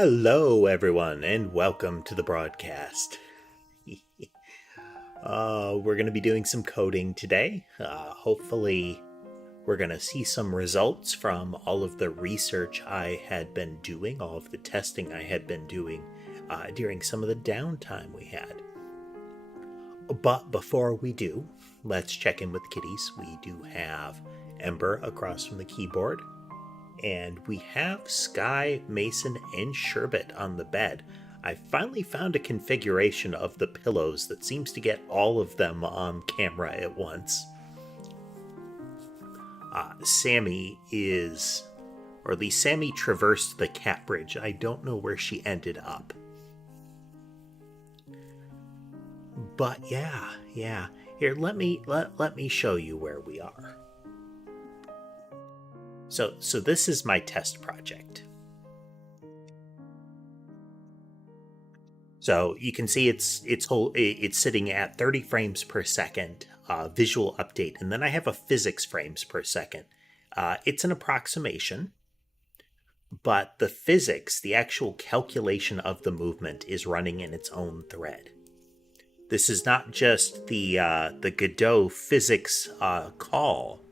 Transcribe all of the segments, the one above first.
Hello, everyone, and welcome to the broadcast. We're going to be doing some coding today. Hopefully, we're going to see some results from all of the research I had been doing, all of the testing I had been doing during some of the downtime we had. But before we do, let's check in with kitties. We do have Ember across from the keyboard. And we have Sky, Mason, and Sherbet on the bed. I finally found a configuration of the pillows that seems to get all of them on camera at once. Sammy is, or at least Sammy traversed the cat bridge. I don't know where she ended up. But yeah. Here, let me show you where we are. So this is my test project. So you can see it's sitting at 30 frames per second visual update, and then I have a physics frames per second. It's an approximation, but the physics, the actual calculation of the movement, is running in its own thread. This is not just the Godot physics call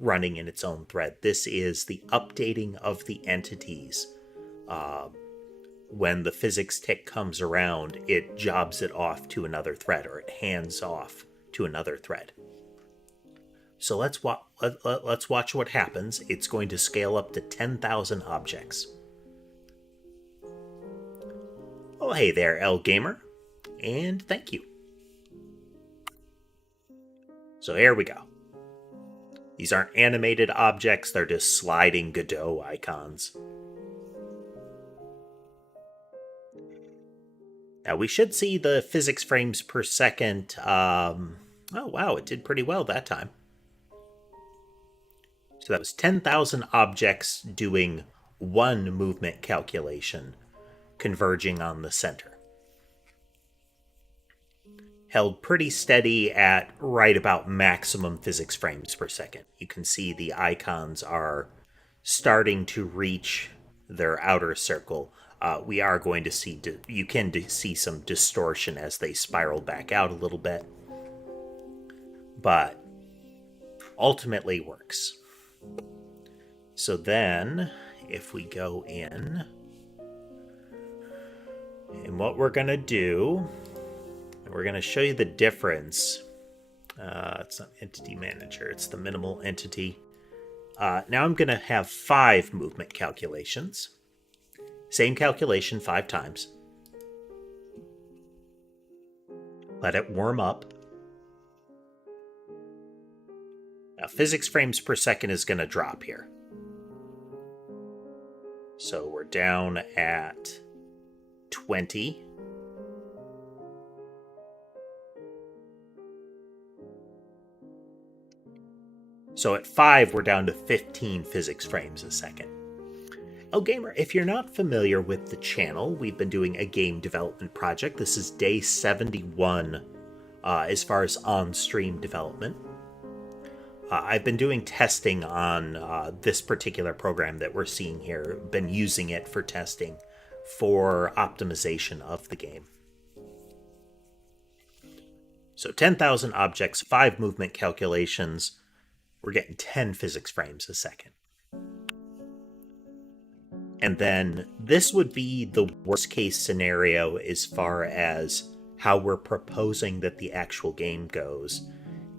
running in its own thread. This is the updating of the entities. When the physics tick comes around, it jobs it off to another thread, or it hands off to another thread. So let's watch what happens. It's going to scale up to 10,000 objects. Oh, hey there, L Gamer, and thank you. So here we go. These aren't animated objects, they're just sliding Godot icons. Now we should see the physics frames per second. Oh wow, it did pretty well that time. So that was 10,000 objects doing one movement calculation, converging on the center. Held pretty steady at right about maximum physics frames per second. You can see the icons are starting to reach their outer circle. We are going to see, you can see some distortion as they spiral back out a little bit, but ultimately works. So then, if we go in, and what we're going to do, we're going to show you the difference. It's not Entity Manager, it's the minimal entity. Now I'm going to have 5 movement calculations. Same calculation 5 times. Let it warm up. Now physics frames per second is going to drop here. So we're down at 20. So at 5, we're down to 15 physics frames a second. Oh, Gamer, if you're not familiar with the channel, we've been doing a game development project. This is day 71 as far as on-stream development. I've been doing testing on this particular program that we're seeing here. Been using it for testing for optimization of the game. So 10,000 objects, 5 movement calculations. We're getting 10 physics frames a second. And then this would be the worst case scenario as far as how we're proposing that the actual game goes.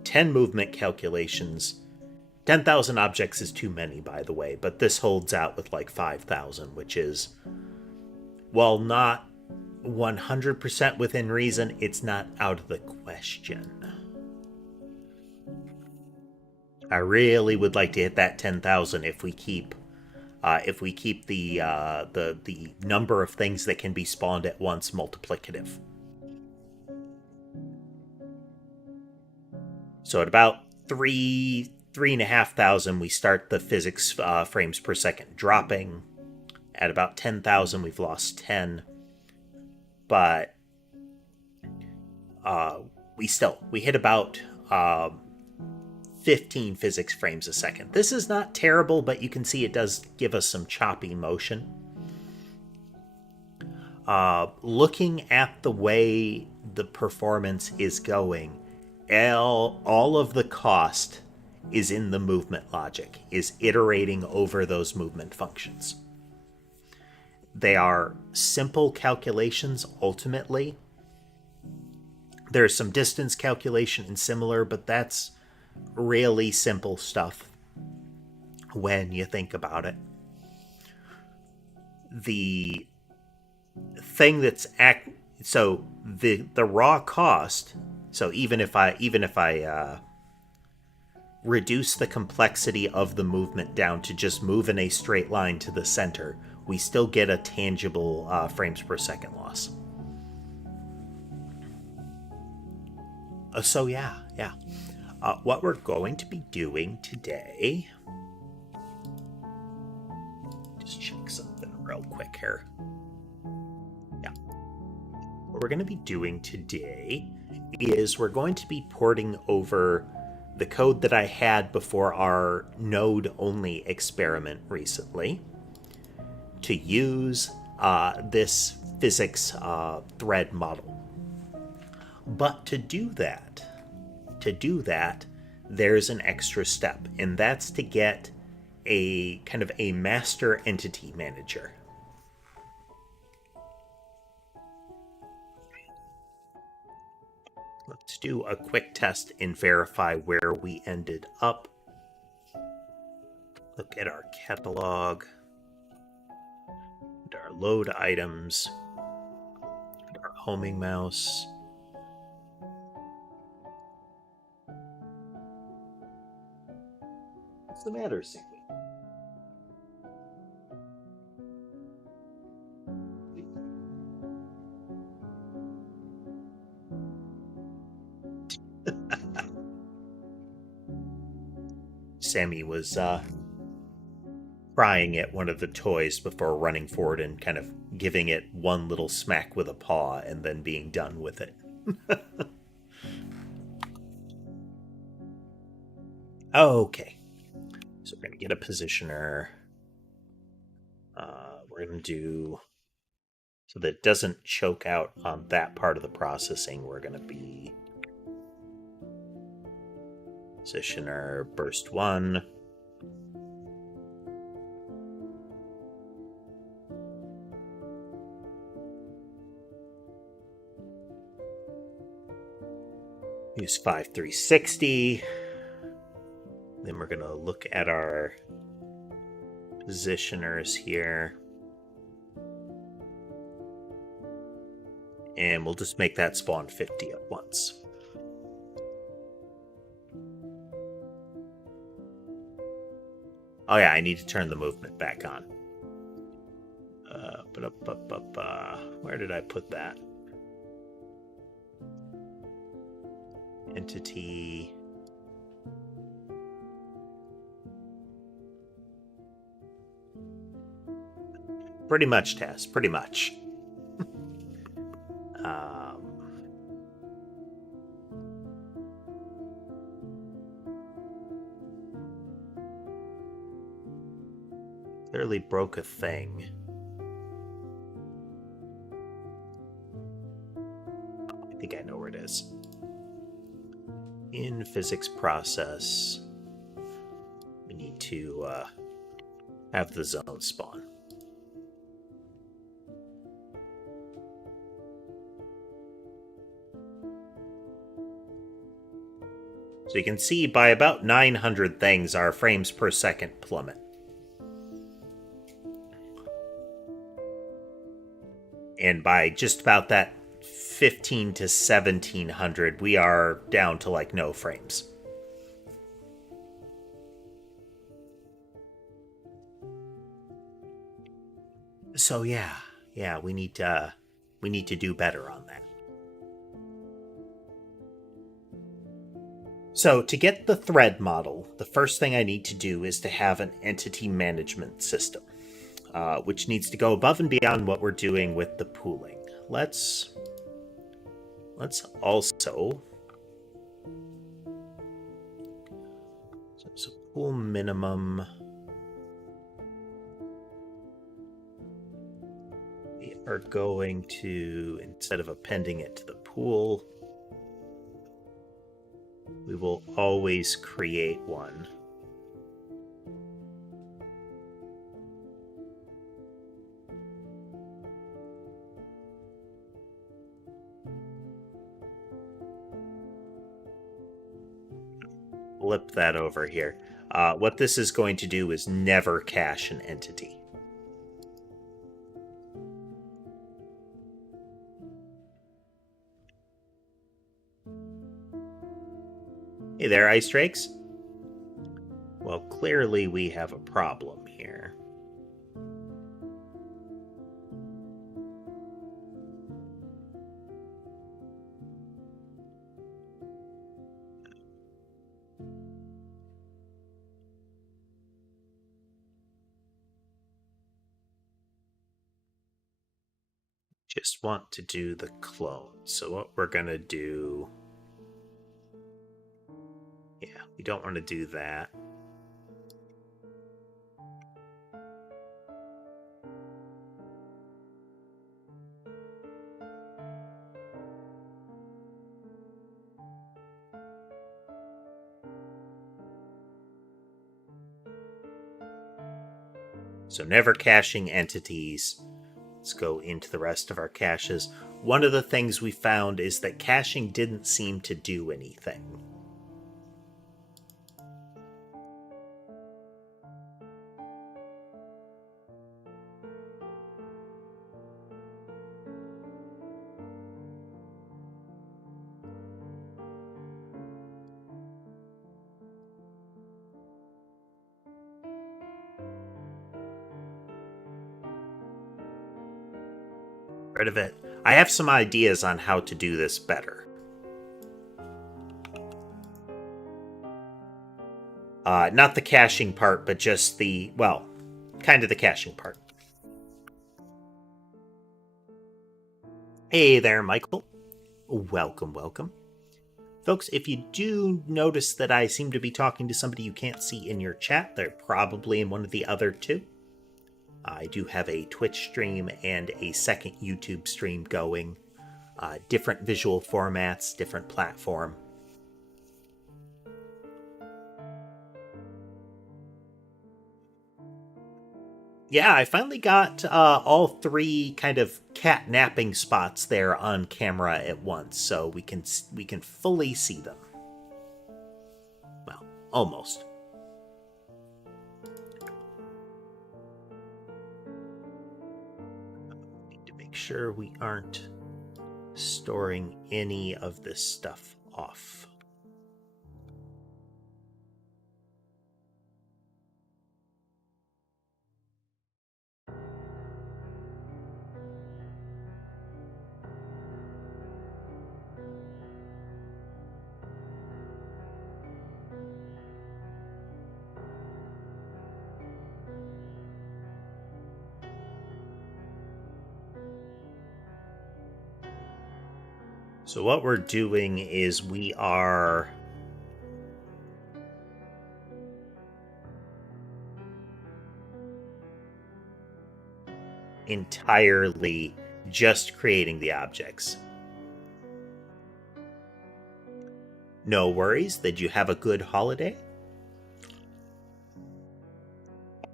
10 movement calculations. 10,000 objects is too many, by the way, but this holds out with like 5,000, which is, while not 100% within reason, it's not out of the question. I really would like to hit that 10,000 if we keep the number of things that can be spawned at once multiplicative. So at about 3,500, we start the physics frames per second dropping. At about 10,000, we've lost 10, but we hit about 15 physics frames a second. This is not terrible, but you can see it does give us some choppy motion. looking at the way the performance is going, all of the cost is in the movement logic, is iterating over those movement functions. They are simple calculations ultimately. There's some distance calculation and similar, but that's really simple stuff when you think about it. The thing that's so the raw cost, so even if I reduce the complexity of the movement down to just move in a straight line to the center, we still get a tangible frames per second loss. So yeah. What we're going to be doing today, just check something real quick here. Yeah. What we're going to be doing today is we're going to be porting over the code that I had before our node-only experiment recently to use this physics thread model. But to do that, there's an extra step, and that's to get a kind of a master entity manager. Let's do a quick test and verify where we ended up. Look at our catalog, and our load items, and our homing mouse. What's the matter, Cindy? Sammy was prying at one of the toys before running forward and kind of giving it one little smack with a paw and then being done with it. Okay. So we're going to get a positioner. We're going to do, so that it doesn't choke out on that part of the processing, we're going to be positioner burst 1. Use 5360. Then we're going to look at our positioners here. And we'll just make that spawn 50 at once. Oh yeah, I need to turn the movement back on. Where did I put that? Entity. Pretty much, Tess. Pretty much. Clearly broke a thing. I think I know where it is. In physics process, we need to have the zone spawn. So you can see by about 900 things, our frames per second plummet. And by just about that 15 to 1700, we are down to like no frames. So yeah, we need to do better on that. So to get the thread model, the first thing I need to do is to have an entity management system, which needs to go above and beyond what we're doing with the pooling. Let's also, so pool minimum. are going to, instead of appending it to the pool, we will always create one. Flip that over here. What this is going to do is never cache an entity. Hey there, Ice Drakes. Well, clearly we have a problem here. Just want to do the clone. So what we're going to do... Yeah, we don't want to do that. So never caching entities. Let's go into the rest of our caches. One of the things we found is that caching didn't seem to do anything. Rid of it. I have some ideas on how to do this better. Not the caching part, but just the, well, kind of the caching part. Hey there, Michael. Welcome, welcome. Folks, if you do notice that I seem to be talking to somebody you can't see in your chat, they're probably in one of the other two. I do have a Twitch stream and a second YouTube stream going. Different visual formats, different platform. Yeah, I finally got all three kind of cat napping spots there on camera at once, so we can fully see them. Well, almost. Need to make sure we aren't storing any of this stuff off. So what we're doing is we are entirely just creating the objects. No worries. Did you have a good holiday?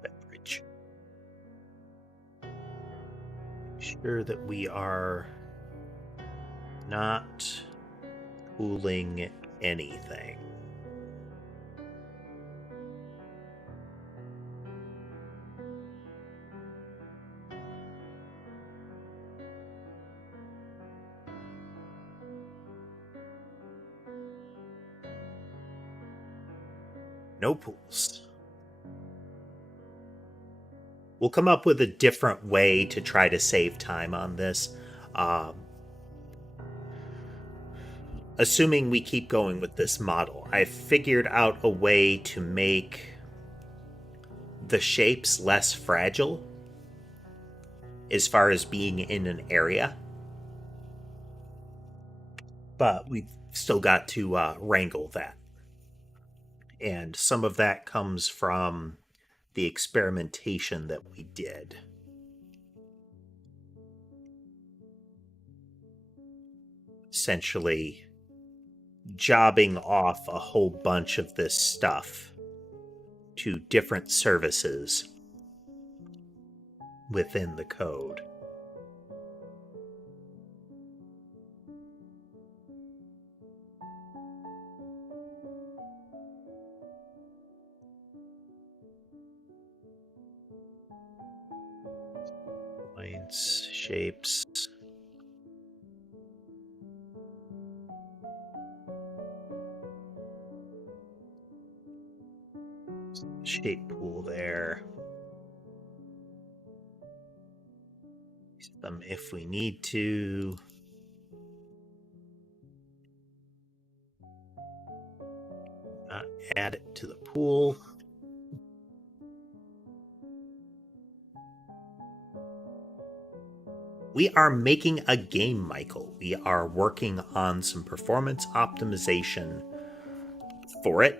Beverage. Make sure that we are not pooling anything. No pools. We'll come up with a different way to try to save time on this. Assuming we keep going with this model, I've figured out a way to make the shapes less fragile as far as being in an area. But we've still got to wrangle that. And some of that comes from the experimentation that we did. essentially jobbing off a whole bunch of this stuff to different services within the code. Points, shapes. Shape pool there. Use them if we need to. Not add it to the pool. We are making a game, Michael. We are working on some performance optimization for it,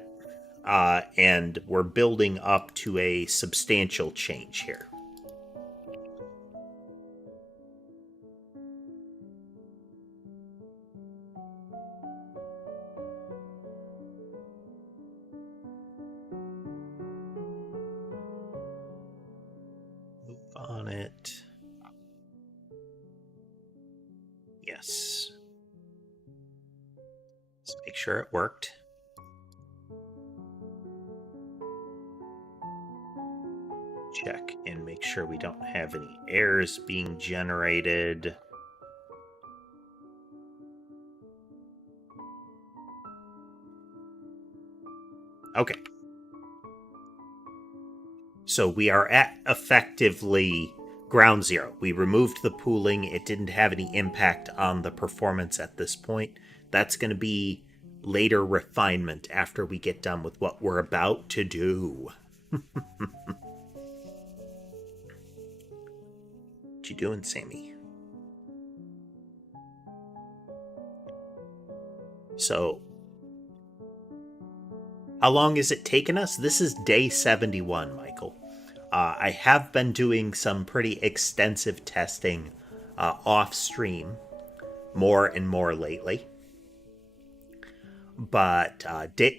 and we're building up to a substantial change here. Move on it. Yes. Let's make sure it worked. Check and make sure we don't have any errors being generated. Okay. So we are at effectively ground zero. We removed the pooling. It didn't have any impact on the performance at this point. That's going to be later refinement after we get done with what we're about to do. What you doing, Sammy? So, how long has it taken us? This is day 71, Michael. I have been doing some pretty extensive testing off stream, more and more lately. But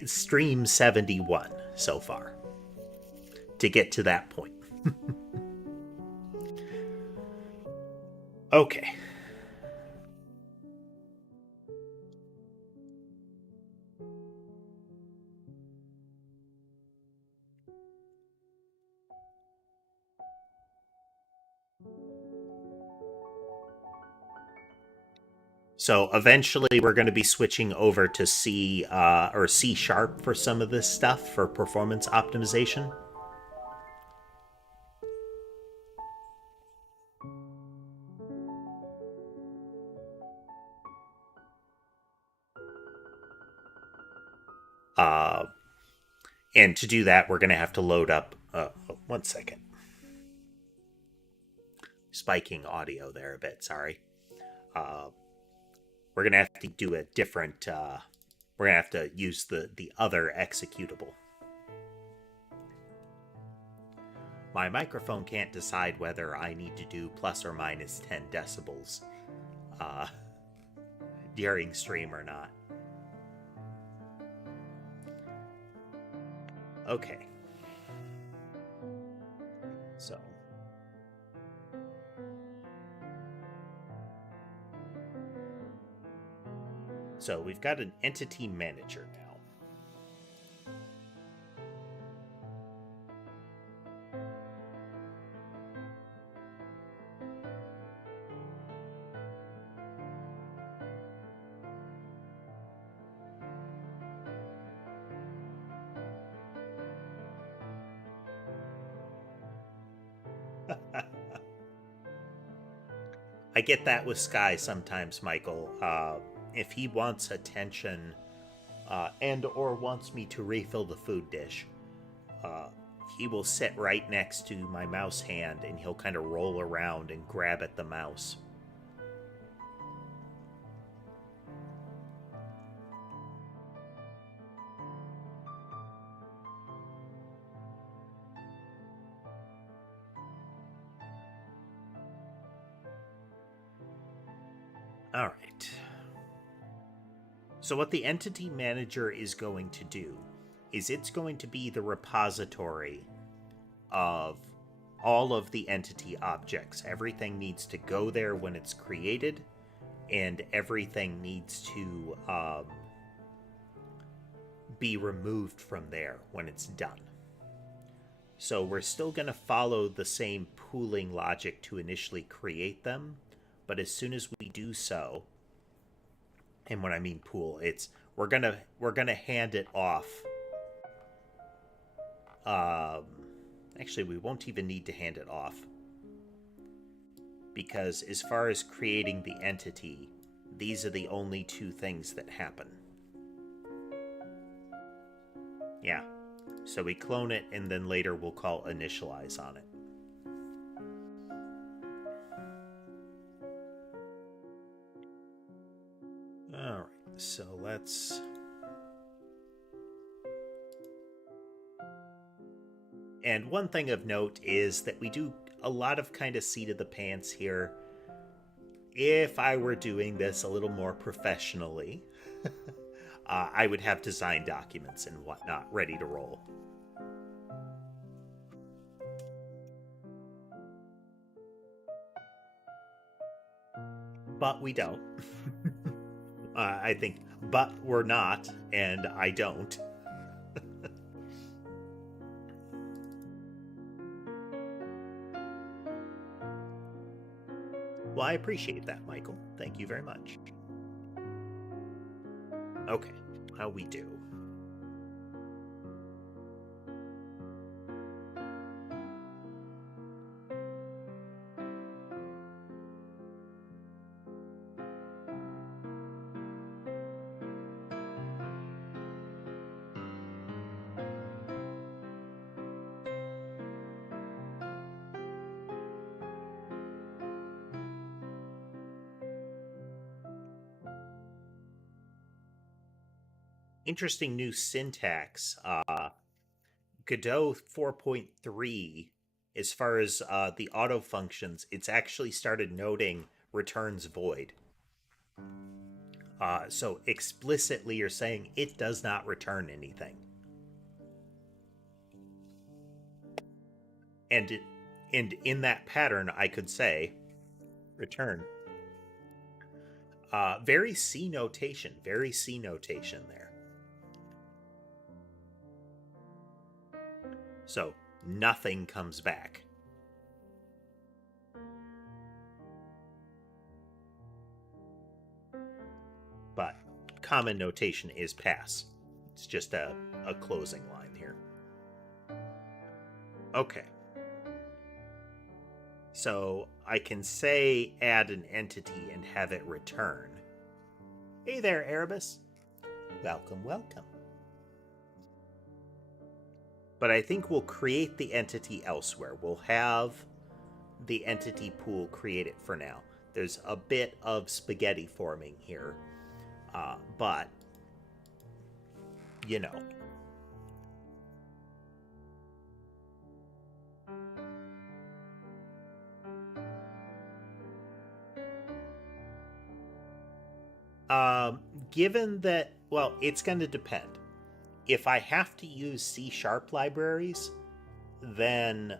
stream 71 so far to get to that point. Okay. So eventually we're going to be switching over to C or C# for some of this stuff for performance optimization. And to do that, we're going to have to load up... 1 second. Spiking audio there a bit, sorry. We're going to have to do a different... we're going to have to use the other executable. My microphone can't decide whether I need to do plus or minus 10 decibels during stream or not. Okay. So we've got an entity manager now. I get that with Sky sometimes, Michael. If he wants attention and or wants me to refill the food dish, he will sit right next to my mouse hand and he'll kind of roll around and grab at the mouse. All right. So what the entity manager is going to do is it's going to be the repository of all of the entity objects. Everything needs to go there when it's created, and everything needs to be removed from there when it's done. So we're still going to follow the same pooling logic to initially create them, but as soon as we do so, and when I mean pool, it's we're gonna hand it off. Actually, we won't even need to hand it off, because as far as creating the entity, these are the only two things that happen. Yeah. So we clone it, and then later we'll call initialize on it. All right, so let's... And one thing of note is that we do a lot of kind of seat of the pants here. If I were doing this a little more professionally, I would have design documents and whatnot ready to roll. But we don't. I think, but we're not, and I don't. Well, I appreciate that, Michael. Thank you very much. Okay, how we do? Interesting new syntax. Godot 4.3, as far as the auto functions, it's actually started noting returns void. So explicitly you're saying it does not return anything. And in that pattern, I could say return. Very C notation there. So nothing comes back. But common notation is pass. It's just a closing line here. Okay. So I can say add an entity and have it return. Hey there, Erebus. Welcome, welcome. But I think we'll create the entity elsewhere. We'll have the entity pool create it for now. There's a bit of spaghetti forming here, but, you know. Given that, well, it's going to depend. If I have to use C# libraries, then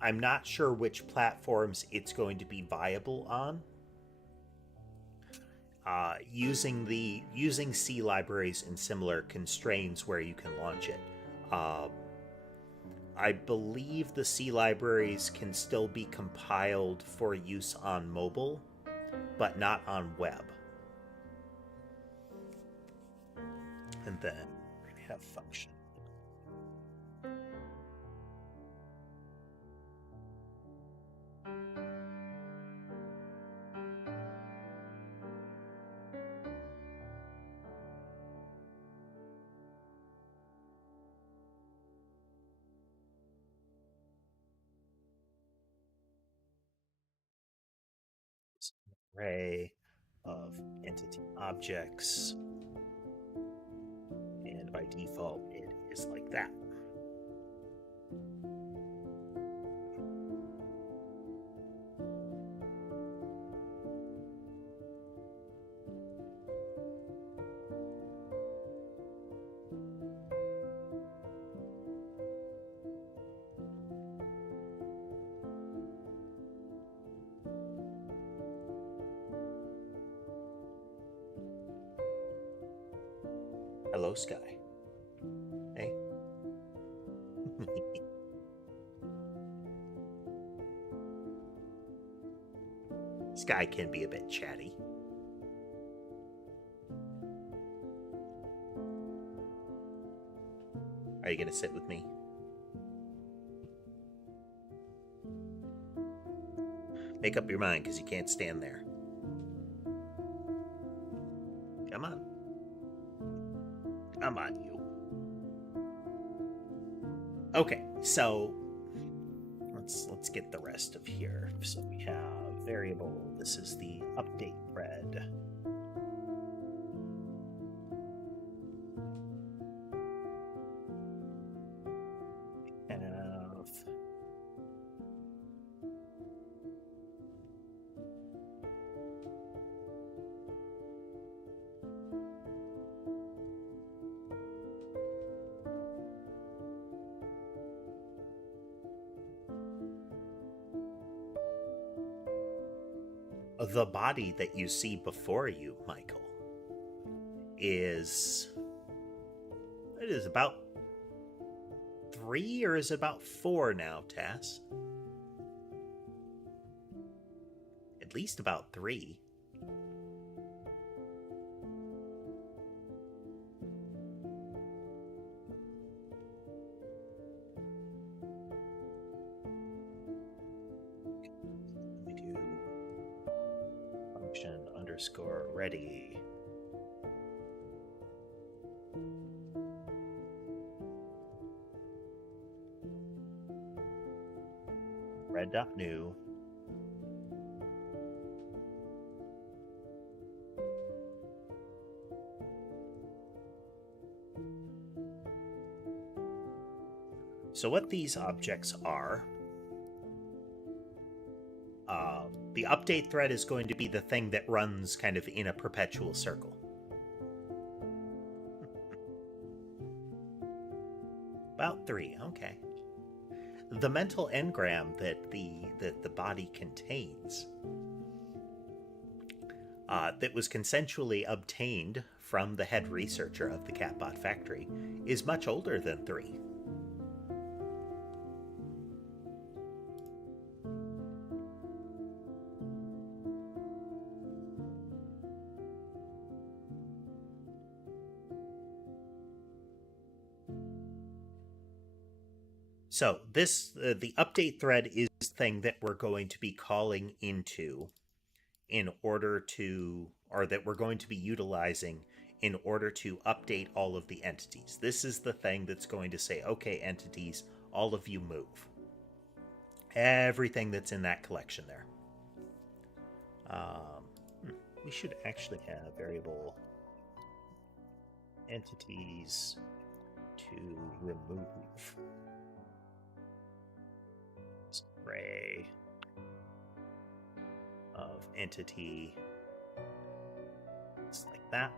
I'm not sure which platforms it's going to be viable on. Using C libraries and similar constraints where you can launch it. I believe the C libraries can still be compiled for use on mobile, but not on web. And then we have function. Array of entity objects, and by default it is like that. hello, Sky. Hey. Sky can be a bit chatty. Are you going to sit with me? Make up your mind, because you can't stand there. Come on. Come on, you. Okay, so let's get the rest of here. So we have variable. This is the update thread. The body that you see before you, Michael, is about 3 or is it about 4 now, Tass? At least about 3. Let me do function underscore ready. Red.new. So what these objects are, the update thread is going to be the thing that runs kind of in a perpetual circle. About 3, okay. The mental engram that the body contains, that was consensually obtained from the head researcher of the Catbot factory, is much older than 3. So this, the update thread is the thing that we're going to be calling into in order to, or that we're going to be utilizing in order to update all of the entities. This is the thing that's going to say, okay, entities, all of you move. Everything that's in that collection there. We should actually have variable entities to remove. Array of entity, just like that.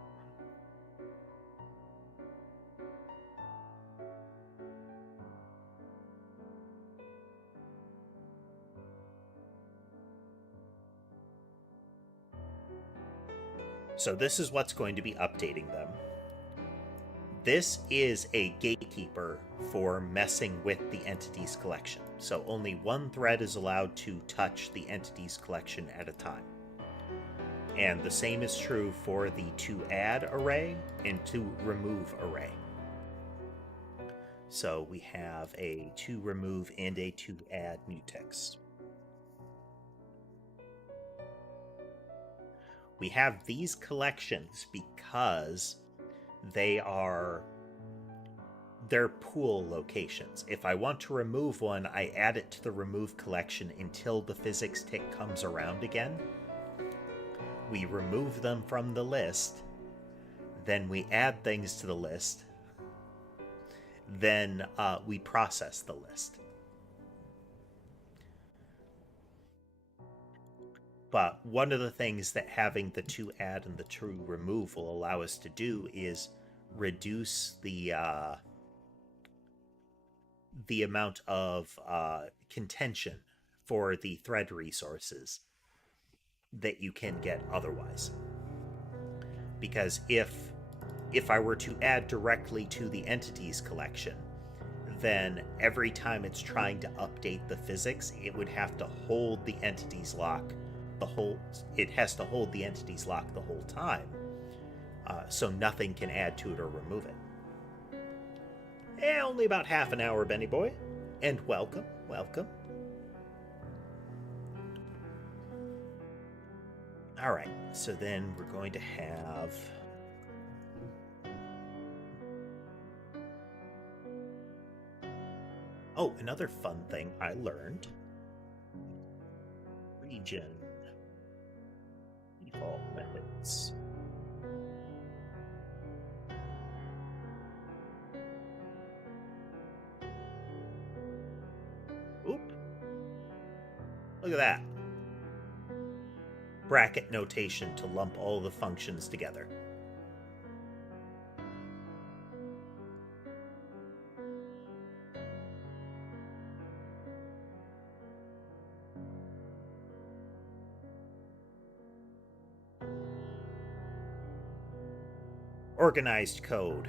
So this is what's going to be updating them. This is a gatekeeper for messing with the entities collection. So only one thread is allowed to touch the entities collection at a time. And the same is true for the toAdd array and toRemove array. So we have a toRemove and a toAdd mutex. We have these collections because they're pool locations. If I want to remove one, I add it to the remove collection until the physics tick comes around again. We remove them from the list, then we add things to the list, then we process the list. But one of the things that having the toAdd and the toRemove will allow us to do is reduce the amount of contention for the thread resources that you can get otherwise. Because if if I were to add directly to the entities collection, then every time it's trying to update the physics, it would have to hold the entities lock it has to hold the entities lock the whole time, so nothing can add to it or remove it. Only about half an hour, Benny boy, and welcome. All right, so then we're going to have another fun thing I learned. Region default methods. Oop. Look at that. Bracket notation to lump all the functions together. Organized code.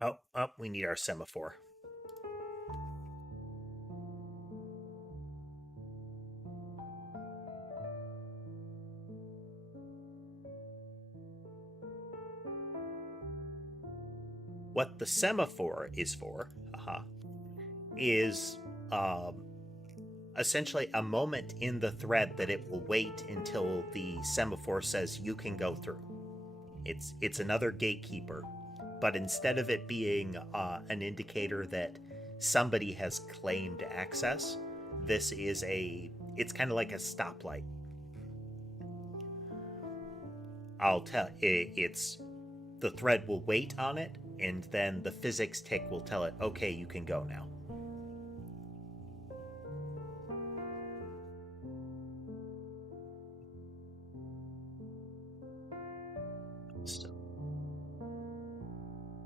Oh, we need our semaphore. What the semaphore is for, is essentially a moment in the thread that it will wait until the semaphore says you can go through. It's another gatekeeper, but instead of it being an indicator that somebody has claimed access, this is it's kind of like a stoplight. I'll tell it's the thread will wait on it, and then the physics tick will tell it, okay, you can go now. So,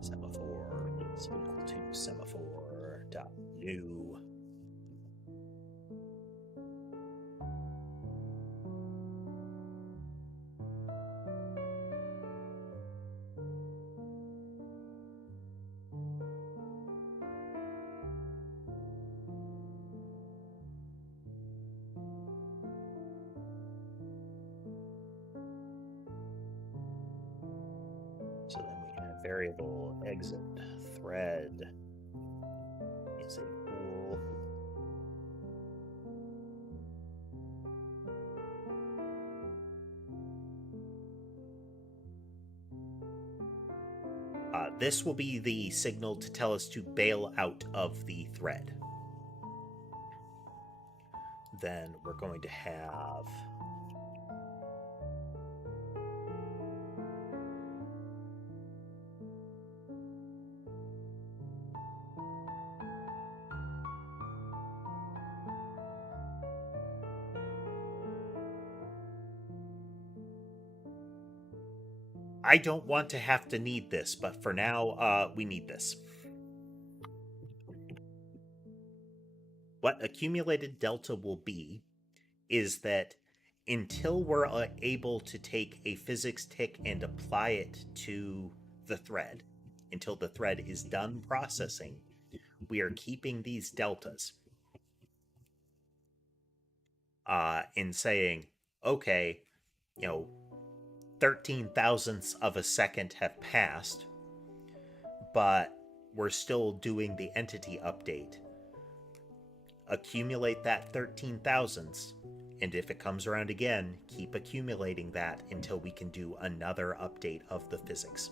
semaphore is equal to semaphore.new. So then we have variable exit thread is equal this will be the signal to tell us to bail out of the thread. Then we're going to have I don't want to have to need this, but for now, we need this. What accumulated delta will be is that until we're able to take a physics tick and apply it to the thread, until the thread is done processing, we are keeping these deltas in saying, okay, 13 thousandths of a second have passed, but we're still doing the entity update. Accumulate that 13 thousandths, and if it comes around again, keep accumulating that until we can do another update of the physics.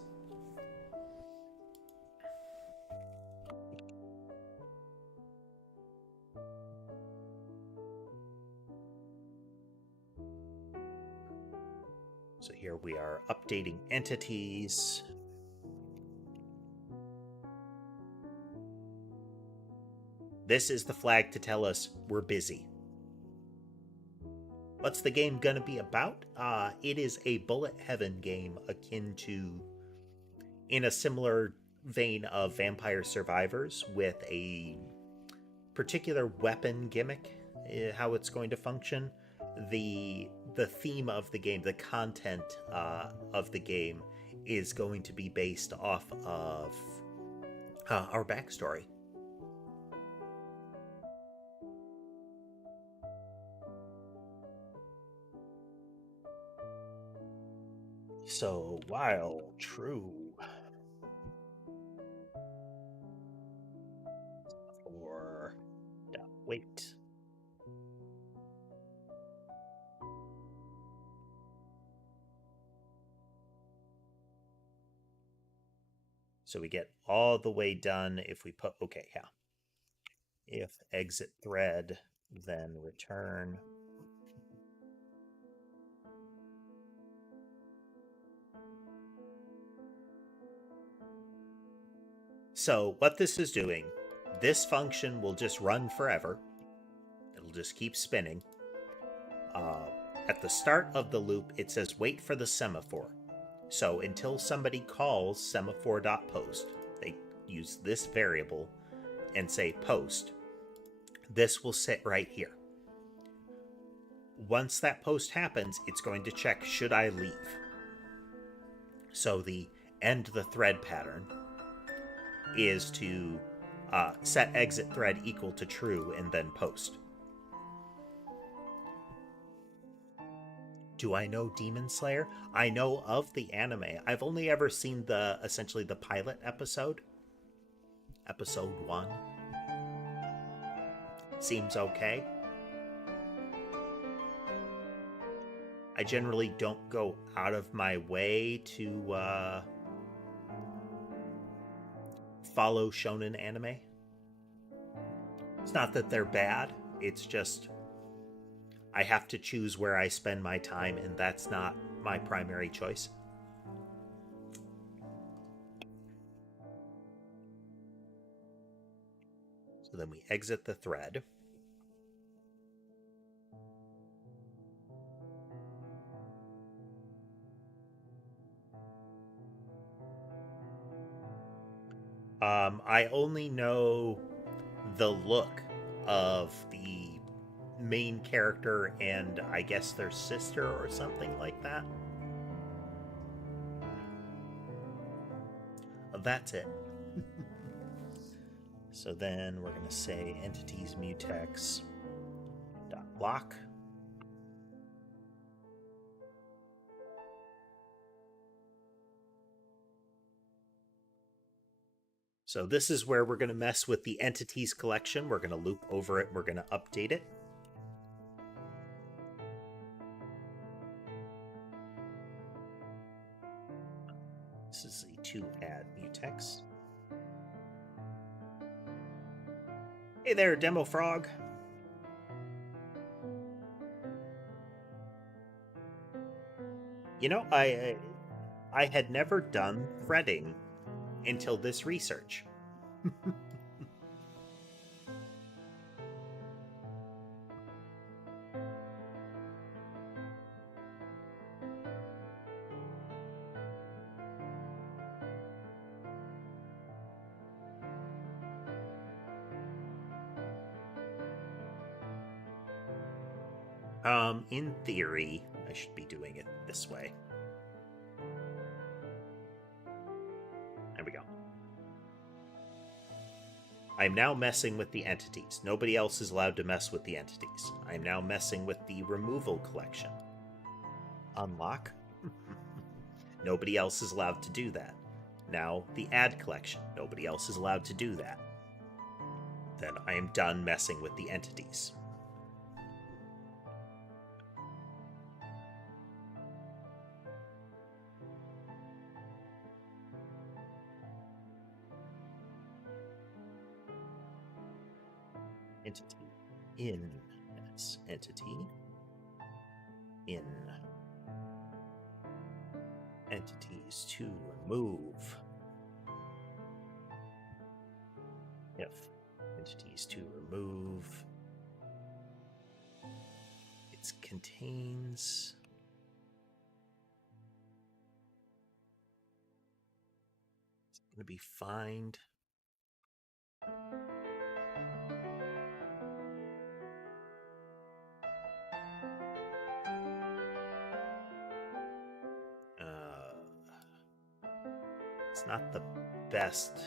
So here we are updating entities. This is the flag to tell us we're busy. What's the game gonna be about? It is a bullet heaven game akin to, in a similar vein of Vampire Survivors, with a particular weapon gimmick, how it's going to function. The theme of the game, the content of the game, is going to be based off of our backstory. So, while true for wait. So we get all the way done if we put, okay, yeah. If exit thread, then return. So what this is doing, this function will just run forever. It'll just keep spinning. At the start of the loop, it says wait for the semaphore. So until somebody calls semaphore.post, they use this variable and say post, this will sit right here. Once that post happens, it's going to check, should I leave? So the end the thread pattern is to set exit thread equal to true and then post. Do I know Demon Slayer? I know of the anime. I've only ever seen essentially the pilot episode. Episode 1. Seems okay. I generally don't go out of my way to follow shonen anime. It's not that they're bad, it's just I have to choose where I spend my time, and that's not my primary choice. So then we exit the thread. I only know the look of the main character and I guess their sister or something like that. That's it. So then we're going to say entities mutex dot lock. So this is where we're going to mess with the entities collection. We're going to loop over it. We're going to update it. This is the to add mutex. Hey there, Demo Frog. You know, I had never done threading until this research. In theory, I should be doing it this way. There we go. I'm now messing with the entities. Nobody else is allowed to mess with the entities. I'm now messing with the removal collection. Unlock. Nobody else is allowed to do that. Now the add collection. Nobody else is allowed to do that. Then I am done messing with the entities. Entity in as entity in entities to remove if entities to remove it's contains... It's going to be find. It's not the best.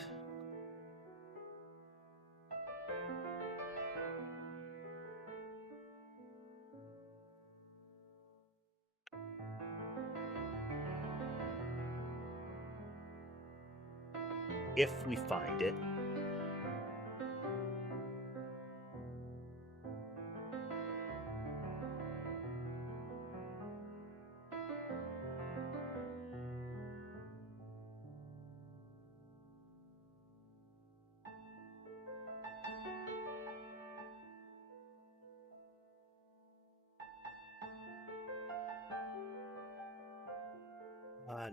If we find it,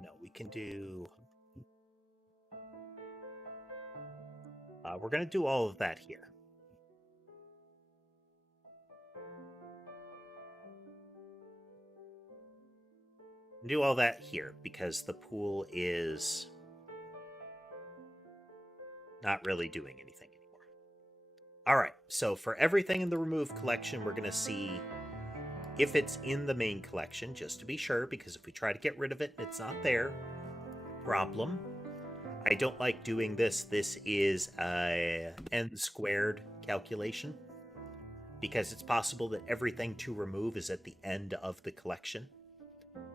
no, we can do... we're going to do all of that here. Do all that here because the pool is not really doing anything anymore. All right, so for everything in the remove collection, we're going to see if it's in the main collection, just to be sure, because if we try to get rid of it and it's not there, problem. I don't like doing this. This is a n squared calculation because it's possible that everything to remove is at the end of the collection,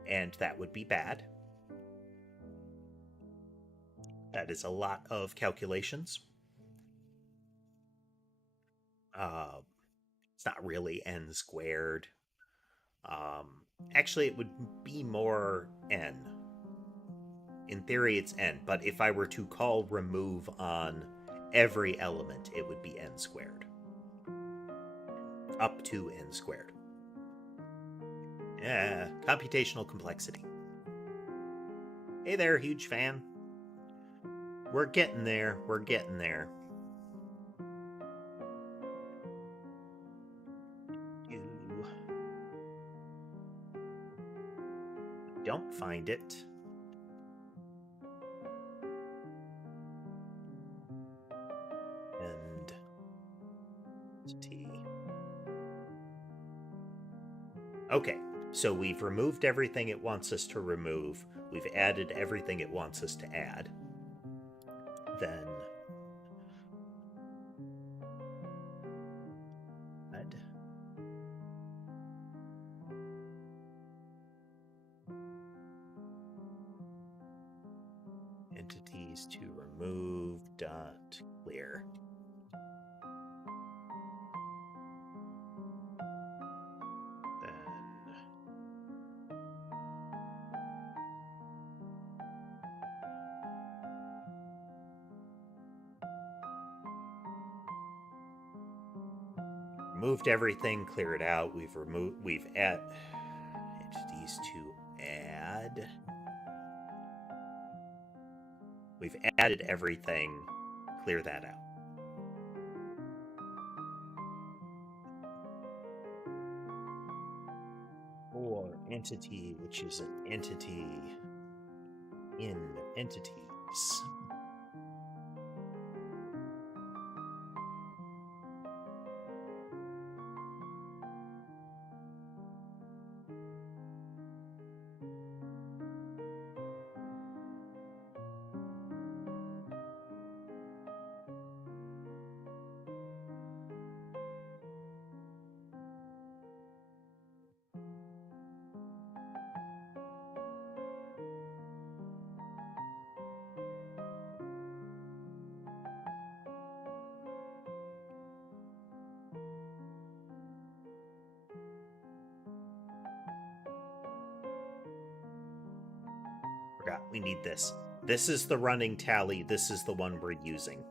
and that would be bad. That is a lot of calculations. It's not really n squared. Actually, it would be more n. In theory, it's n, but if I were to call remove on every element, it would be n squared. Up to n squared. Yeah, computational complexity. Hey there, huge fan. We're getting there. We're getting there. Don't find it. And T. Okay, so we've removed everything it wants us to remove. We've added everything it wants us to add. Then add. Entities to remove dot clear. Removed everything, clear it out. We've add entities to add. We've added everything, clear that out. Or entity, which is an entity in entities. Forgot, we need this. This is the running tally. This is the one we're using.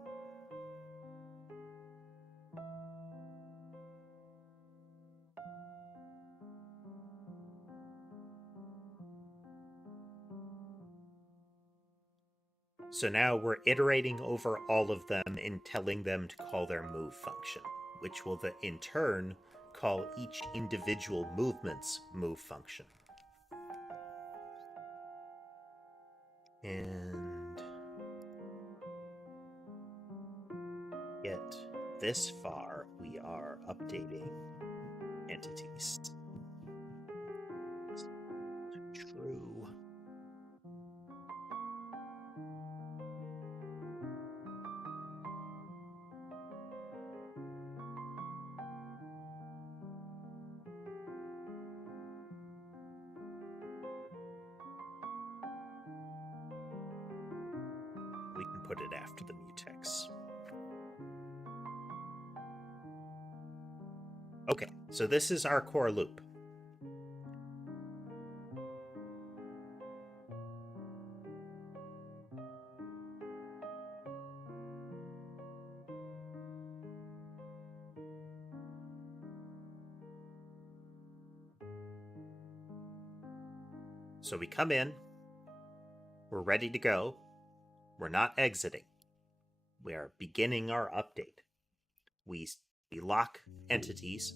So now we're iterating over all of them and telling them to call their move function, which will in turn call each individual movement's move function. And get this far, we are updating entities. True. We can put it after the mutex. Okay, so this is our core loop. So we come in, we're ready to go, we're not exiting. We are beginning our update. We lock entities.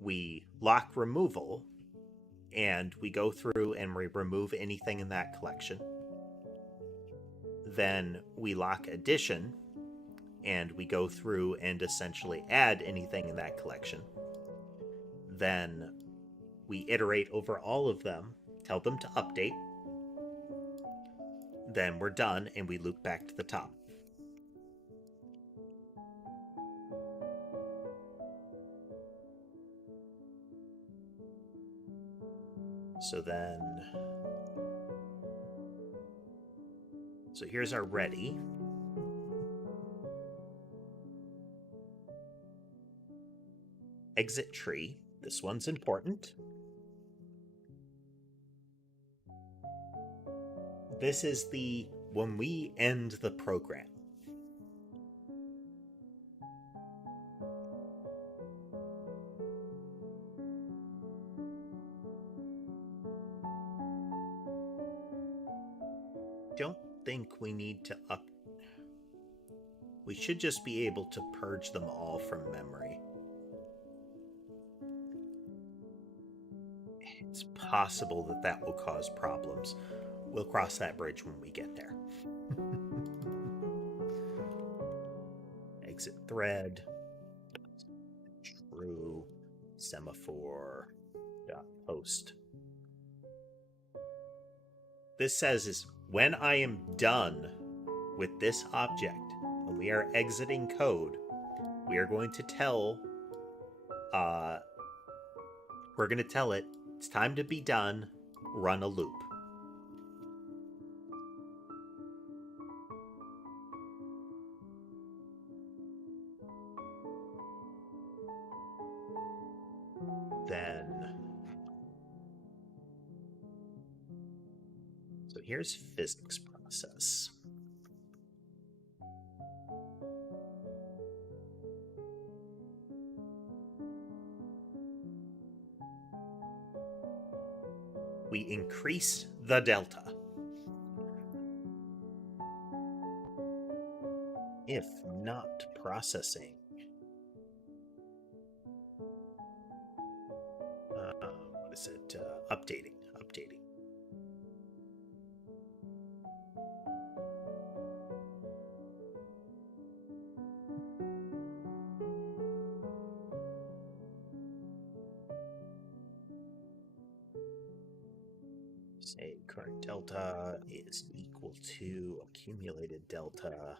We lock removal, and we go through and we remove anything in that collection. Then we lock addition, and we go through and essentially add anything in that collection. Then we iterate over all of them, tell them to update. Then we're done, and we loop back to the top. So here's our ready. Exit tree. This one's important. This is when we end the program. Don't think we need to we should just be able to purge them all from memory. It's possible that will cause problems. We'll cross that bridge when we get there. Exit thread. True. Semaphore. Post. This says is when I am done with this object, when we are exiting code, we are going to tell it it's time to be done, run a loop. So here's physics process. We increase the delta. If not processing. What is it? Updating. Say current delta is equal to accumulated delta.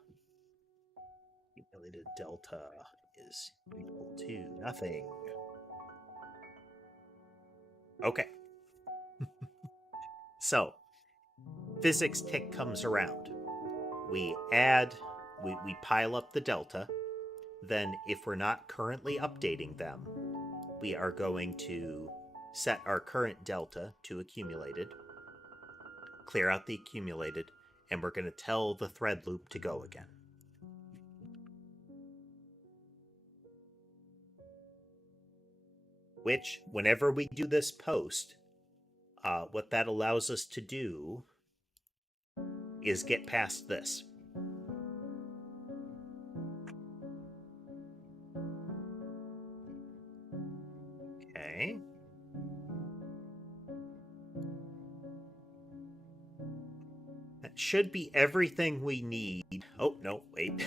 Accumulated delta is equal to nothing. Okay. So, physics tick comes around. We pile up the delta. Then, if we're not currently updating them, we are going to set our current delta to accumulated, clear out the accumulated, and we're going to tell the thread loop to go again. Which, whenever we do this post, what that allows us to do is get past this. should be everything we need. Oh, no, wait.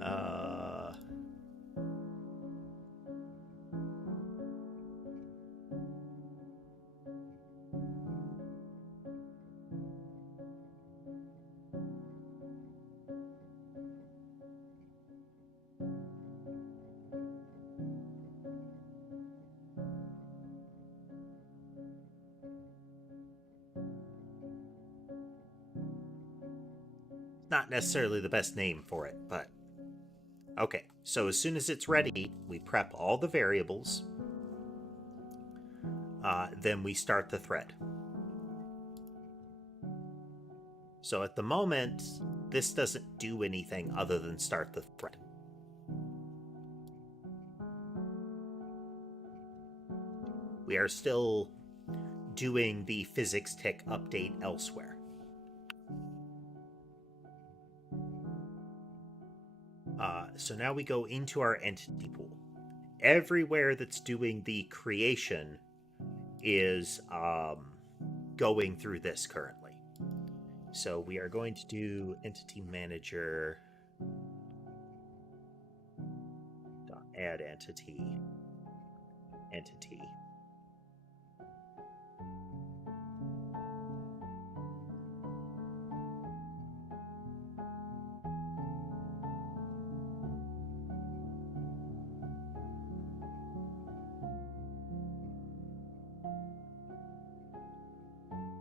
uh, not necessarily the best name for it, but okay. So as soon as it's ready, we prep all the variables. Then we start the thread. So at the moment, this doesn't do anything other than start the thread. We are still doing the physics tick update elsewhere. So now we go into our entity pool. Everywhere that's doing the creation is going through this currently. So we are going to do entity manager add entity.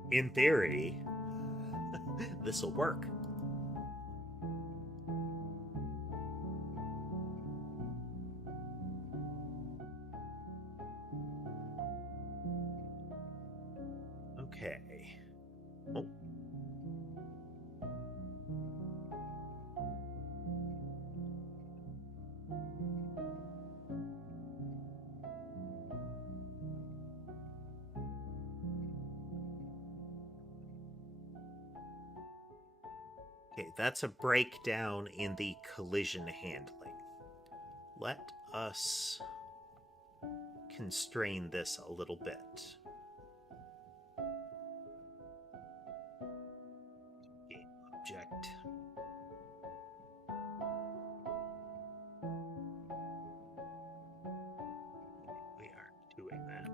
In theory, this will work. Okay. Oh. Okay, that's a breakdown in the collision handling. Let us constrain this a little bit. Object. We aren't doing that.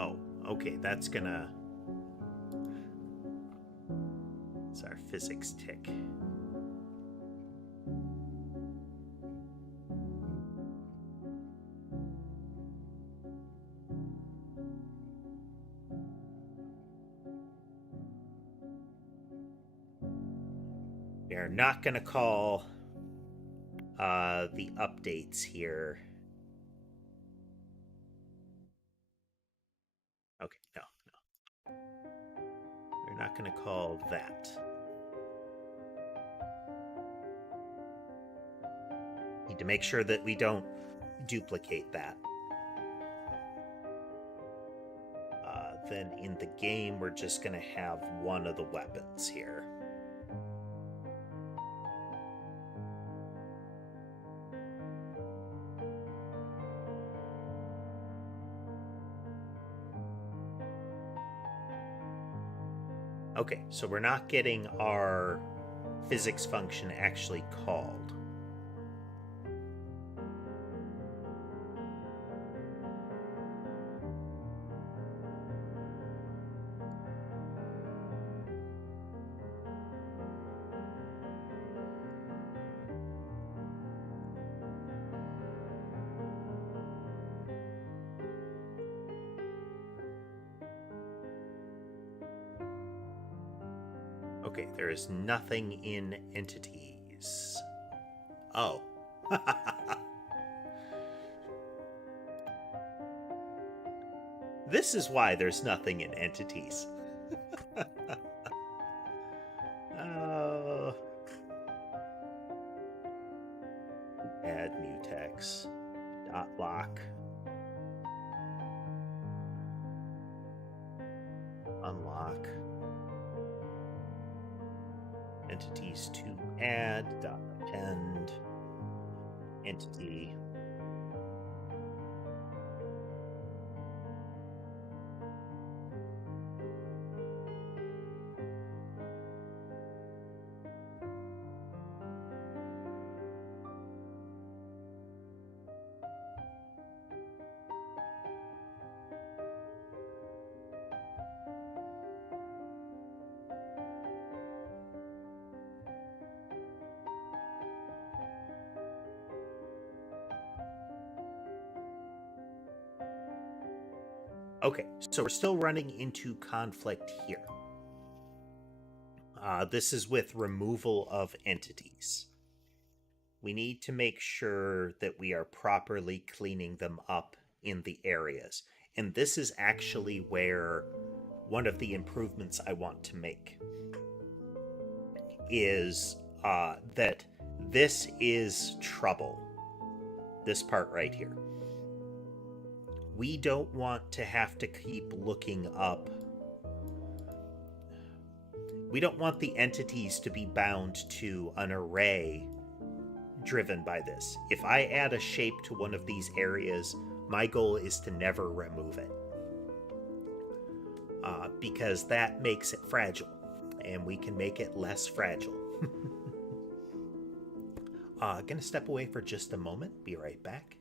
Oh, okay, that's gonna... It's our physics tick. We are not going to call the updates here. Okay, no. We're not going to call that. Need to make sure that we don't duplicate that. Then in the game, we're just going to have one of the weapons here. Okay, so we're not getting our physics function actually called. Okay, there is nothing in entities. Oh. This is why there's nothing in entities. Add mutex. Dot block. Unlock. Entities to add. Dot append. Entity. Okay, so we're still running into conflict here. This is with removal of entities. We need to make sure that we are properly cleaning them up in the areas. And this is actually where one of the improvements I want to make is that this is trouble. This part right here. We don't want to have to keep looking up. We don't want the entities to be bound to an array driven by this. If I add a shape to one of these areas, my goal is to never remove it. Because that makes it fragile, and we can make it less fragile. Gonna step away for just a moment. Be right back.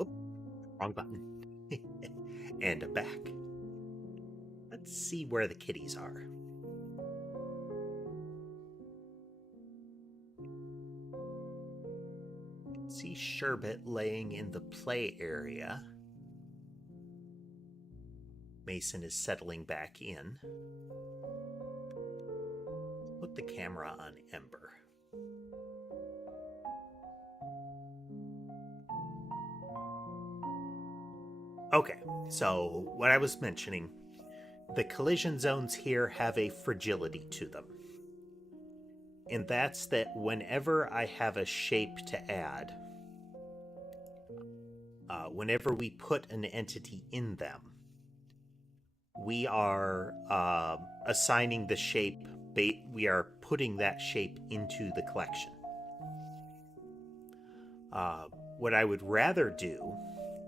Oop, wrong button. And I'm back. Let's see where the kitties are. See Sherbet laying in the play area. Mason is settling back in. Put the camera on Ember. Okay, so what I was mentioning, the collision zones here have a fragility to them. And that's that whenever I have a shape to add, whenever we put an entity in them, we are assigning the shape, we are putting that shape into the collection. What I would rather do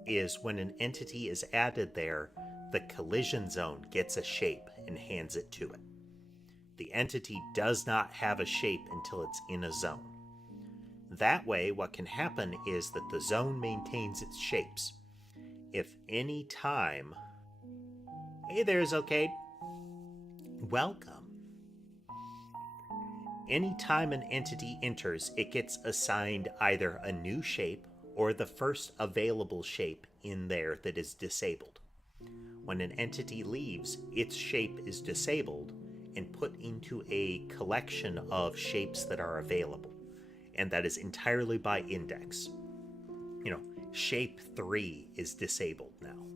is when an entity is added there, the collision zone gets a shape and hands it to it. The entity does not have a shape until it's in a zone. That way, what can happen is that the zone maintains its shapes. If any time... Hey there, Zocade. Welcome. Anytime an entity enters, it gets assigned either a new shape or the first available shape in there that is disabled. When an entity leaves, its shape is disabled and put into a collection of shapes that are available. And that is entirely by index. You know, shape 3 is disabled now.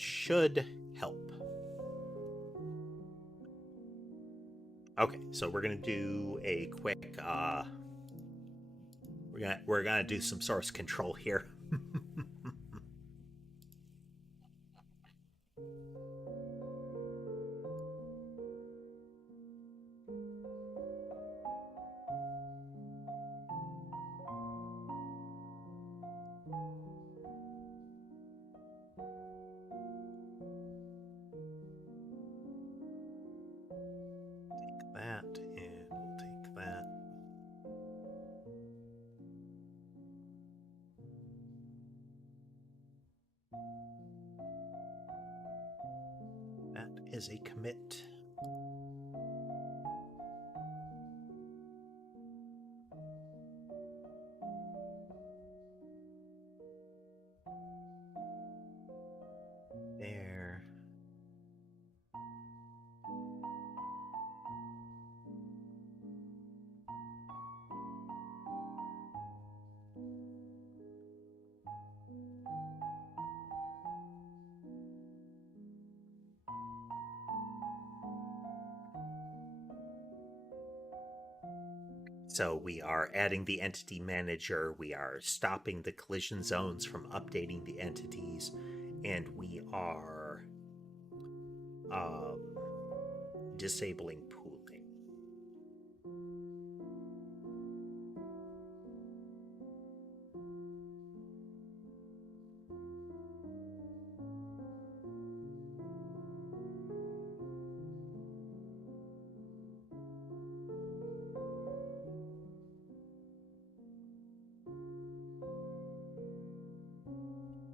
should help. Okay, so we're gonna do a quick we're gonna do some source control here. That, and we'll take that. That is a commit. There. So we are adding the entity manager, we are stopping the collision zones from updating the entities, and we are disabling pooling.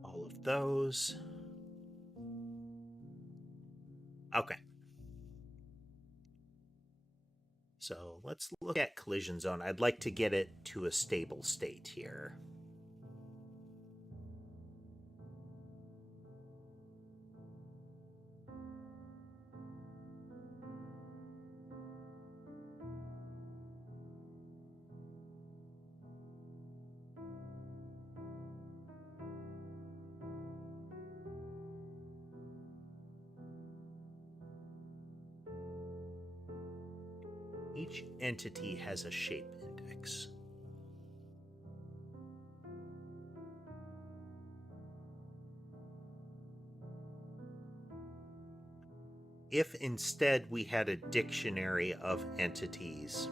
All of those. Okay. So let's look at collision zone. I'd like to get it to a stable state here. Each entity has a shape index. If instead we had a dictionary of entities,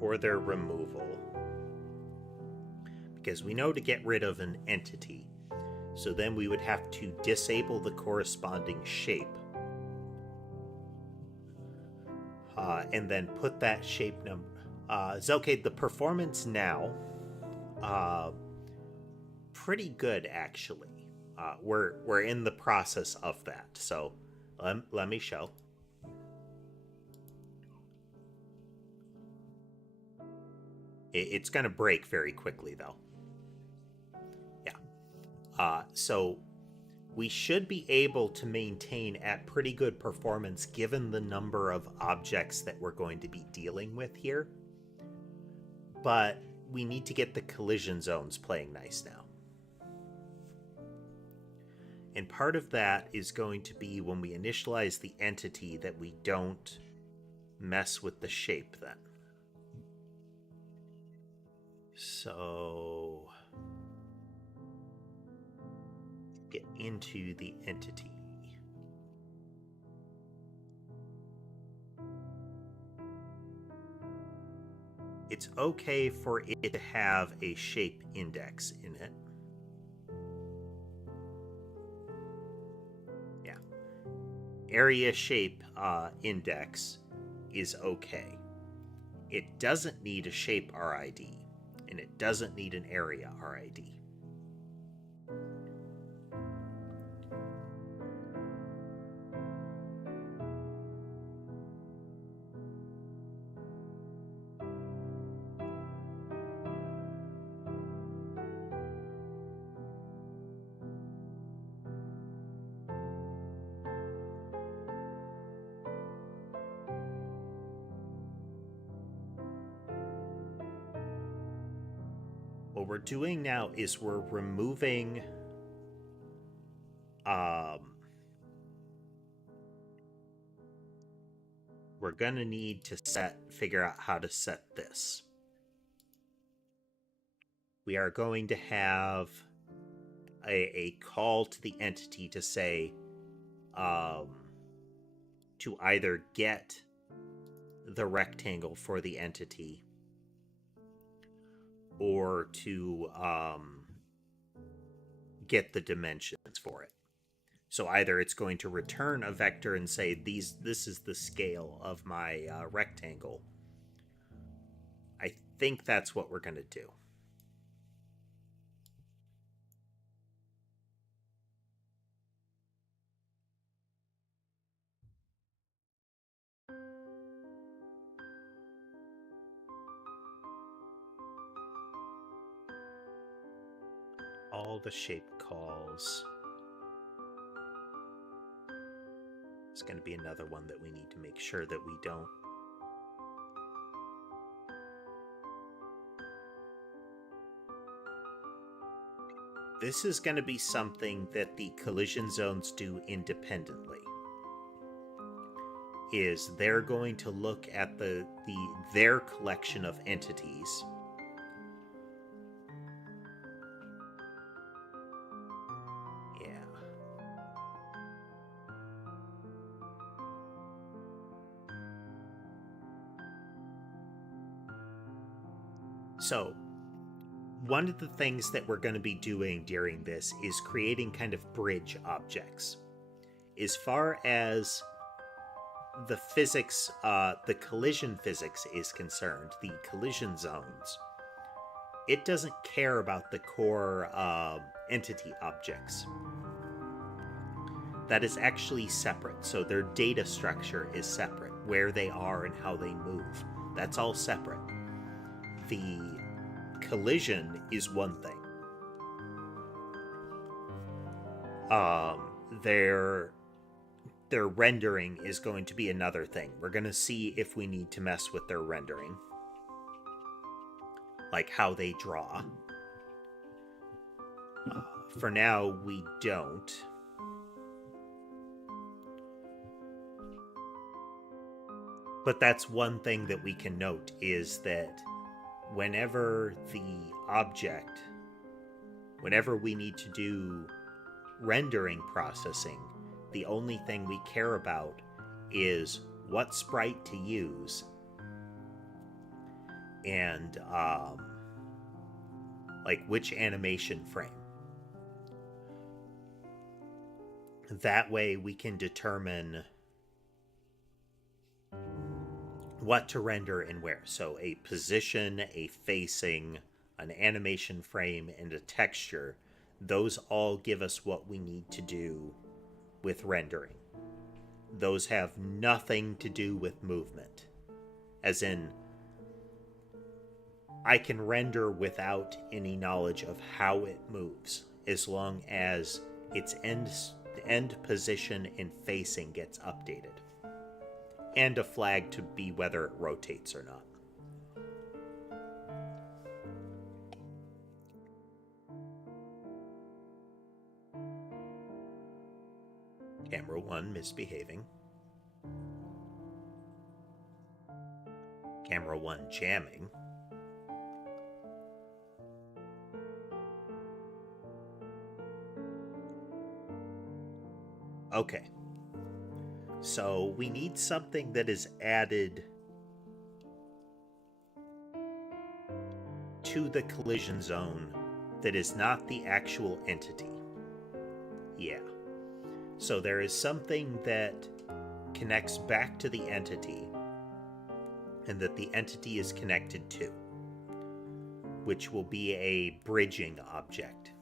or their removal, because we know to get rid of an entity, so then we would have to disable the corresponding shape, and then put that shape number. It's okay. The performance now, pretty good actually. We're in the process of that, so let me show. It's going to break very quickly though. Yeah. So we should be able to maintain at pretty good performance given the number of objects that we're going to be dealing with here. But we need to get the collision zones playing nice now. And part of that is going to be when we initialize the entity that we don't mess with the shape then. So get into the entity. It's okay for it to have a shape index in it. Yeah. Area shape index is okay. It doesn't need a shape RID, and it doesn't need an area RID. What we're doing now is we're removing we're going to need to figure out how to set this. We are going to have a call to the entity to say to either get the rectangle for the entity or to get the dimensions for it. So either it's going to return a vector and say this is the scale of my rectangle. I think that's what we're going to do. All the shape calls. It's going to be another one that we need to make sure that we don't. This is going to be something that the collision zones do independently. Is they're going to look at their collection of entities. So, one of the things that we're going to be doing during this is creating kind of bridge objects. As far as the physics, the collision physics is concerned, the collision zones, it doesn't care about the core entity objects. That is actually separate, so their data structure is separate, where they are and how they move. That's all separate. The collision is one thing. Their rendering is going to be another thing. We're going to see if we need to mess with their rendering. Like how they draw. For now, we don't. But that's one thing that we can note, is that whenever we need to do rendering processing, the only thing we care about is what sprite to use and like which animation frame. That way we can determine what to render and where. So a position, a facing, an animation frame, and a texture, those all give us what we need to do with rendering. Those have nothing to do with movement. As in, I can render without any knowledge of how it moves, as long as its end position and facing gets updated. And a flag to be whether it rotates or not. Camera 1 misbehaving. Camera 1 jamming. Okay. So we need something that is added to the collision zone that is not the actual entity. Yeah. So there is something that connects back to the entity and that the entity is connected to, which will be a bridging object.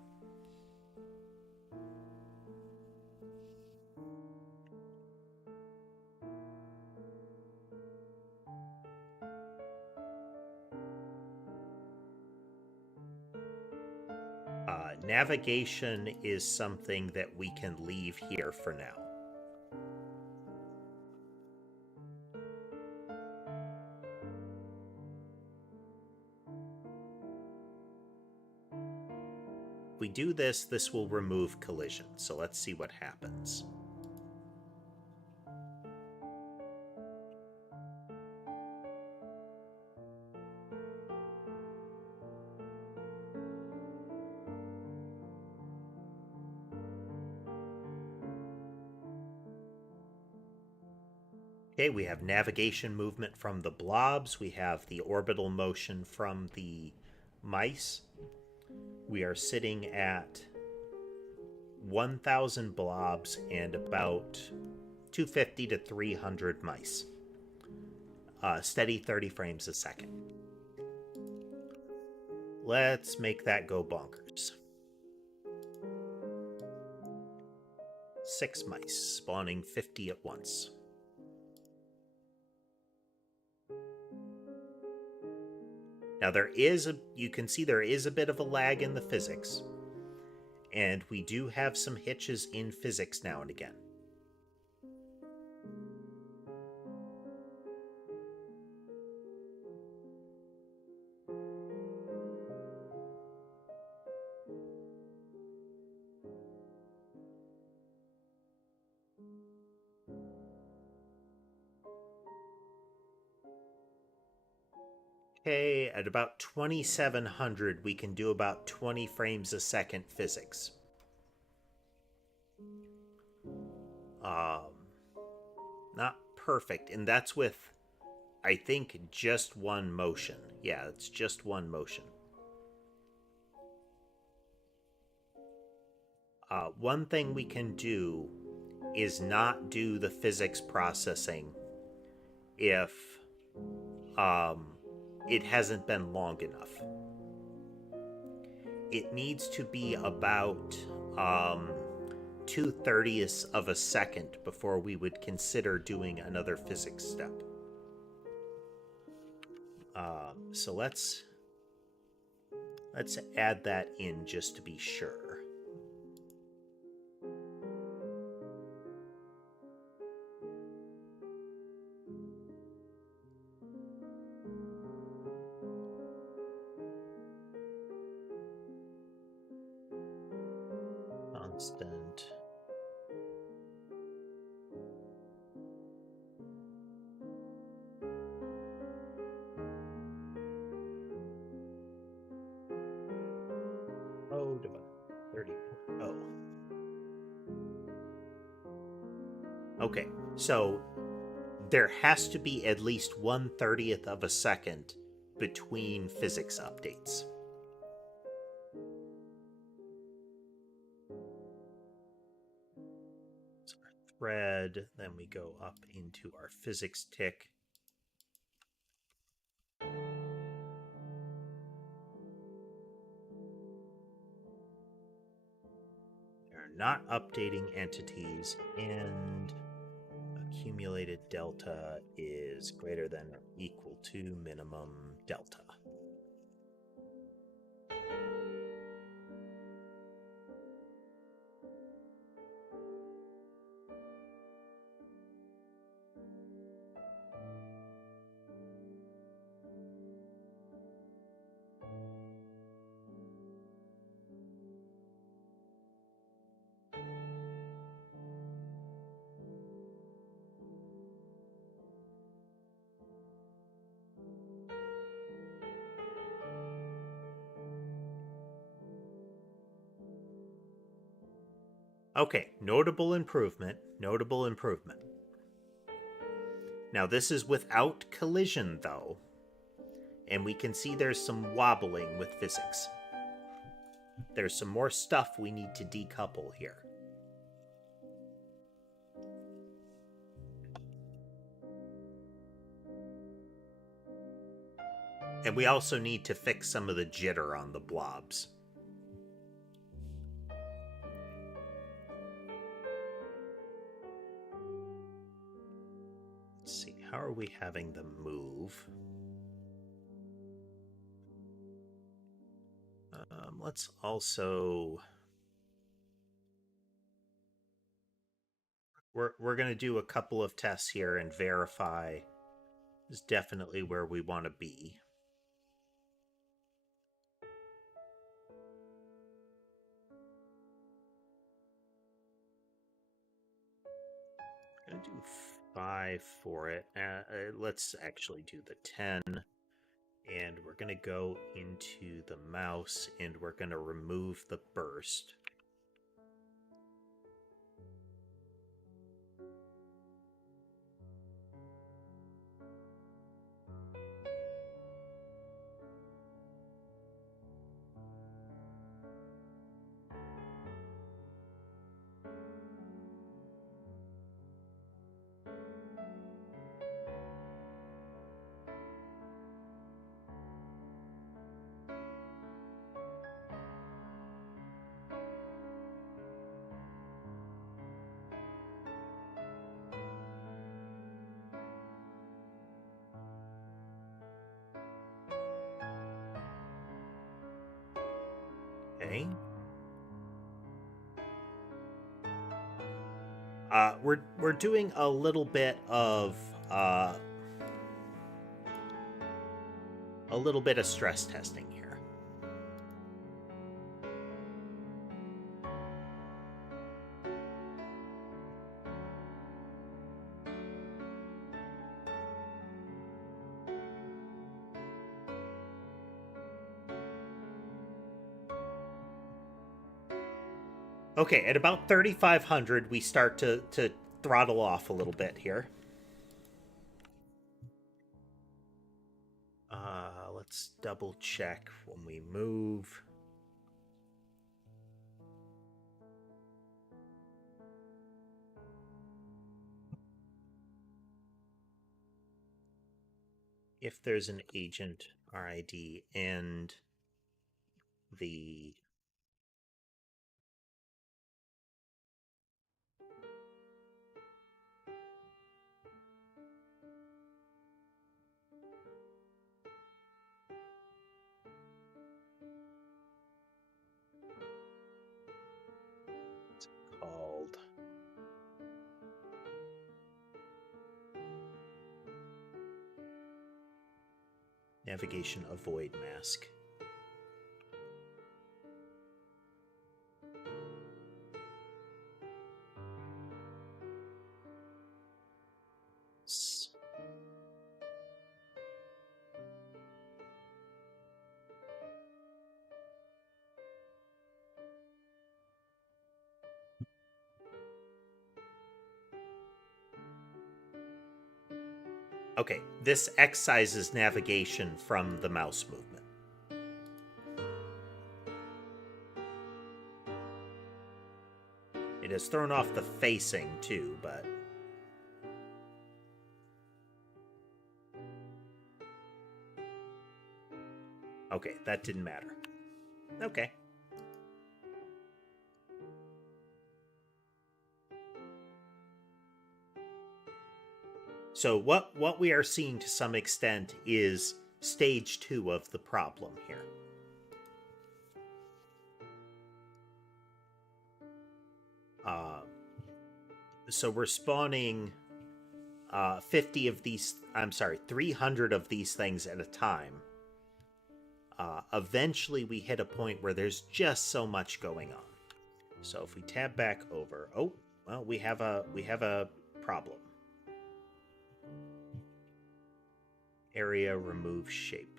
Navigation is something that we can leave here for now. we do this, this will remove collision. So let's see what happens. Okay, we have navigation movement from the blobs. We have the orbital motion from the mice. We are sitting at 1,000 blobs and about 250 to 300 mice. Steady 30 frames a second. Let's make that go bonkers. 6 mice, spawning 50 at once. Now you can see there is a bit of a lag in the physics, and we do have some hitches in physics now and again. Okay, at about 2700, we can do about 20 frames a second physics. Not perfect, and that's with, I think, just one motion. Yeah, it's just one motion. One thing we can do is not do the physics processing if it hasn't been long enough. It needs to be about 2/30ths of a second before we would consider doing another physics step. So let's add that in just to be sure. Constant. Oh, divided 30. Oh. Okay, so there has to be at least 1/30th of a second between physics updates. So our thread, then we go up into our physics tick. They're not updating entities, and accumulated delta is greater than or equal to minimum delta. Okay, notable improvement, notable improvement. Now this is without collision though, and we can see there's some wobbling with physics. There's some more stuff we need to decouple here. And we also need to fix some of the jitter on the blobs. Let's see, how are we having them move? Let's also... We're going to do a couple of tests here and verify is definitely where we want to be. do 5 for it. Let's actually do the 10. And we're going to go into the mouse and we're going to remove the burst. Okay. We're doing a little bit of stress testing here. Okay, at about 3,500, we start to throttle off a little bit here. Let's double check when we move. If there's an agent RID and the called navigation avoid mask. Okay, this excises navigation from the mouse movement. It has thrown off the facing too, but okay, that didn't matter. Okay. So what we are seeing to some extent is stage 2 of the problem here. So we're spawning 50 of these, 300 of these things at a time. Eventually we hit a point where there's just so much going on. So if we tab back over, oh, well, we have a problem. Area remove shape.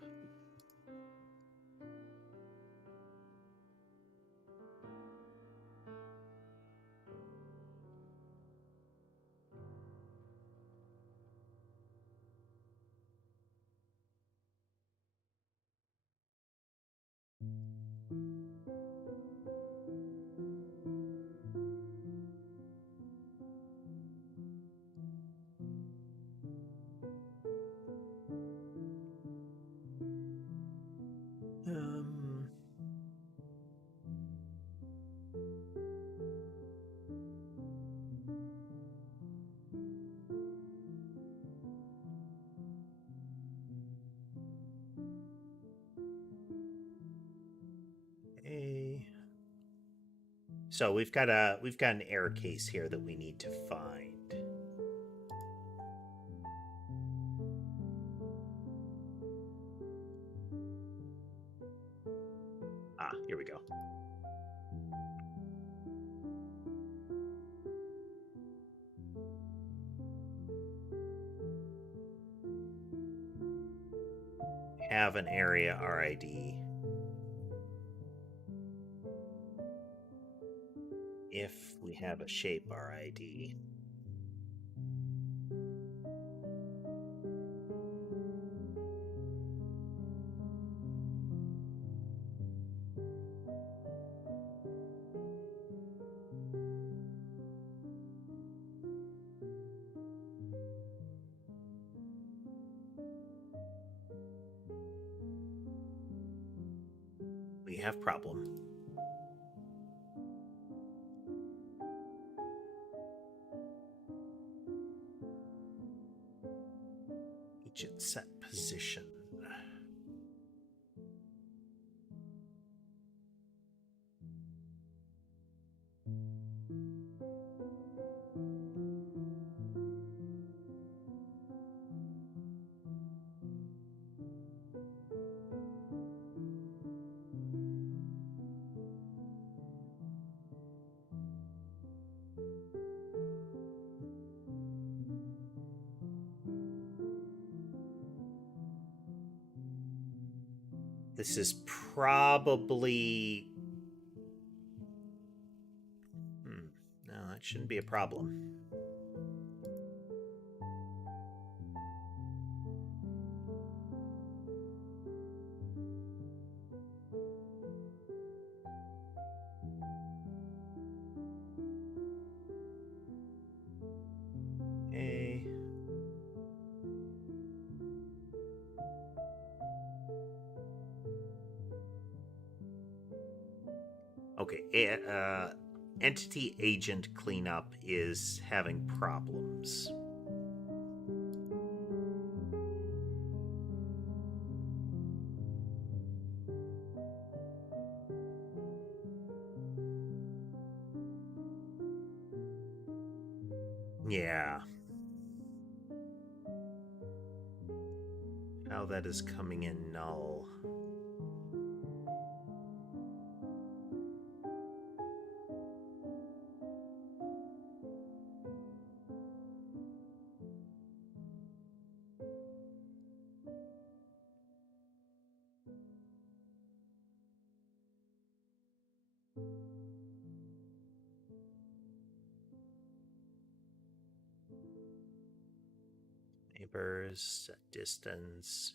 So we've got an error case here that we need to find. Here we go. have an area RID. If we have a shape RID. We have problem. Agent set position. This is probably... No, that shouldn't be a problem. Okay, entity agent cleanup is having problems. Yeah. How that is coming in null. Neighbors, distance.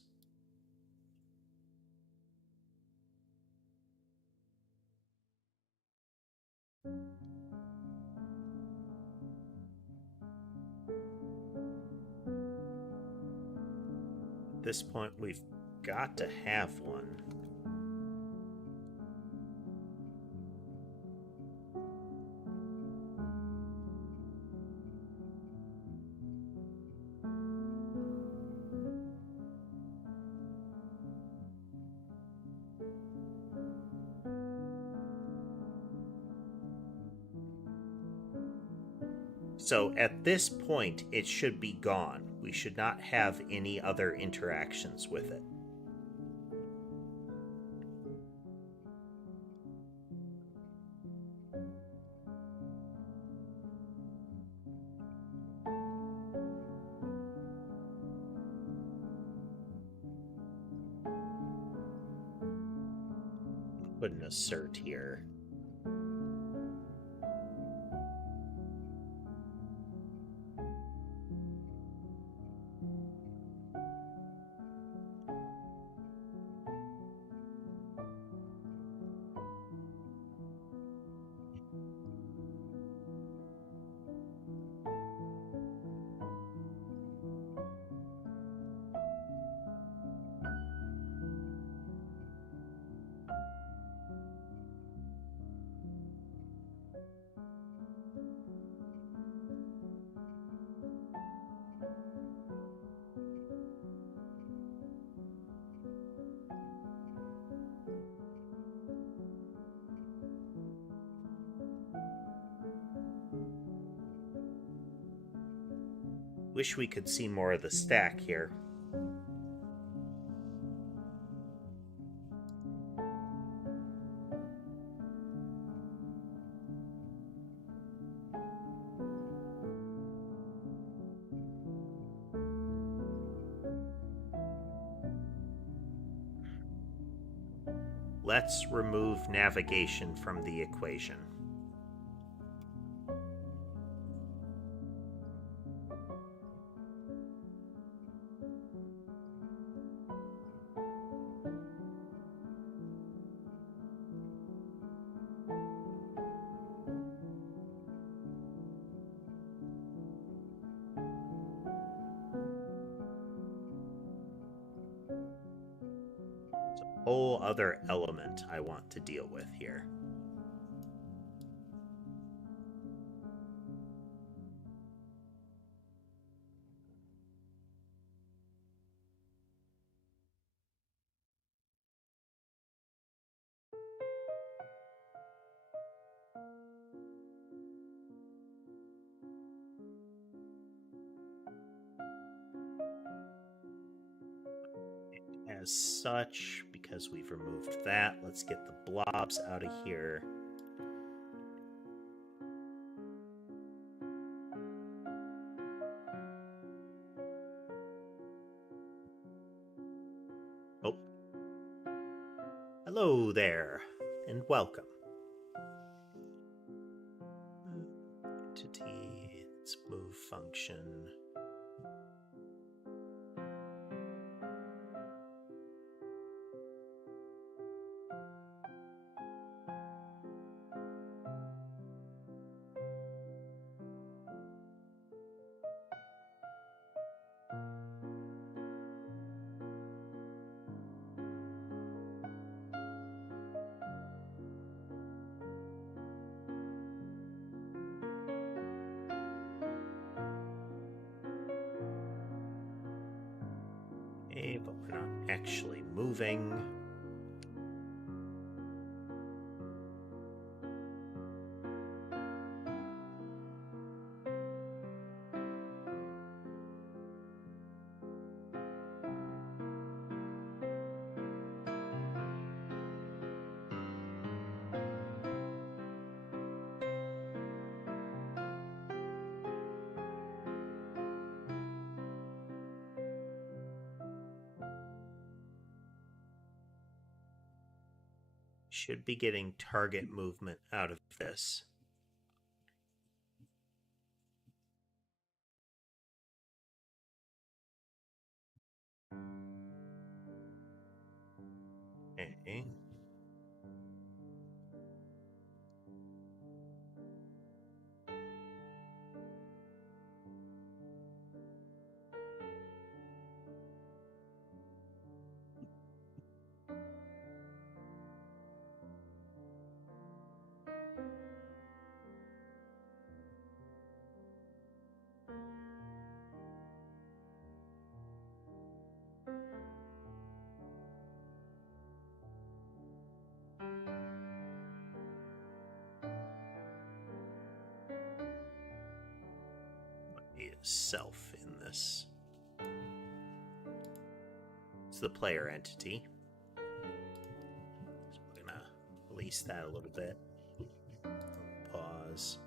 At this point, we've got to have one. So at this point, it should be gone. We should not have any other interactions with it. Put an assert here. Wish we could see more of the stack here. let's remove navigation from the equation. Whole other element I want to deal with here. As such, because we've removed that, let's get the blobs out of here. Oh. Hello there, and welcome. Entity, let's move function. Okay, but we're not actually moving. Should be getting target movement out of this. Okay. Is self in this. It's the player entity. So we're gonna release that a little bit. Pause.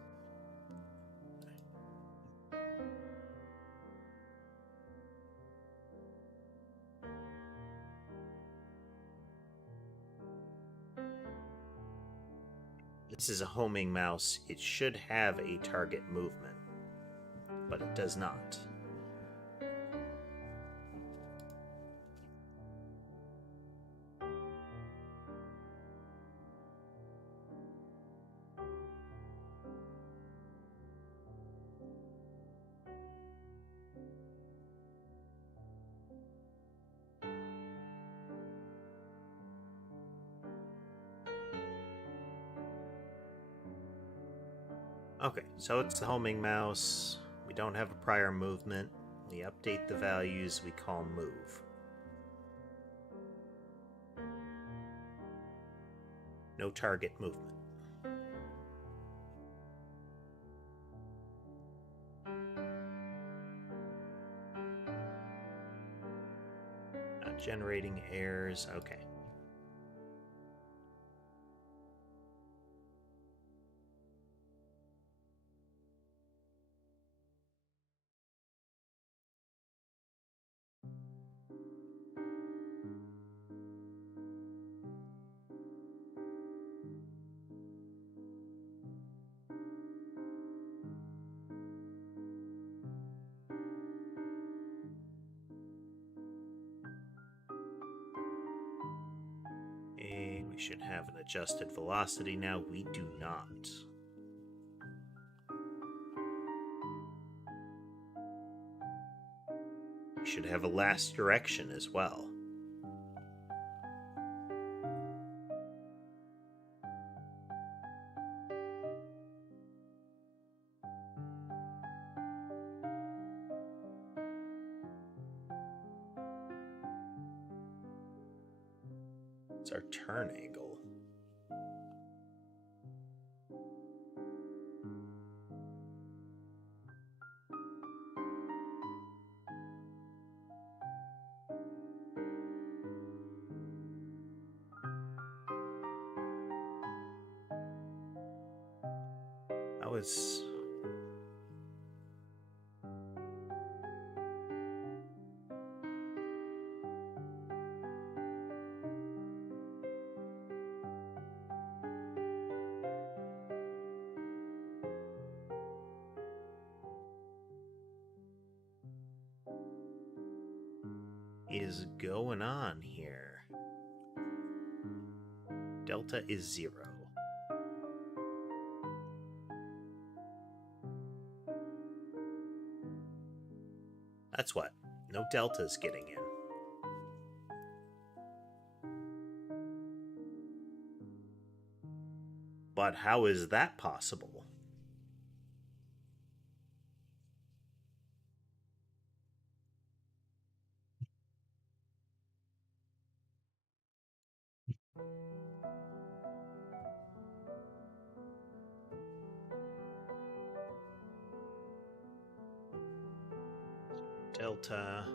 This is a homing mouse. It should have a target movement, but it does not. Okay, so it's the homing mouse. We don't have a prior movement. We update the values, we call move. No target movement. Not generating errors. Okay. should have an adjusted velocity now. We do not. We should have a last direction as well. It's our turn angle. That was... is going on here? Delta is 0. That's what. No delta's getting in. But how is that possible? Delta.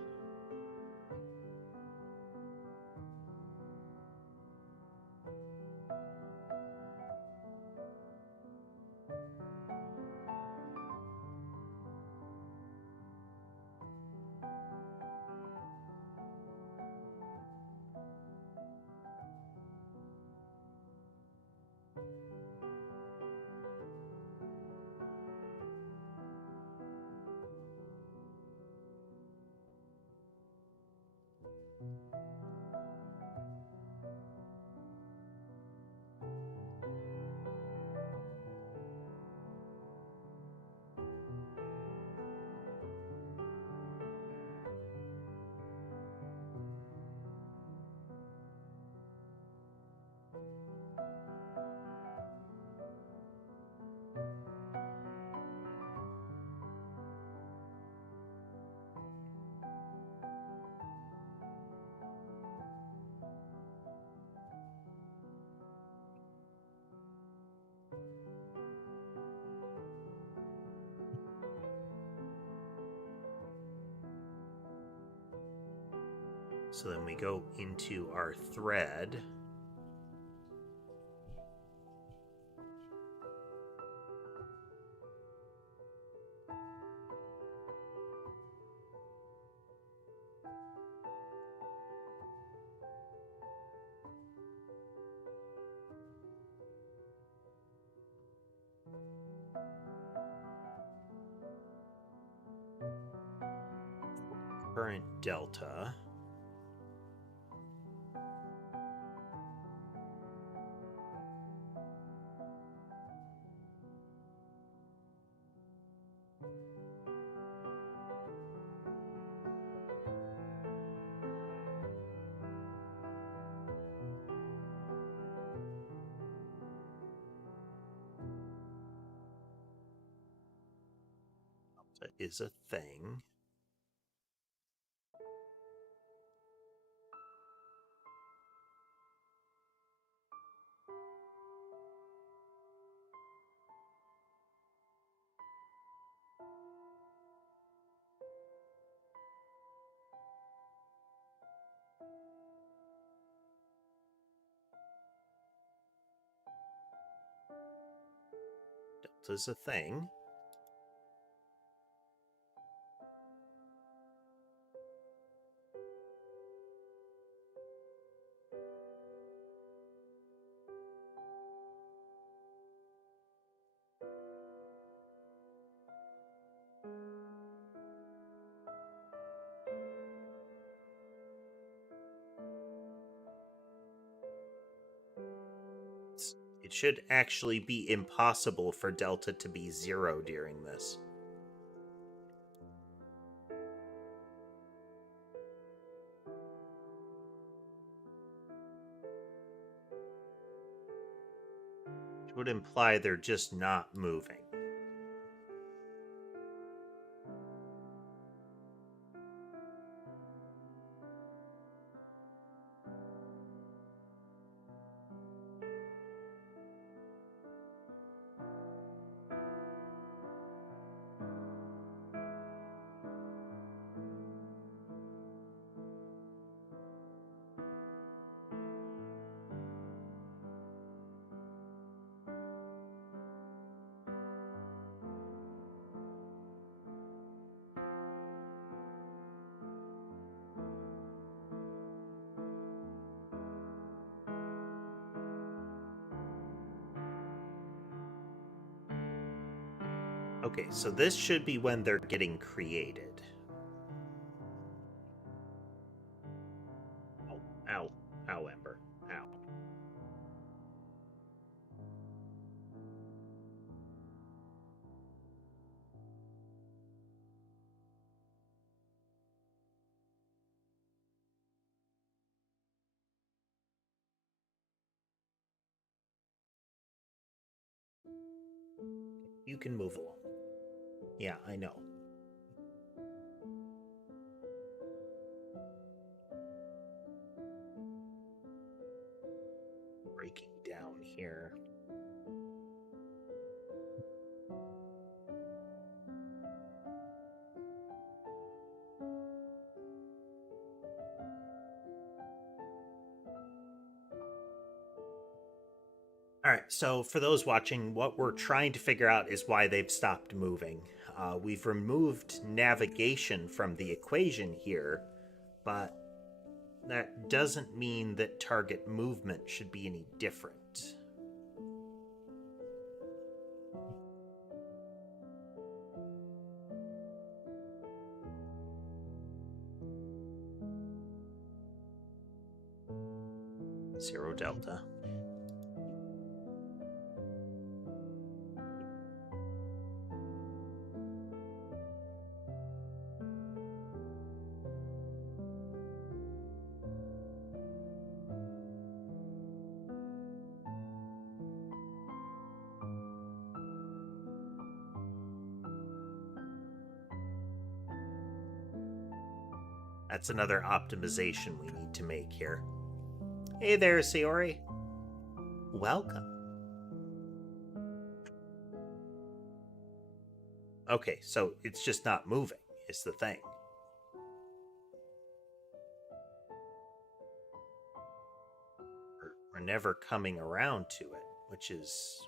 So then we go into our thread. Current delta. Delta is a thing. Delta's a thing. It should actually be impossible for delta to be 0 during this. It would imply they're just not moving. Okay, so this should be when they're getting created. Oh, ow. Ow, Ember. Ow. You can move along. Yeah, I know. Breaking down here. All right, so for those watching, what we're trying to figure out is why they've stopped moving. We've removed navigation from the equation here, but that doesn't mean that target movement should be any different. Zero delta. That's another optimization we need to make here. Hey there, Sayori. Welcome. Okay, so it's just not moving, is the thing. We're never coming around to it, which is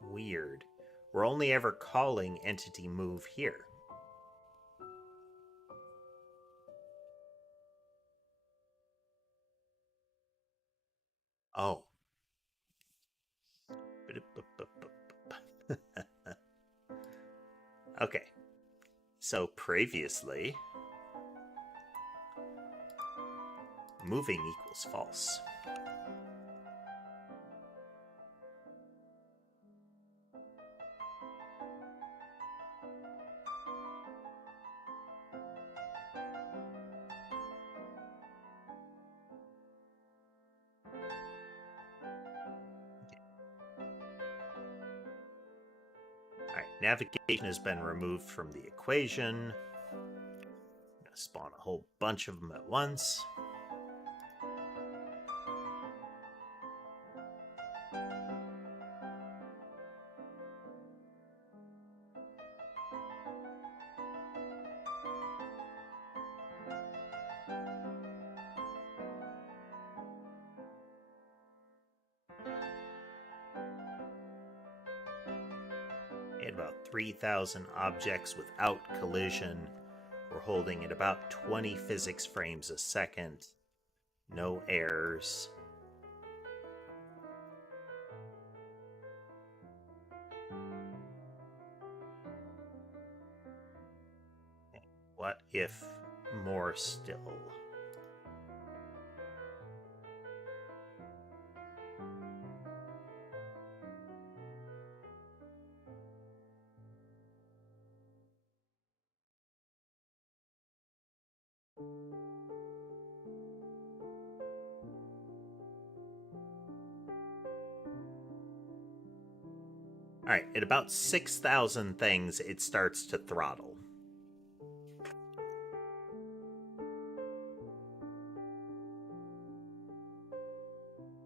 weird. We're only ever calling entity move here. Oh. Okay. So previously, moving equals false. Alright, navigation has been removed from the equation. I'm going to spawn a whole bunch of them at once. And about 3,000 objects without collision. We're holding at about 20 physics frames a second. No errors. What if more still? Alright, at about 6,000 things, it starts to throttle.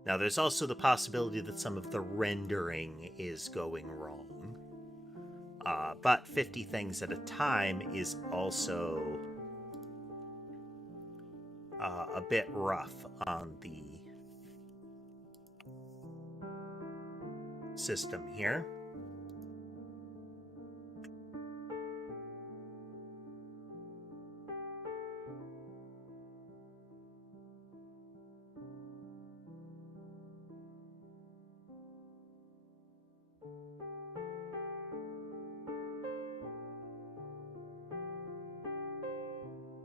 Now, there's also the possibility that some of the rendering is going wrong. But 50 things at a time is also a bit rough on the system here.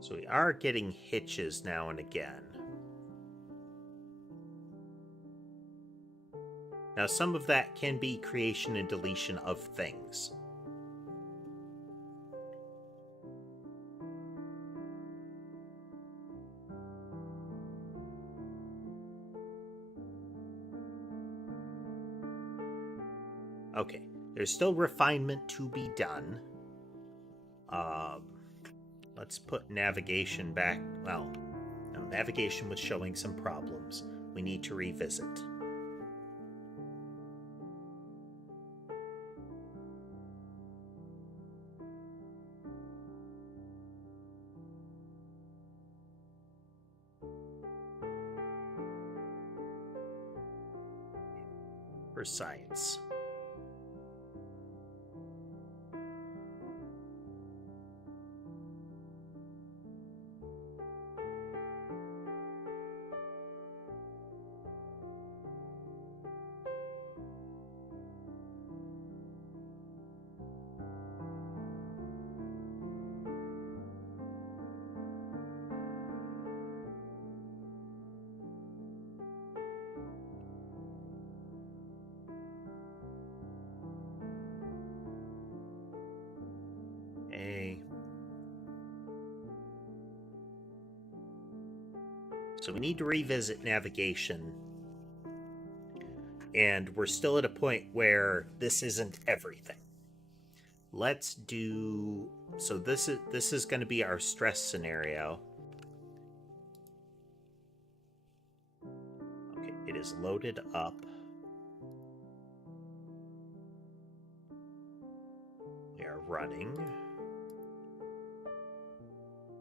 So we are getting hitches now and again. Now, some of that can be creation and deletion of things. Okay, there's still refinement to be done. Let's put navigation back. Well, no, navigation was showing some problems. We need to revisit. For science. So we need to revisit navigation. And we're still at a point where this isn't everything. Let's do... So this is going to be our stress scenario. Okay, it is loaded up. We are running.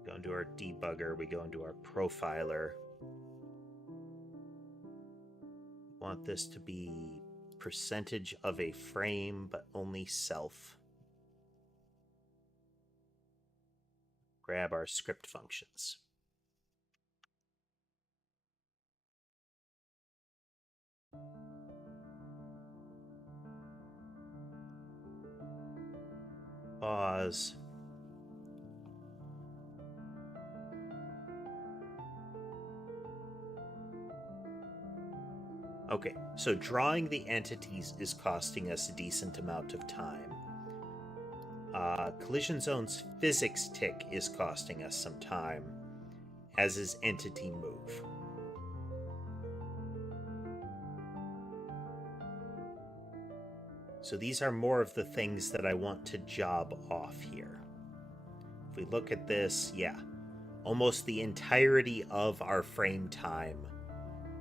Go into our debugger, we go into our profiler. Want this to be percentage of a frame, but only self. Grab our script functions. Pause. Okay, so drawing the entities is costing us a decent amount of time. Collision Zone's physics tick is costing us some time, as is entity move. So these are more of the things that I want to job off here. If we look at this, yeah, almost the entirety of our frame time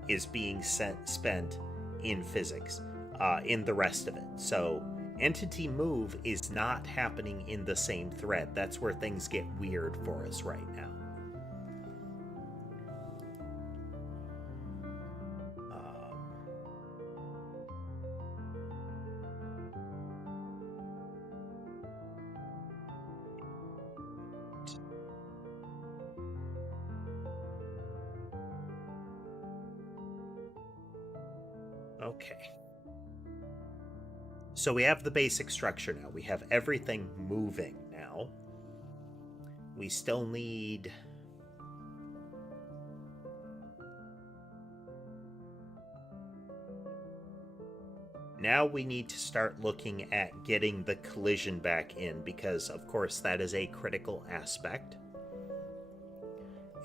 is being spent in physics, in the rest of it. So entity move is not happening in the same thread. That's where things get weird for us right now. Okay. So we have the basic structure now. We have everything moving now. We still need... Now we need to start looking at getting the collision back in, because of course that is a critical aspect.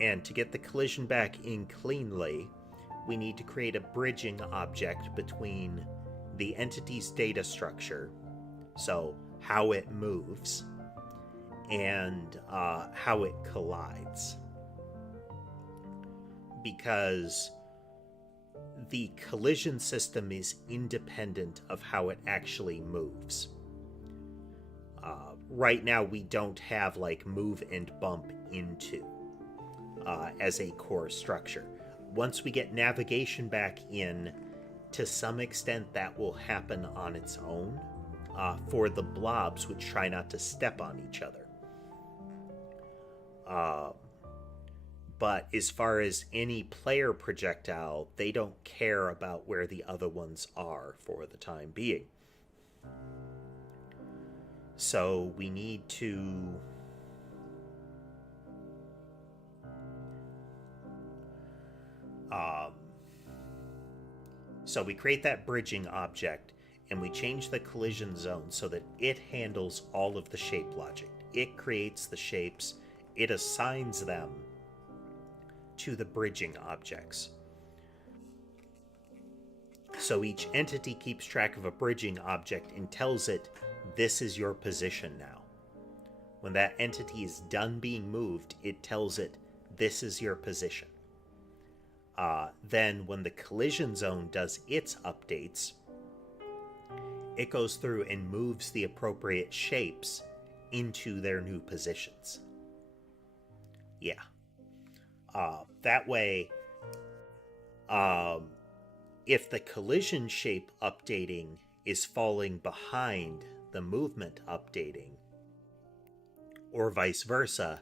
And to get the collision back in cleanly, we need to create a bridging object between the entity's data structure So how it moves and how it collides. Because the collision system is independent of how it actually moves. Right now, we don't have like move and bump into as a core structure. Once we get navigation back in, to some extent that will happen on its own for the blobs, which try not to step on each other. But as far as any player projectile, they don't care about where the other ones are for the time being. So we need to so we create that bridging object and we change the collision zone so that it handles all of the shape logic. It creates the shapes, it assigns them to the bridging objects. So each entity keeps track of a bridging object and tells it, this is your position now. When that entity is done being moved, it tells it, this is your position. Then when the collision zone does its updates, it goes through and moves the appropriate shapes into their new positions. Yeah. That way, if the collision shape updating is falling behind the movement updating, or vice versa,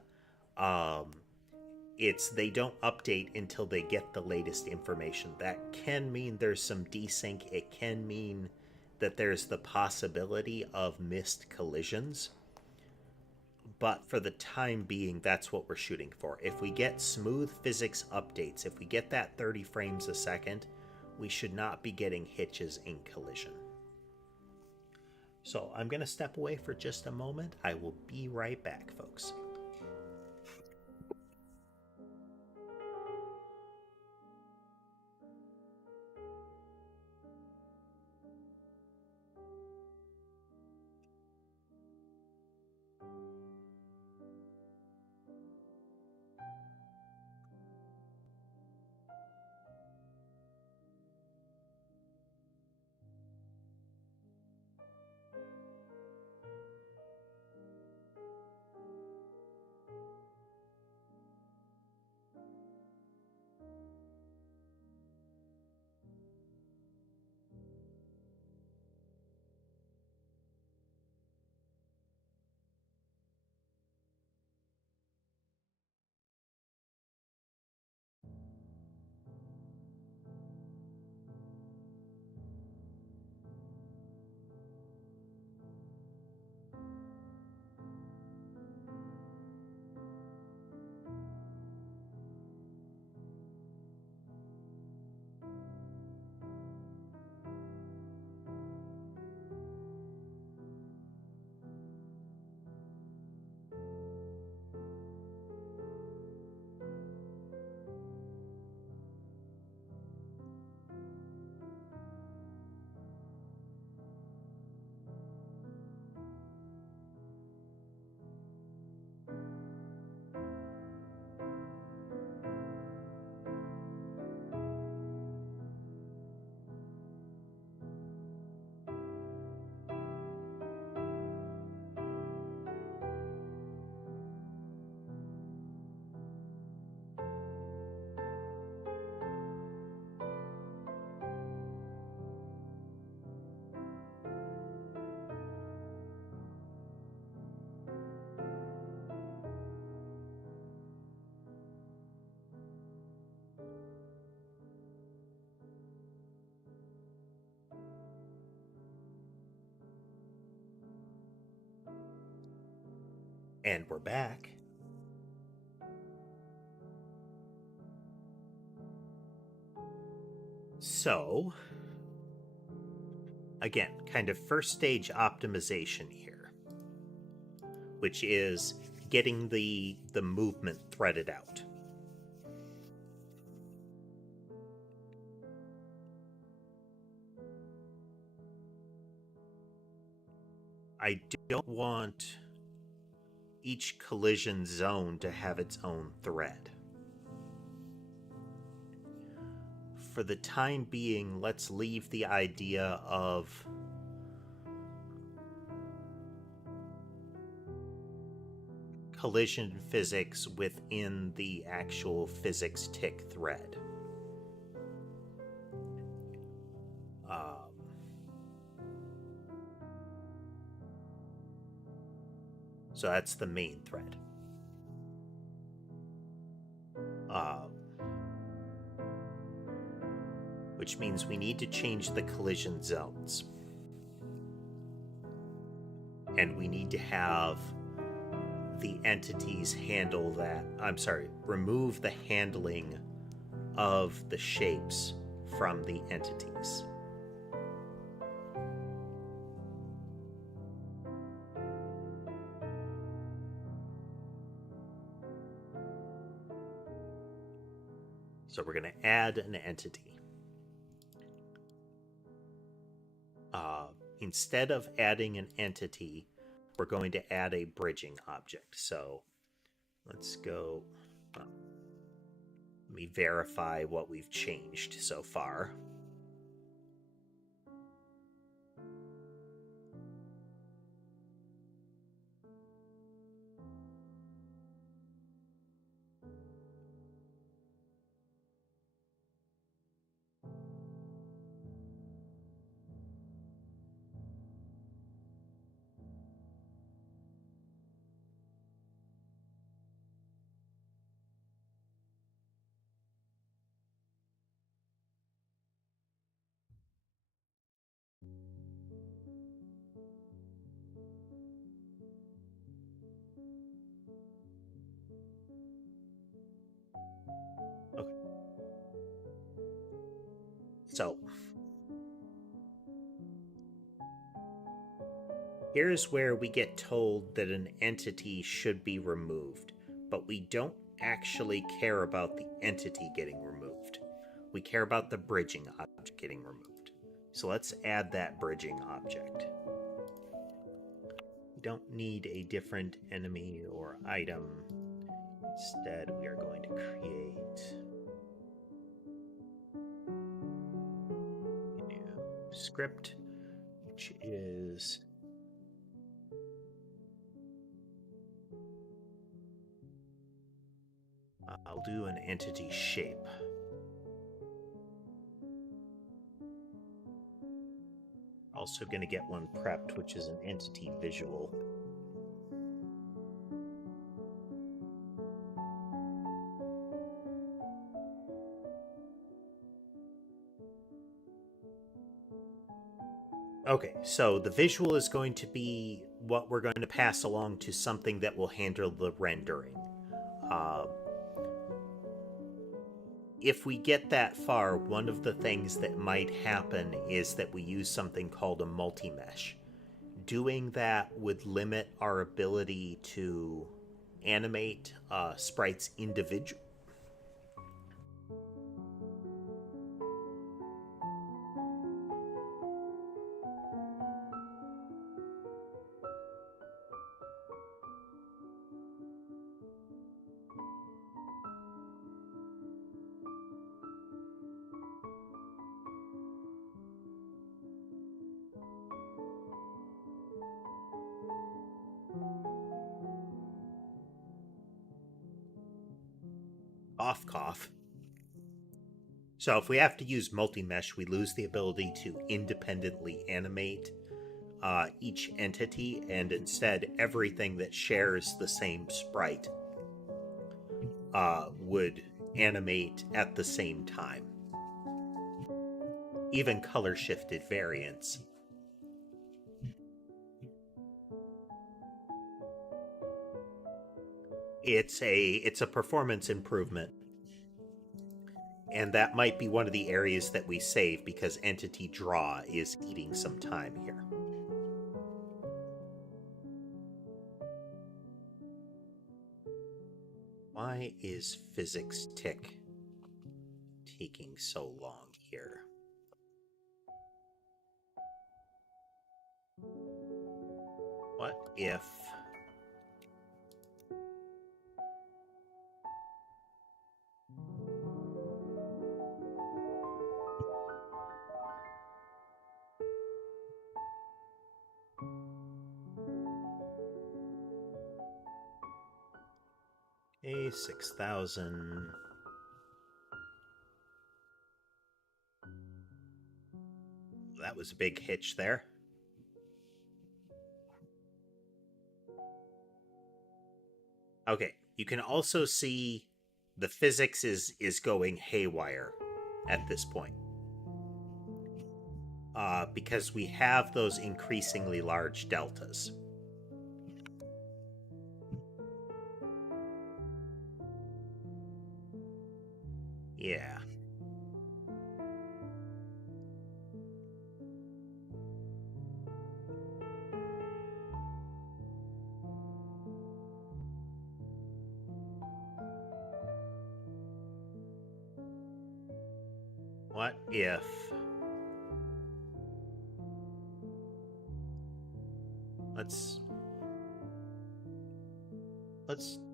it's they don't update until they get the latest information. That can mean there's some desync. It can mean that there's the possibility of missed collisions. But for the time being, that's what we're shooting for. If we get smooth physics updates, if we get that 30 frames a second, we should not be getting hitches in collision. So I'm going to step away for just a moment. I will be right back, folks. And we're back. So, again, kind of first stage optimization here, which is getting the movement threaded out. I don't want each collision zone to have its own thread. For the time being, let's leave the idea of collision physics within the actual physics tick thread. So that's the main thread. Which means we need to change the collision zones. And we need to have the entities handle that. Remove the handling of the shapes from the entities. So we're going to add an entity. Instead of adding an entity, we're going to add a bridging object. So let's go. Let me verify what we've changed so far. Okay. So here's where we get told that an entity should be removed, but we don't actually care about the entity getting removed. We care about the bridging object getting removed. So let's add that bridging object. We don't need a different enemy or item. Instead, we are going to create a new script, which is I'll do an entity shape. Also going to get one prepped, which is an entity visual. Okay, so the visual is going to be what we're going to pass along to something that will handle the rendering. If we get that far, one of the things that might happen is that we use something called a multi-mesh. Doing that would limit our ability to animate sprites individually. Cough. So if we have to use multi-mesh, we lose the ability to independently animate each entity, and instead everything that shares the same sprite would animate at the same time. Even color-shifted variants. It's a performance improvement. And that might be one of the areas that we save because entity draw is eating some time here. Why is physics tick taking so long here? if a 6,000 that was a big hitch there. Okay, you can also see the physics is going haywire at this point. Because we have those increasingly large deltas. Yeah. What if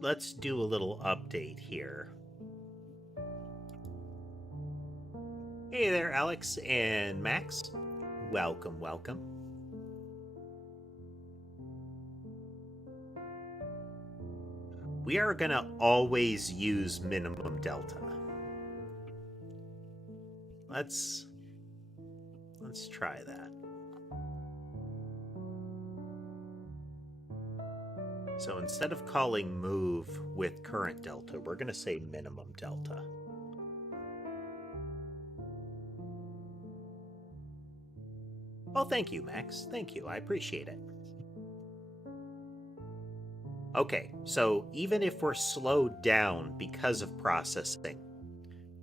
let's do a little update here. Hey there, Alex and Max. Welcome, welcome. We are gonna always use minimum delta. Let's try that. So instead of calling move with current delta, we're going to say minimum delta. Well, thank you, Max. Thank you. I appreciate it. Okay, so even if we're slowed down because of processing,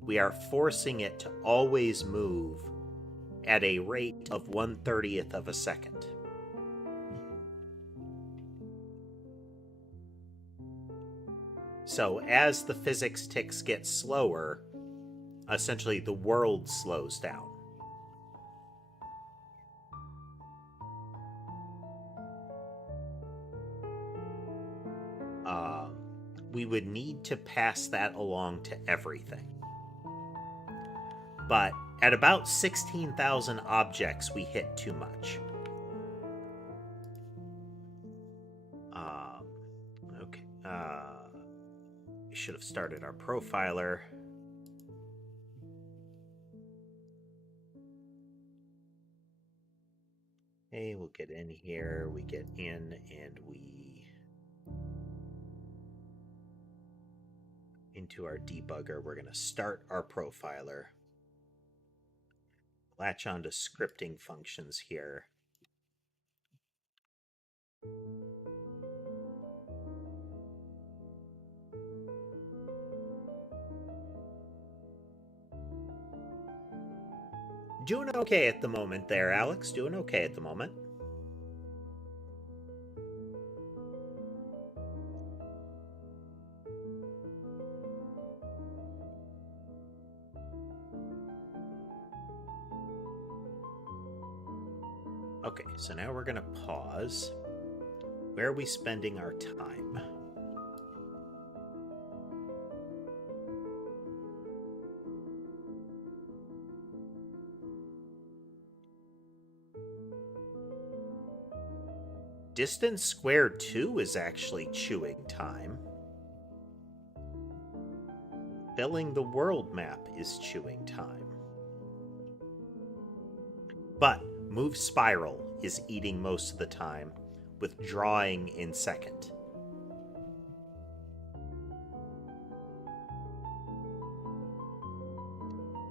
we are forcing it to always move at a rate of 1/30th of a second. So as the physics ticks get slower, essentially the world slows down. We would need to pass that along to everything. But at about 16,000 objects, we hit too much. Okay. We should have started our profiler. Okay, we'll get in here. We get in and we into our debugger. We're going to start our profiler. Latch on to scripting functions here. Doing okay at the moment there, Alex. Doing okay at the moment. Okay, so now we're going to pause. Where are we spending our time? Distance squared 2 is actually chewing time. Filling the world map is chewing time. But move spiral is eating most of the time, with drawing in second.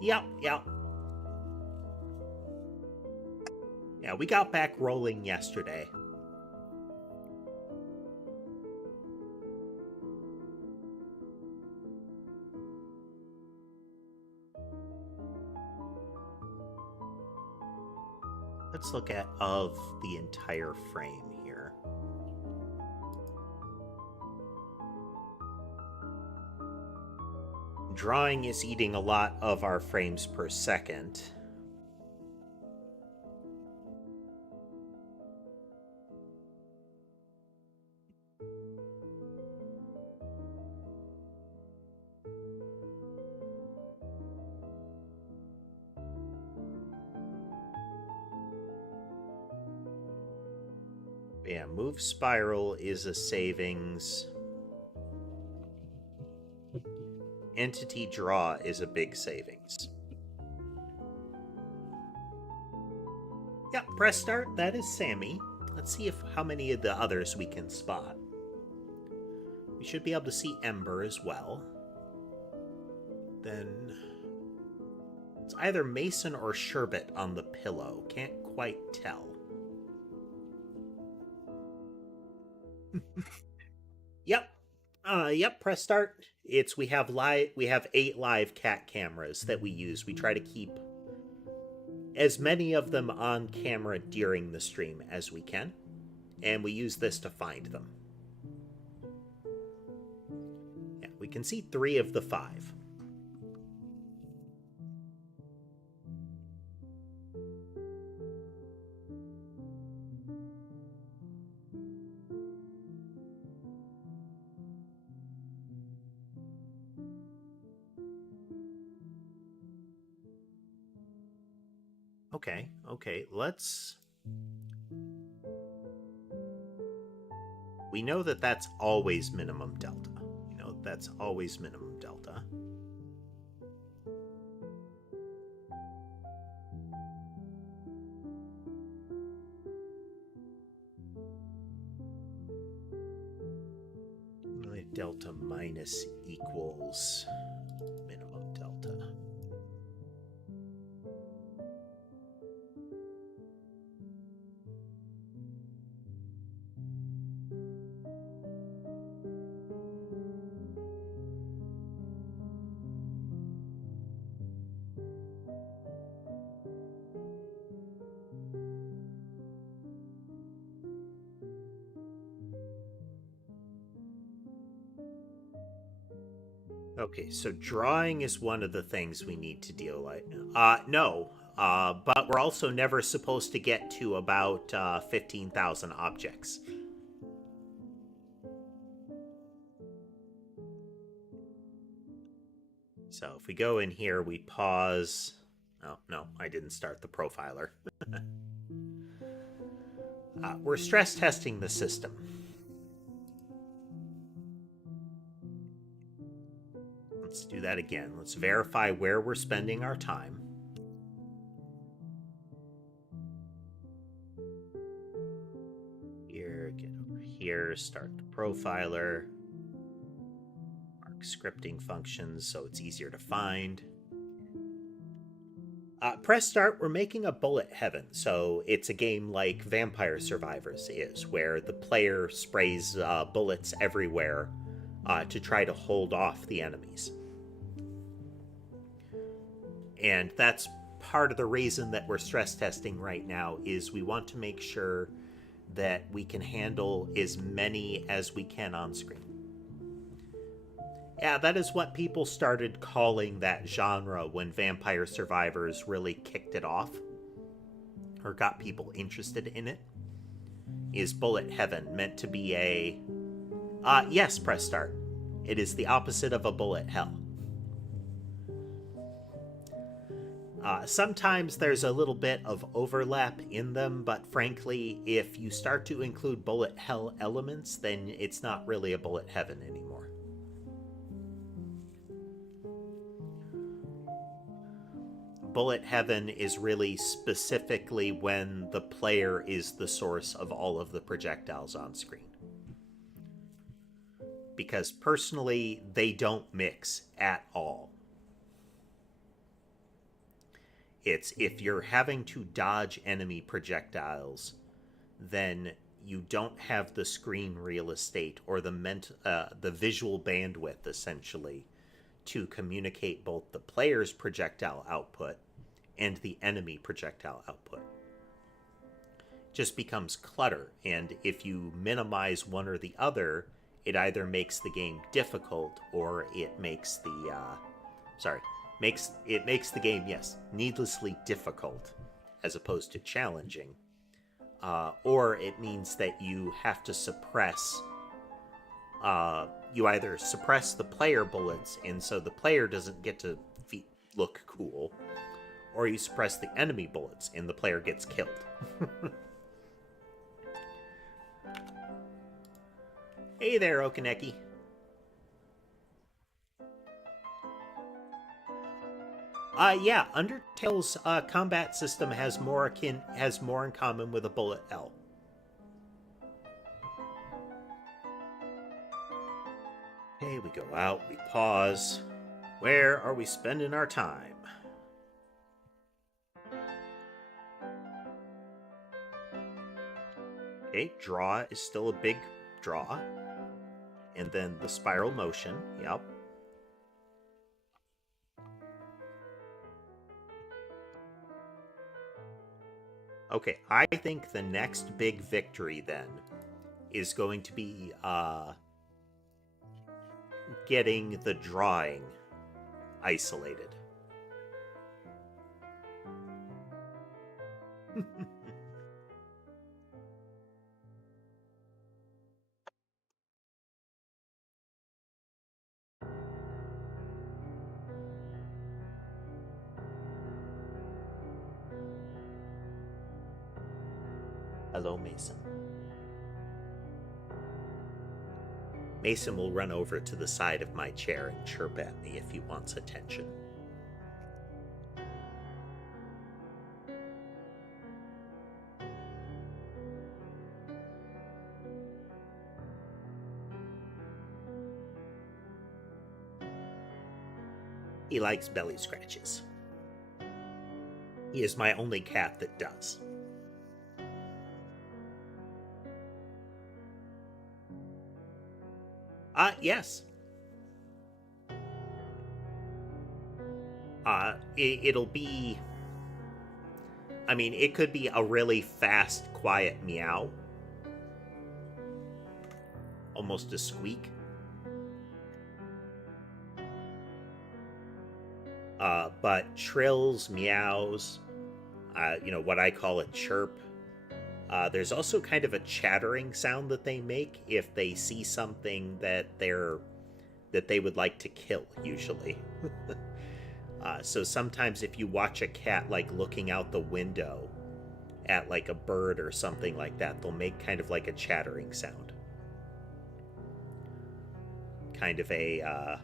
Yep. Yeah, we got back rolling yesterday. Let's look at of the entire frame here. Drawing is eating a lot of our frames per second. Yeah, move spiral is a savings. Entity draw is a big savings. Yeah, press start. That is Sammy. Let's see how many of the others we can spot. We should be able to see Ember as well. Then it's either Mason or Sherbet on the pillow. Can't quite tell. Yep. Yep, press start. We have 8 live cat cameras that we use. We try to keep as many of them on camera during the stream as we can, and we use this to find them. Yeah, we can see 3 of the 5. Okay, let's... We know that that's always minimum delta. We know that's always minimum delta. Delta minus equals minimum delta. Okay, so drawing is one of the things we need to deal with. No. But we're also never supposed to get to about 15,000 objects. So if we go in here, we pause. Oh, no, I didn't start the profiler. We're stress testing the system. Let's do that again. Let's verify where we're spending our time. Here, get over here, start the profiler. Mark scripting functions so it's easier to find. Press start. We're making a bullet heaven, so it's a game like Vampire Survivors is, where the player sprays bullets everywhere to try to hold off the enemies. And that's part of the reason that we're stress testing right now, is we want to make sure that we can handle as many as we can on screen. Yeah, that is what people started calling that genre when Vampire Survivors really kicked it off, or got people interested in it, is bullet heaven meant to be a... yes, press start. It is the opposite of a bullet hell. Sometimes there's a little bit of overlap in them, but frankly, if you start to include bullet hell elements, then it's not really a bullet heaven anymore. Bullet heaven is really specifically when the player is the source of all of the projectiles on screen. Because personally, they don't mix at all. It's if you're having to dodge enemy projectiles, then you don't have the screen real estate or the visual bandwidth, essentially, to communicate both the player's projectile output and the enemy projectile output. It just becomes clutter, and if you minimize one or the other, it either makes the game difficult or it makes the makes the game, yes, needlessly difficult as opposed to challenging. Or it means that you have to suppress... you either suppress the player bullets, and so the player doesn't get to look cool, or you suppress the enemy bullets, and the player gets killed. Hey there, Okaneki. Yeah, Undertale's combat system has more in common with a bullet hell. Okay, we go out, we pause. Where are we spending our time? Okay, draw is still a big draw. And then the spiral motion, yep. Okay, I think the next big victory then is going to be getting the drawing isolated. Hello, Mason. Mason will run over to the side of my chair and chirp at me if he wants attention. He likes belly scratches. He is my only cat that does. Yes. It'll be. I mean, it could be a really fast, quiet meow. Almost a squeak. But trills, meows, what I call a chirp. There's also kind of a chattering sound that they make if they see something that they would like to kill, usually. So sometimes if you watch a cat like looking out the window at like a bird or something like that, they'll make kind of like a chattering sound. Kind of a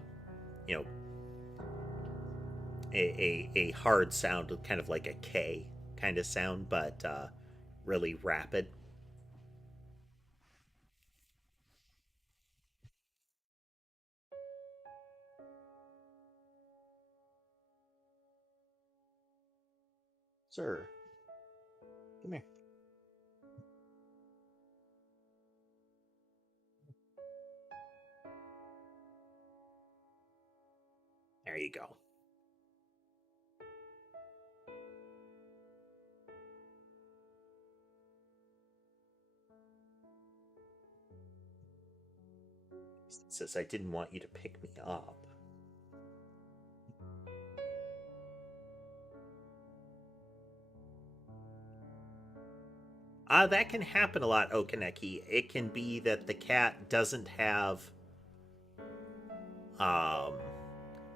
a hard sound, kind of like a K kind of sound, but really rapid. Sir, come here. There you go. It says I didn't want you to pick me up. That can happen a lot, Okaneki. It can be that the cat doesn't have um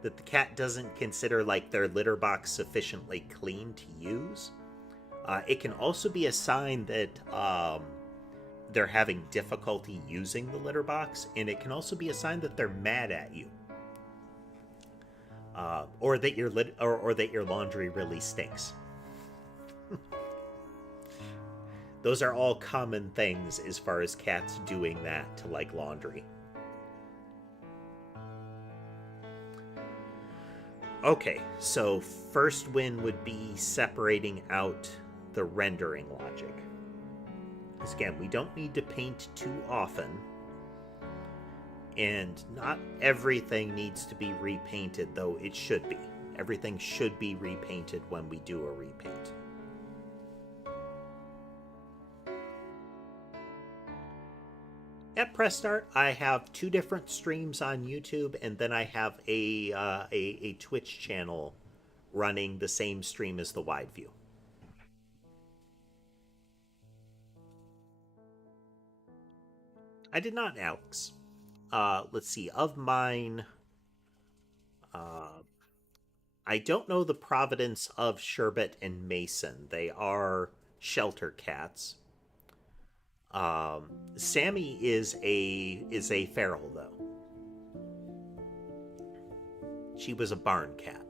that the cat doesn't consider like their litter box sufficiently clean to use. It can also be a sign that they're having difficulty using the litter box, and it can also be a sign that they're mad at you, or that or that your laundry really stinks. Those are all common things as far as cats doing that to like laundry. Okay, so first win would be separating out the rendering logic. Because again, we don't need to paint too often, and not everything needs to be repainted, though it should be. Everything should be repainted when we do a repaint. At Press Start, I have 2 different streams on YouTube, and then I have a Twitch channel running the same stream as the wide view. I did not, Alex. Let's see. Of mine, I don't know the providence of Sherbet and Mason. They are shelter cats. Sammy is a feral though. She was a barn cat.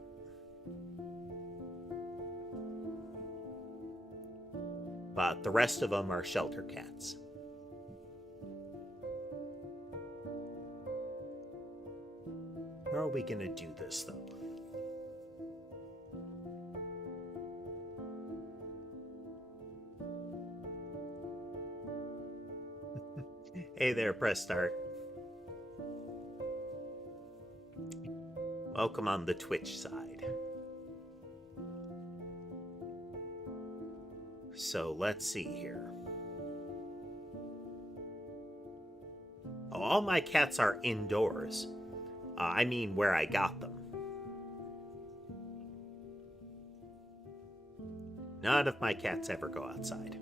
But the rest of them are shelter cats. How are we going to do this, though? Hey there, press start. Welcome on the Twitch side. So let's see here. Oh, all my cats are indoors. I mean where I got them. None of my cats ever go outside.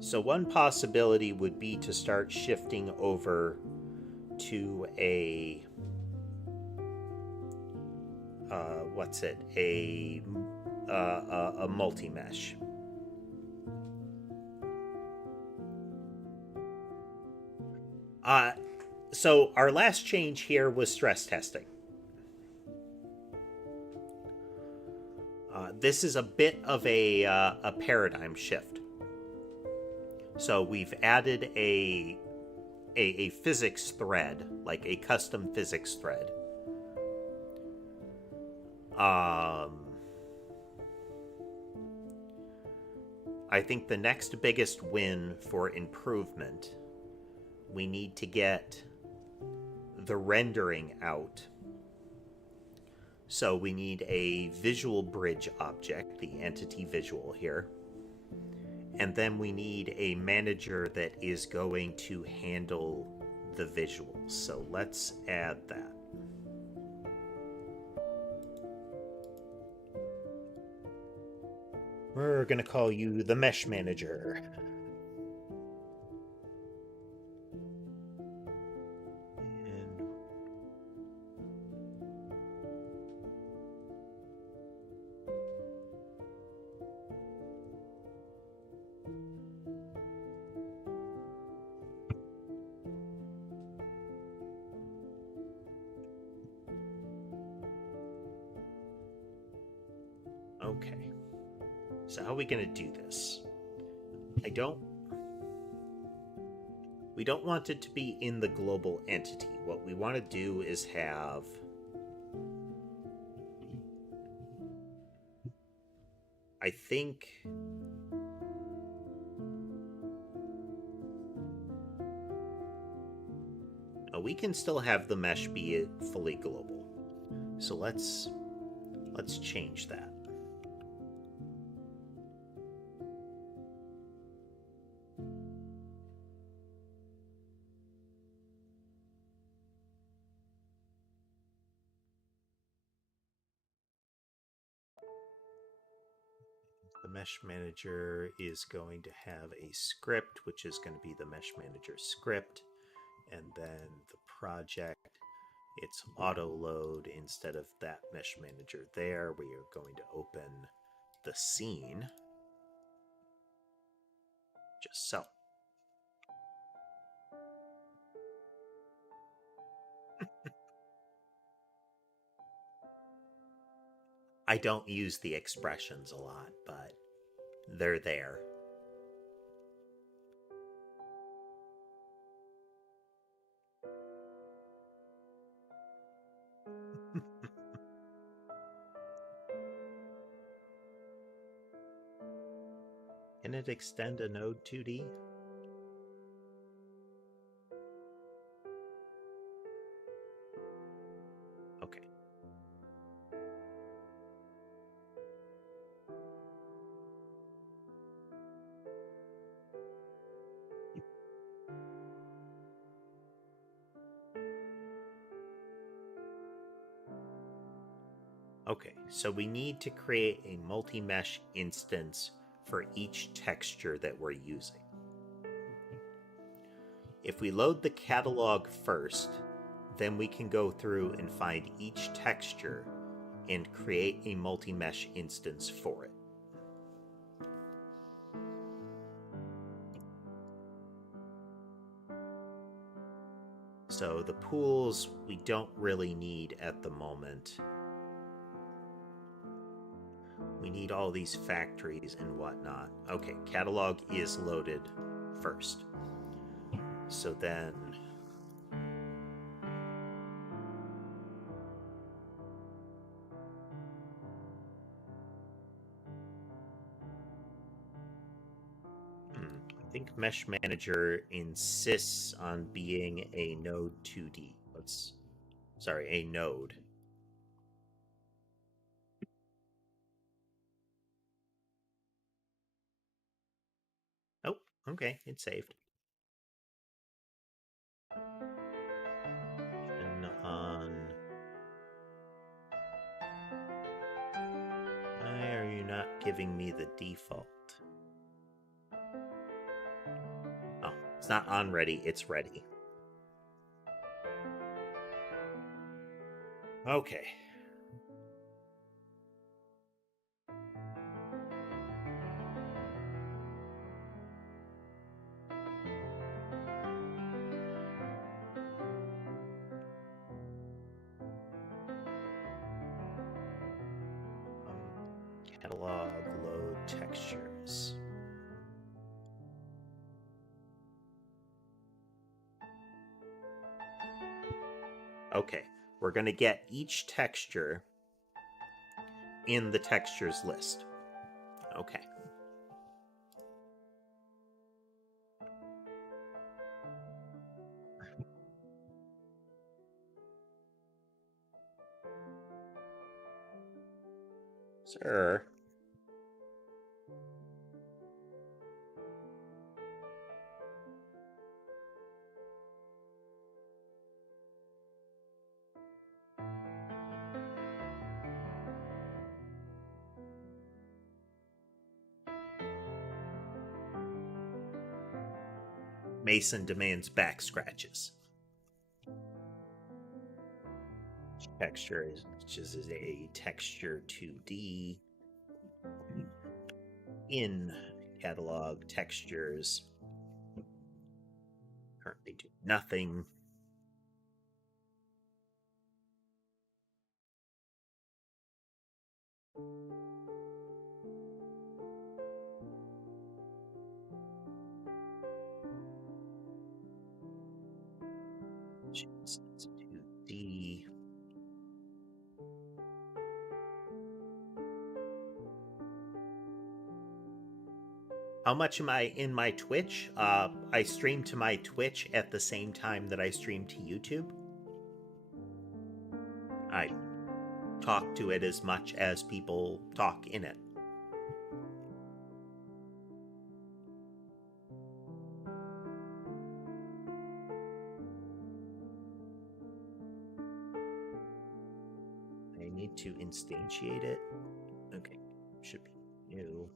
So one possibility would be to start shifting over to a a multi-mesh. So our last change here was stress testing. This is a bit of a paradigm shift. So we've added a physics thread, like a custom physics thread. I think the next biggest win for improvement, we need to get the rendering out. So we need a visual bridge object, the entity visual here. And then we need a manager that is going to handle the visuals. So let's add that. We're going to call you the Mesh Manager. Okay. So how are we going to do this? We don't want it to be in the global entity. What we want to do is have I think we can still have the mesh be fully global. So let's change that. The mesh manager is going to have a script, which is going to be the mesh manager script, and then the project, it's auto load instead of that mesh manager there. We are going to open the scene just so. I don't use the expressions a lot, but they're there. Can it extend a node 2D? Okay. Okay, so we need to create a multi-mesh instance for each texture that we're using. If we load the catalog first, then we can go through and find each texture and create a multi-mesh instance for it. So the pools we don't really need at the moment. We need all these factories and whatnot. Okay, catalog is loaded first. So then I think Mesh Manager insists on being a node 2D. A node. Oh, okay, it's saved. And on... Why are you not giving me the default? Oh, it's not on ready, it's ready. Okay. Catalog, load textures. Okay, we're going to get each texture in the textures list. Okay. Sir. Mason demands back scratches. Texture is a texture 2D. In catalog textures. Currently do nothing. Choose 2D. How much am I in my Twitch? I stream to my Twitch at the same time that I stream to YouTube. I talk to it as much as people talk in it. I need to instantiate it. Okay, should be new.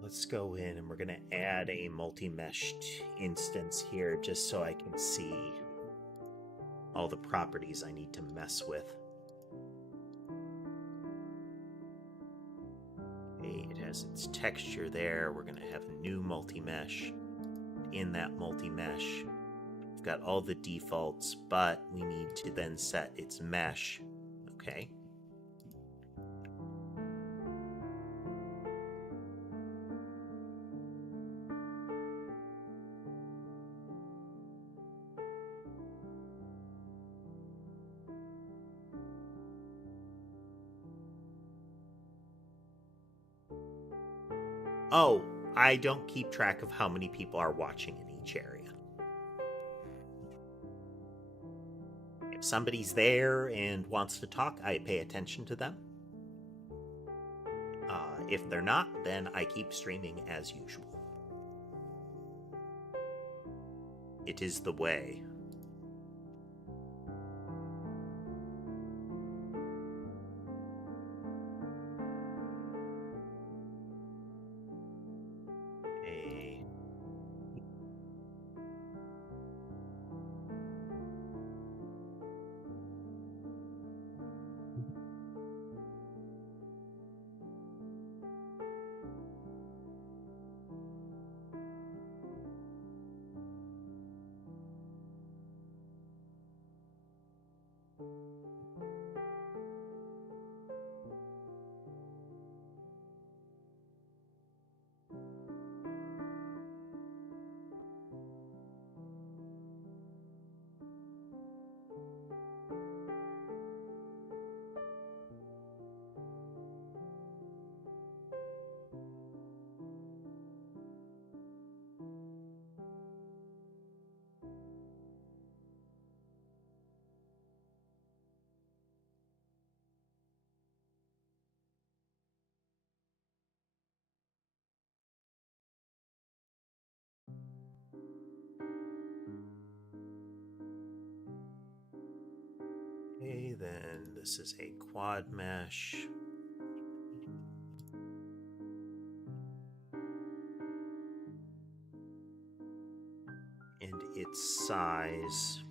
Let's go in and we're going to add a multi-meshed instance here just so I can see all the properties I need to mess with. Okay, it has its texture there. We're going to have a new multi-mesh. In that multi-mesh, we've got all the defaults, but we need to then set its mesh. Okay. Oh, I don't keep track of how many people are watching in each area. If somebody's there and wants to talk, I pay attention to them. If they're not, then I keep streaming as usual. It is the way. then this is a quad mesh. And its size.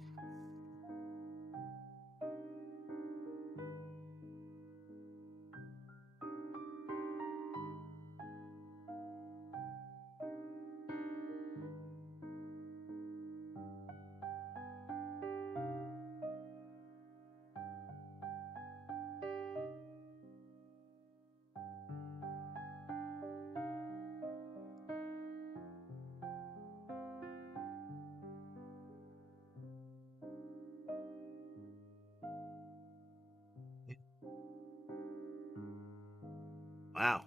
Wow.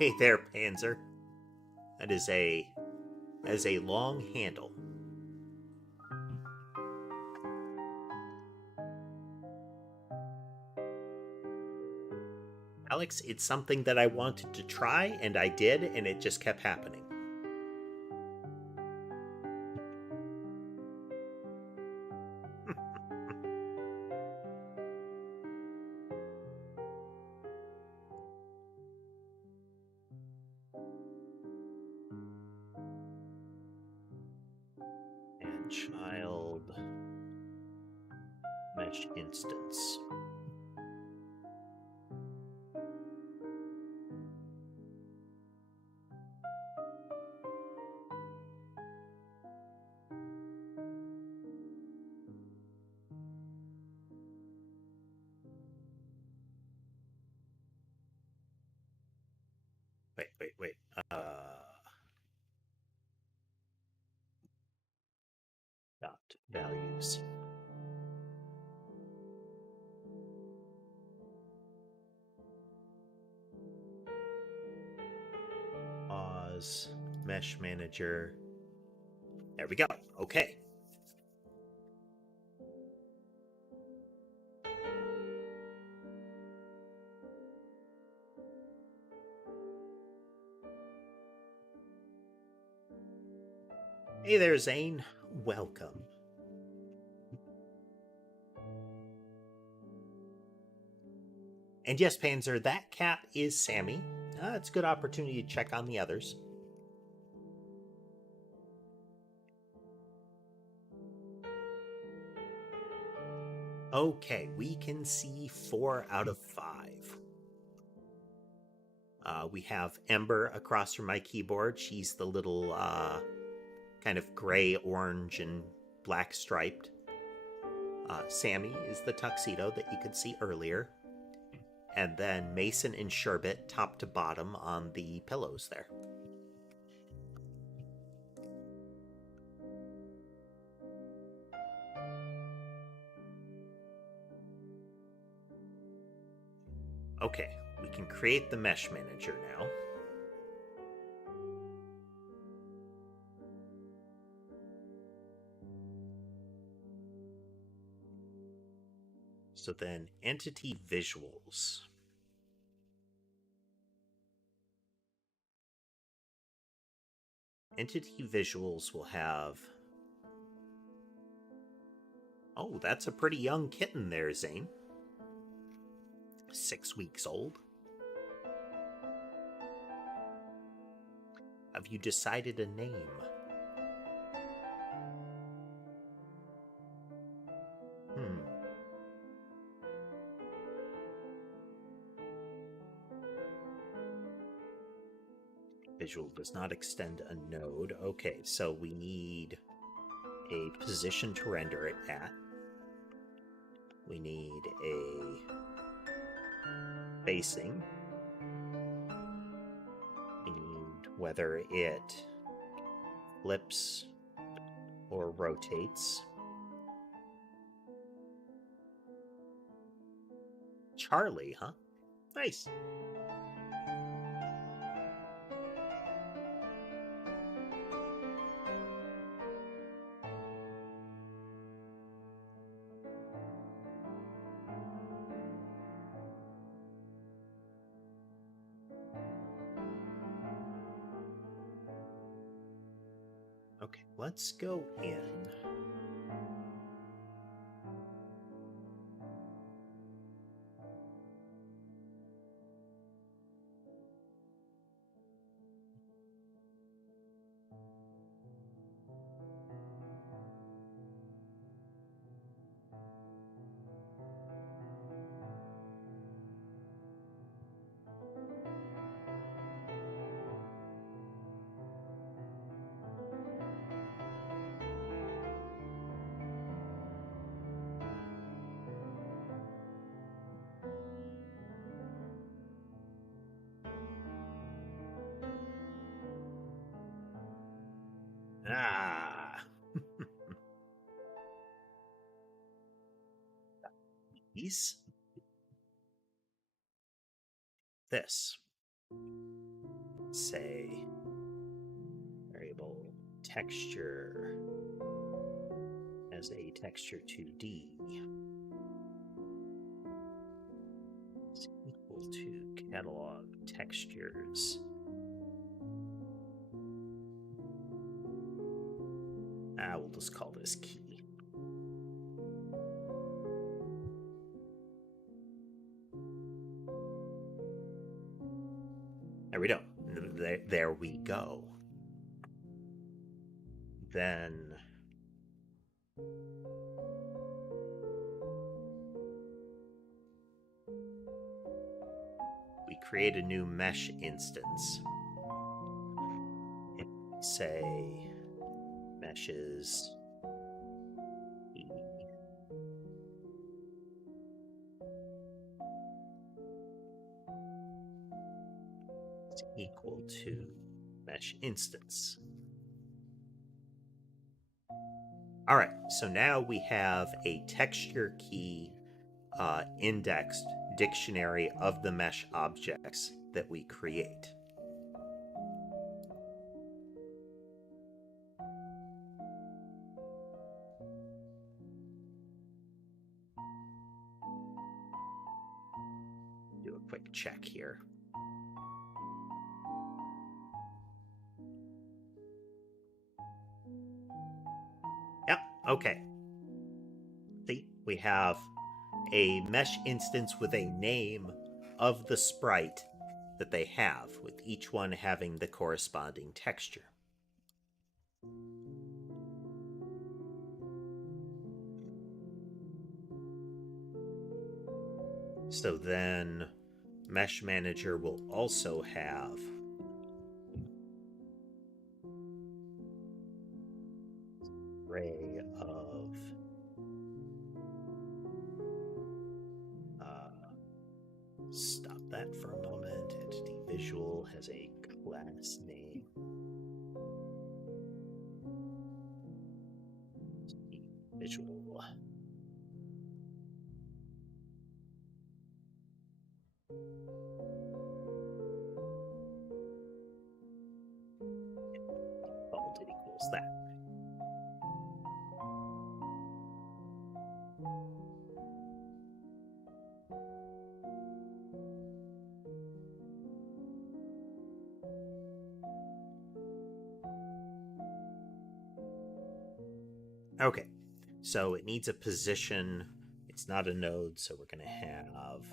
Hey there, Panzer. That is a long handle. Alex, it's something that I wanted to try, and I did, and it just kept happening. And child mesh instance. Wait. Dot values. Pause. Mesh manager. There we go. Okay. Hey there, Zane. Welcome. And yes, Panzer, that cat is Sammy. It's a good opportunity to check on the others. Okay, we can see 4 out of 5. We have Ember across from my keyboard. She's the little kind of gray, orange, and black striped. Sammy is the tuxedo that you could see earlier. And then Mason and Sherbet top to bottom on the pillows there. Okay, we can create the mesh manager now. So then entity visuals. Entity visuals will have... Oh, that's a pretty young kitten there, Zane. 6 weeks old. Have you decided a name? Visual does not extend a node. Okay, so we need a position to render it at. We need a facing. We need whether it flips or rotates. Charlie, huh? Nice. Okay, let's go in. keys. This. Say variable texture as a texture 2D is equal to catalog textures. We'll just call this key. There we go. There we go. Then we create a new mesh instance. And we say meshes E is equal to mesh instance. All right, so now we have a texture key indexed dictionary of the mesh objects that we create. Do a quick check here. Yep, okay. See, we have a mesh instance with a name of the sprite that they have, with each one having the corresponding texture. So then Mesh Manager will also have an array of stop that for a moment. Entity visual has a class name. Visual. Default equals that. Okay, so it needs a position. It's not a node, so we're going to have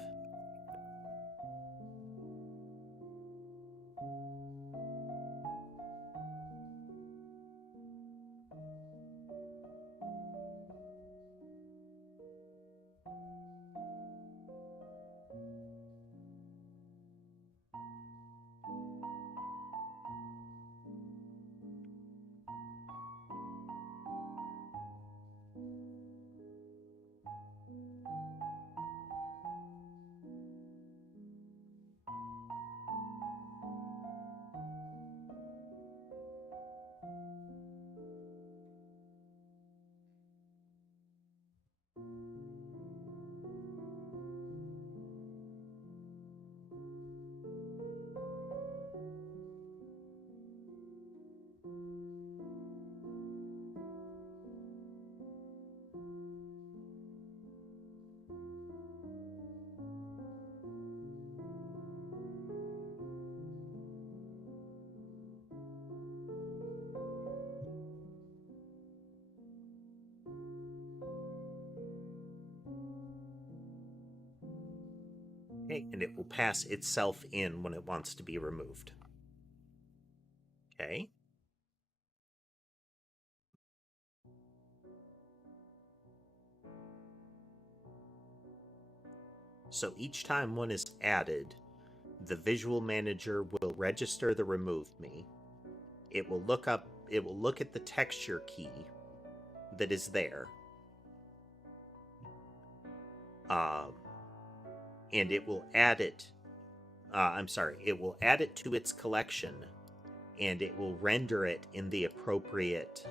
okay, and it will pass itself in when it wants to be removed. Okay. So each time one is added, the visual manager will register the remove me. It will look at the texture key that is there. And it will add it. It will add it to its collection, and it will render it in the appropriate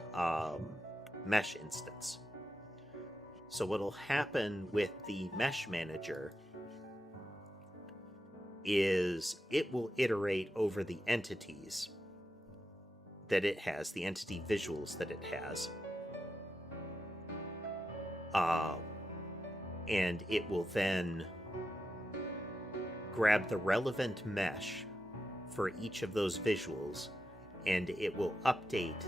mesh instance. So what'll happen with the mesh manager is it will iterate over the entities that it has, the entity visuals that it has. And it will then grab the relevant mesh for each of those visuals, and it will update.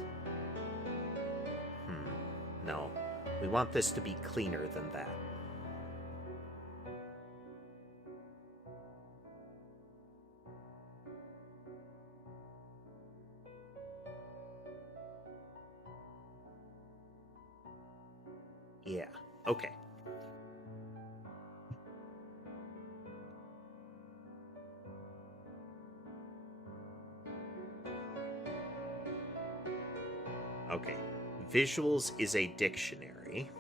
No, we want this to be cleaner than that. Yeah, okay. Okay, visuals is a dictionary.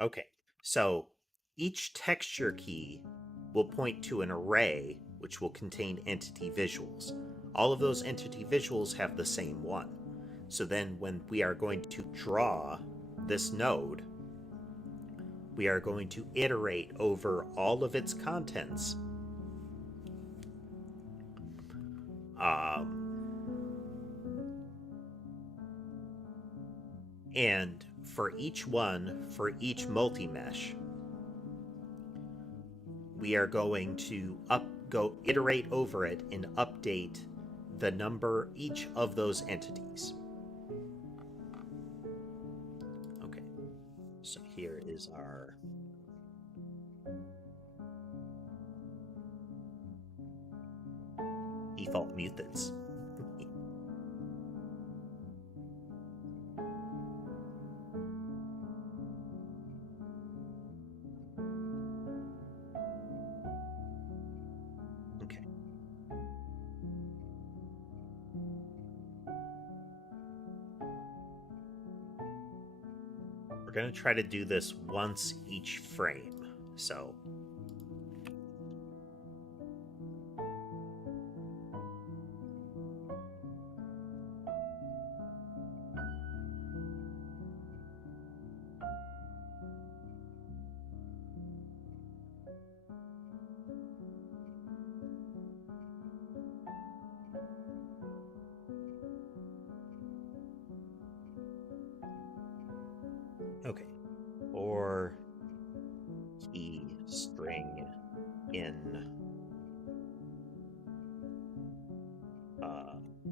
Okay, so each texture key will point to an array which will contain entity visuals. All of those entity visuals have the same one. So then when we are going to draw this node, we are going to iterate over all of its contents. And for each one, for each multi-mesh, we are going to go iterate over it and update the number each of those entities. Okay, so here is our default methods. Okay. We're going to try to do this once each frame. So okay, or key string in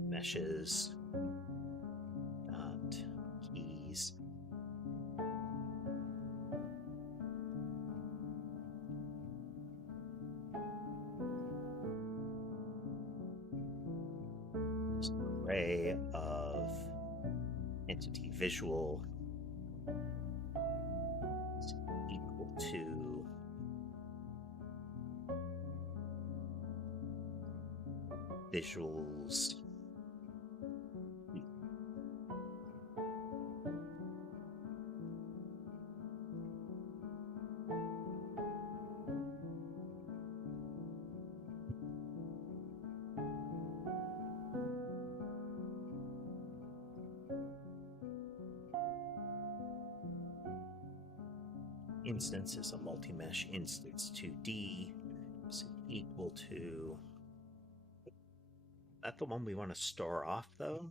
meshes dot keys. Array of entity visual is equal to visuals instance is a multi-mesh instance 2D is equal to. That's the one we want to store off though.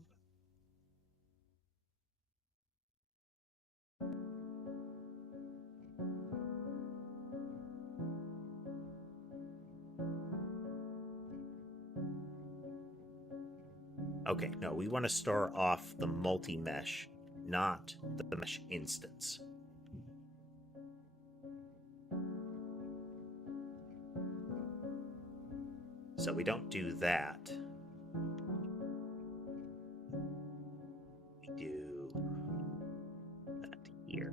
Okay, no, we want to store off the multi-mesh, not the mesh instance. So we don't do that. We do that here.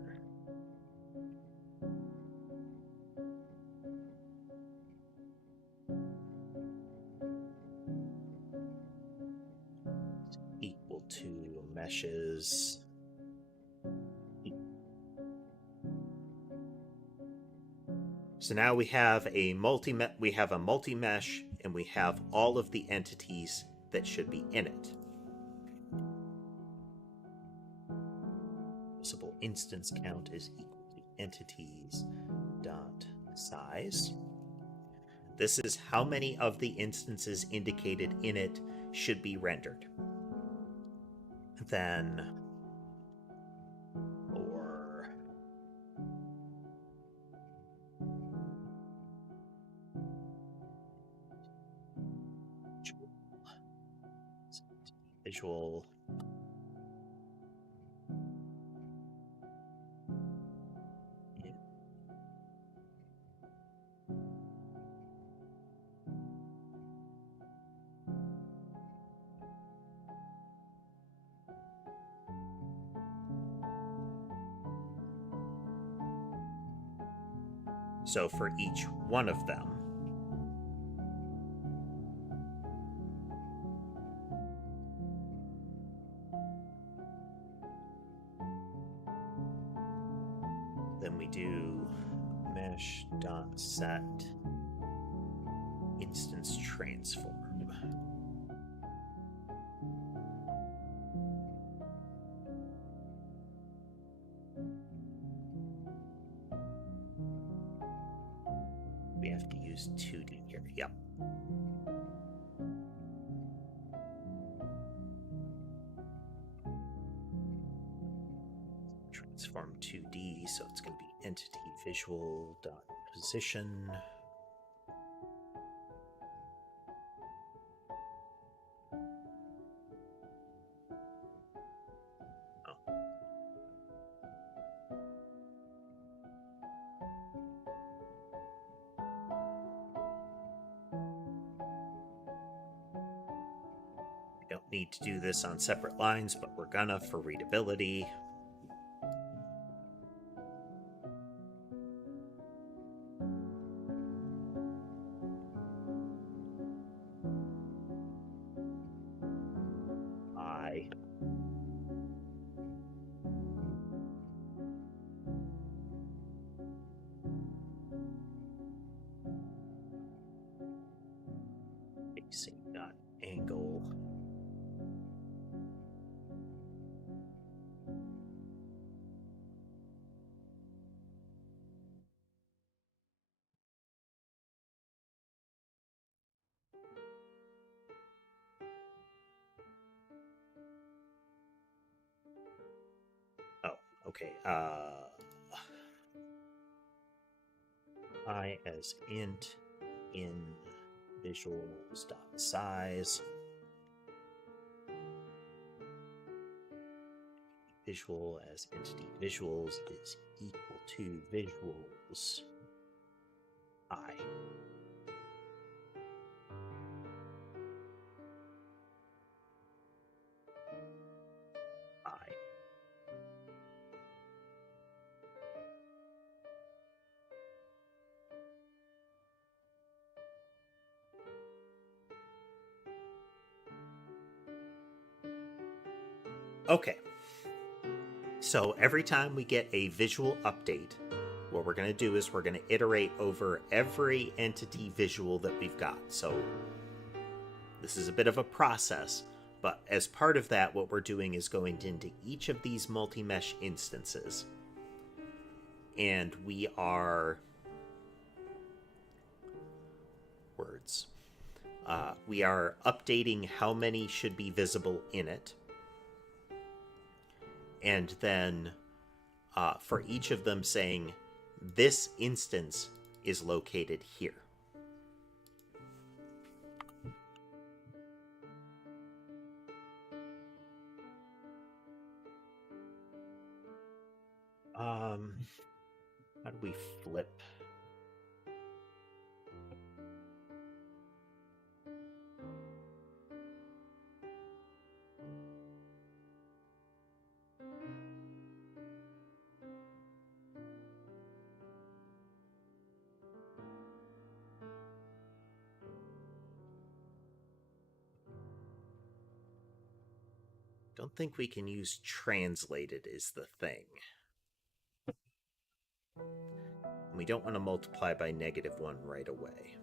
to meshes. So now we have a multi-mesh, and we have all of the entities that should be in it. Visible instance count is equal to entities dot size. This is how many of the instances indicated in it should be rendered. Then for visual so for each one of them, then we do mesh.set instance transform. We have to use 2D here. Yep. Transform 2D, so it's going to be entity visual dot position. Don't need to do this on separate lines, but we're gonna for readability. Facing dot angle. Oh, okay. I as int in visuals dot size. Visual as entity visuals is equal to visuals I. Okay. So every time we get a visual update, what we're going to do is we're going to iterate over every entity visual that we've got. So this is a bit of a process, but as part of that, what we're doing is going into each of these multi-mesh instances, and we are we are updating how many should be visible in it, and then for each of them saying this instance is located here. How do we flip? Don't think we can use translated is the thing. We don't want to multiply by -1 right away.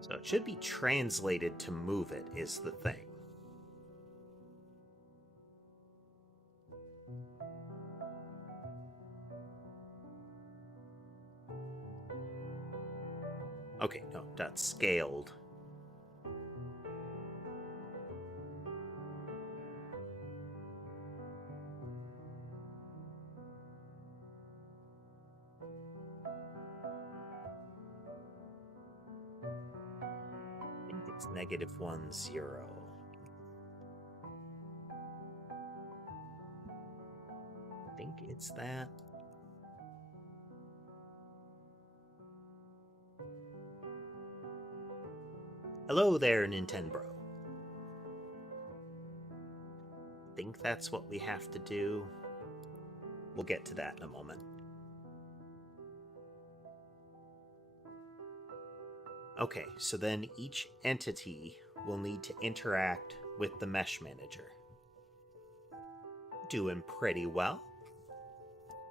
So it should be translated to move it is the thing. Okay, no, that's scaled. I think it's -1, 0. I think it's that. Hello there, Nintendo. I think that's what we have to do. We'll get to that in a moment. Okay, so then each entity will need to interact with the mesh manager. Doing pretty well.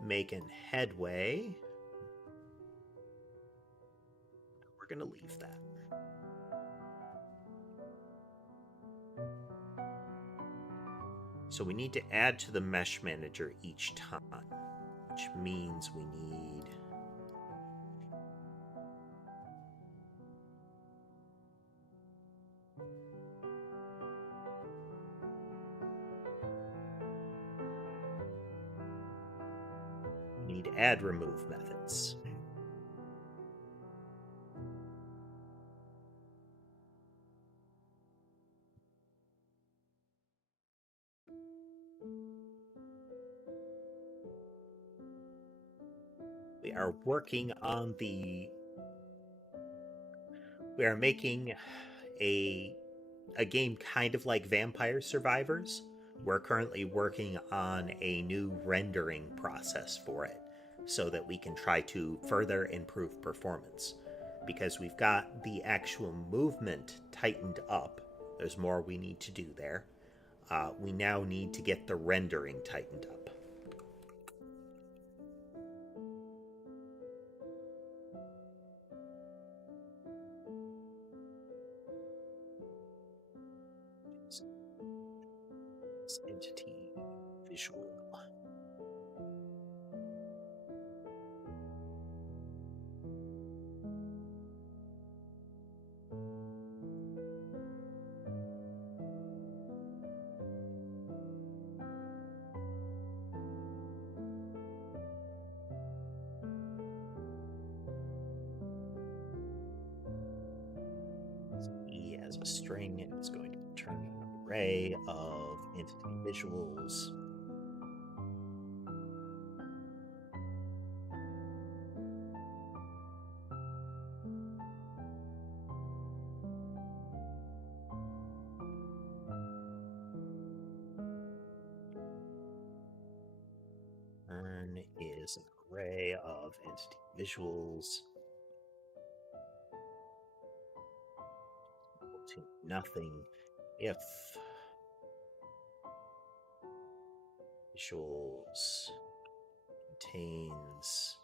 Making headway. We're going to leave that. So we need to add to the mesh manager each time, which means we need add remove methods. We are working on we are making a game kind of like Vampire Survivors. We're currently working on a new rendering process for it so that we can try to further improve performance. Because we've got the actual movement tightened up, there's more we need to do there. We now need to get the rendering tightened up. Entity visual. E as a string, and it's going to return an array of entity visuals. Return is an array of entity visuals. To nothing if visuals contains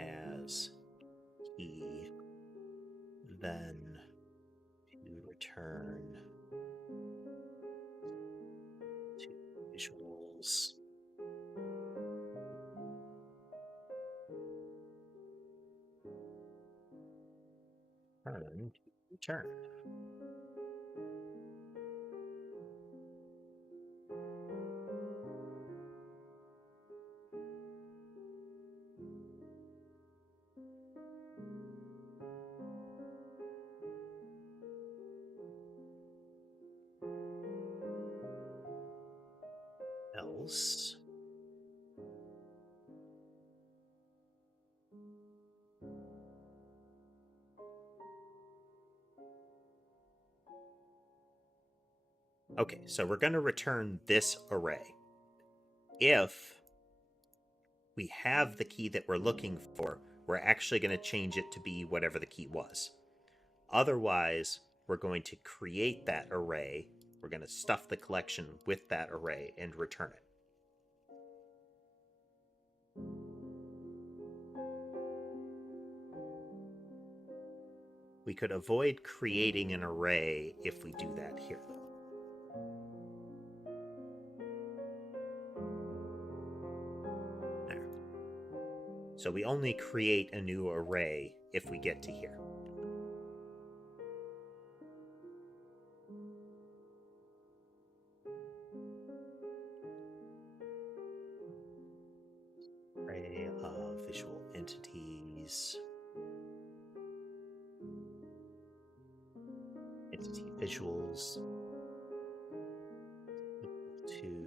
as key, then to return to visuals. Return. visuals. Okay, so we're going to return this array. If we have the key that we're looking for, we're actually going to change it to be whatever the key was. Otherwise, we're going to create that array. We're going to stuff the collection with that array and return it. We could avoid creating an array if we do that here, though. There. So we only create a new array if we get to here. Array of visual entities. Entity visuals equal to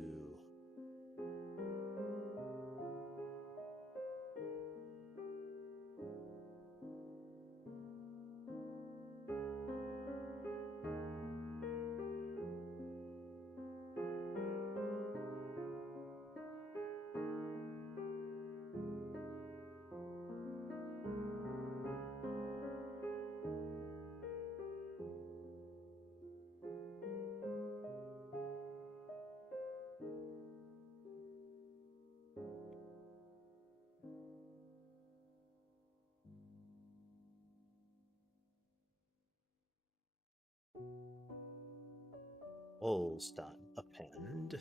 append.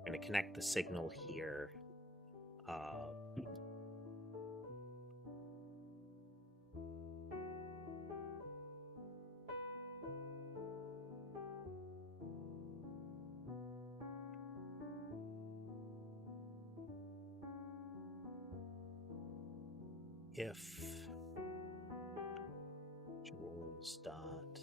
I'm going to connect the signal here. If visuals dot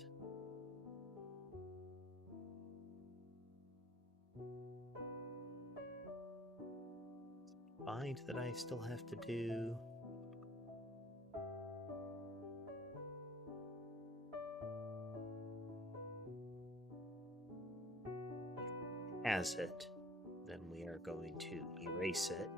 find that I still have to do. Has it, then we are going to erase it.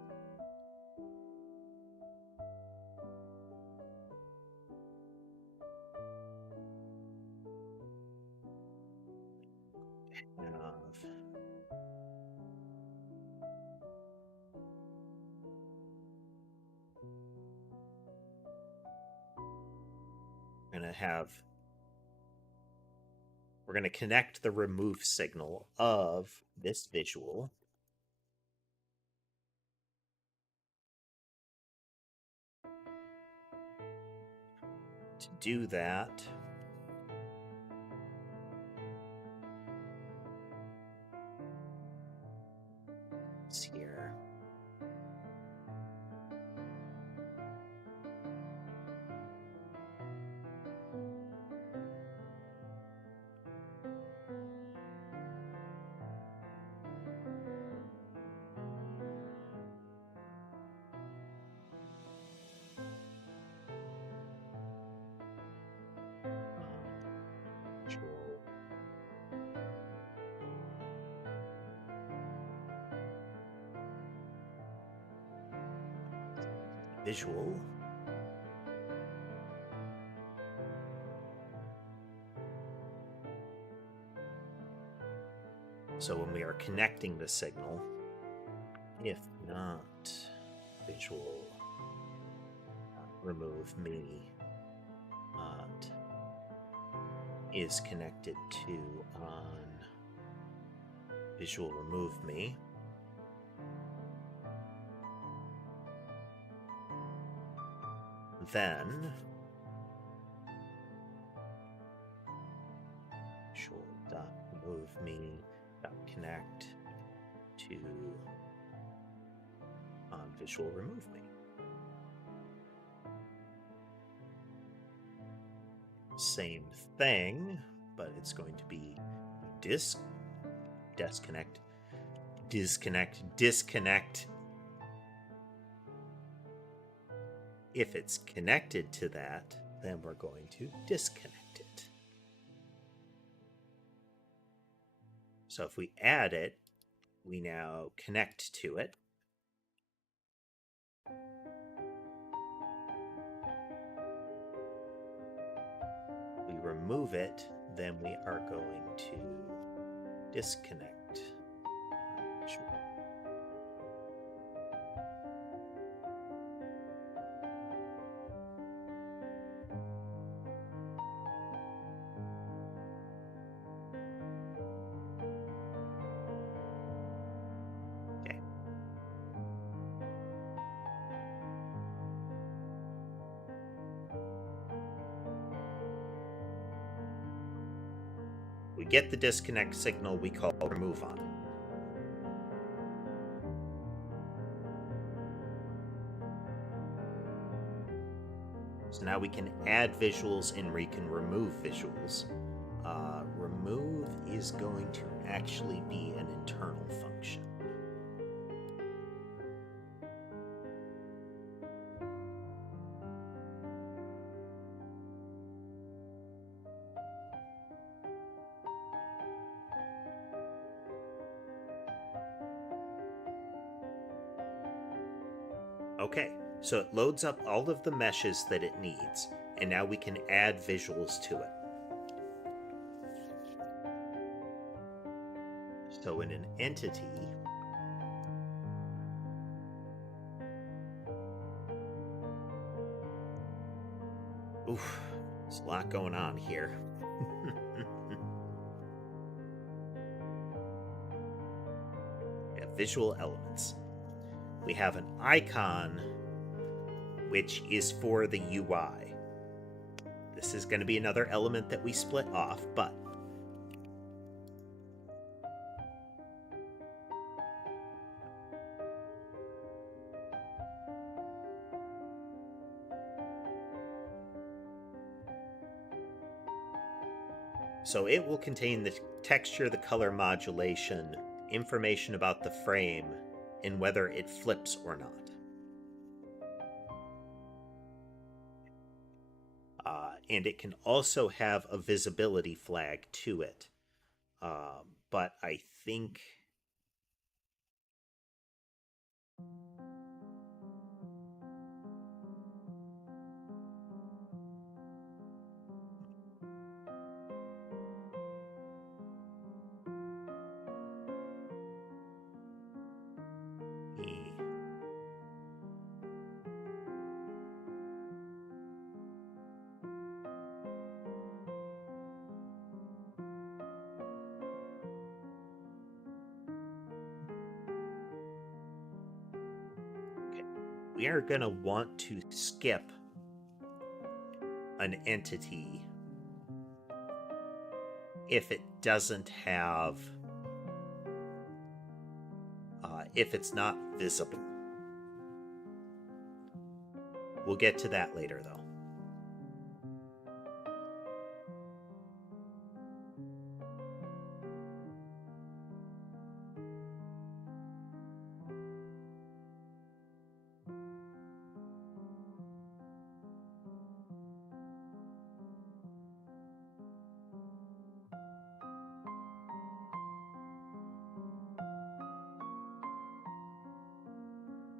We're going to connect the remove signal of this visual to do that. It's here. Visual. So when we are connecting the signal, if not visual, remove me is connected to on visual remove me, then visual dot remove me Connect to on visual remove me. Same thing, but it's going to be disconnect. If it's connected to that, then we're going to disconnect it. So if we add it, we now connect to it. We remove it, then we are going to disconnect. Okay. We get the disconnect signal we call remove on. So now we can add visuals and we can remove visuals. Remove is going to actually be an internal function. Okay, so it loads up all of the meshes that it needs, and now we can add visuals to it. So in an entity, oof, there's a lot going on here. We have visual elements. We have an icon, which is for the UI. This is going to be another element that we split off, but so it will contain the texture, the color modulation, information about the frame, and whether it flips or not. And it can also have a visibility flag to it. But I think we are going to want to skip an entity if it doesn't have, if it's not visible. We'll get to that later, though.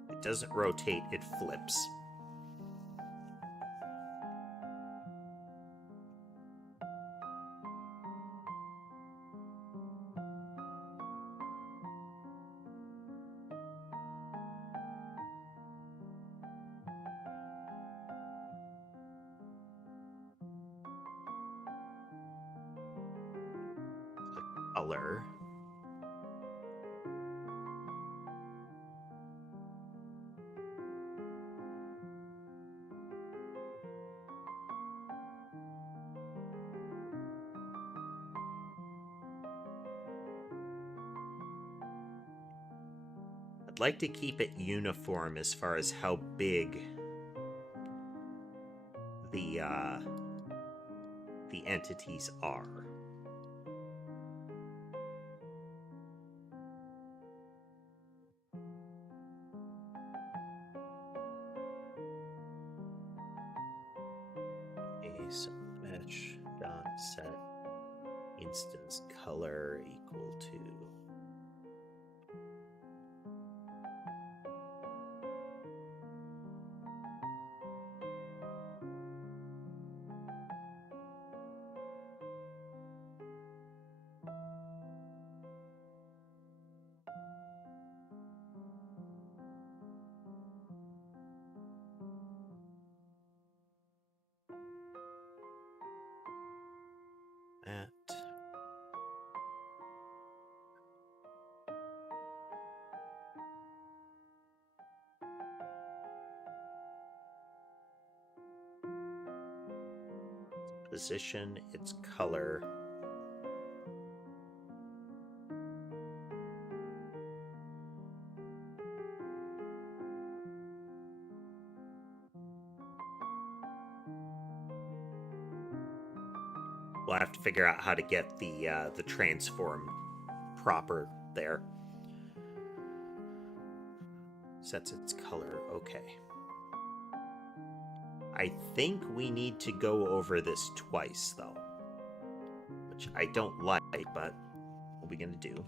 It doesn't rotate, it flips. Color. I'd like to keep it uniform as far as how big the entities are. Okay, so mesh dot set instance color equal to that. Position, its color. We'll have to figure out how to get the transform proper there. Sets its color. Okay. I think we need to go over this twice, though, which I don't like, but what are we going to do?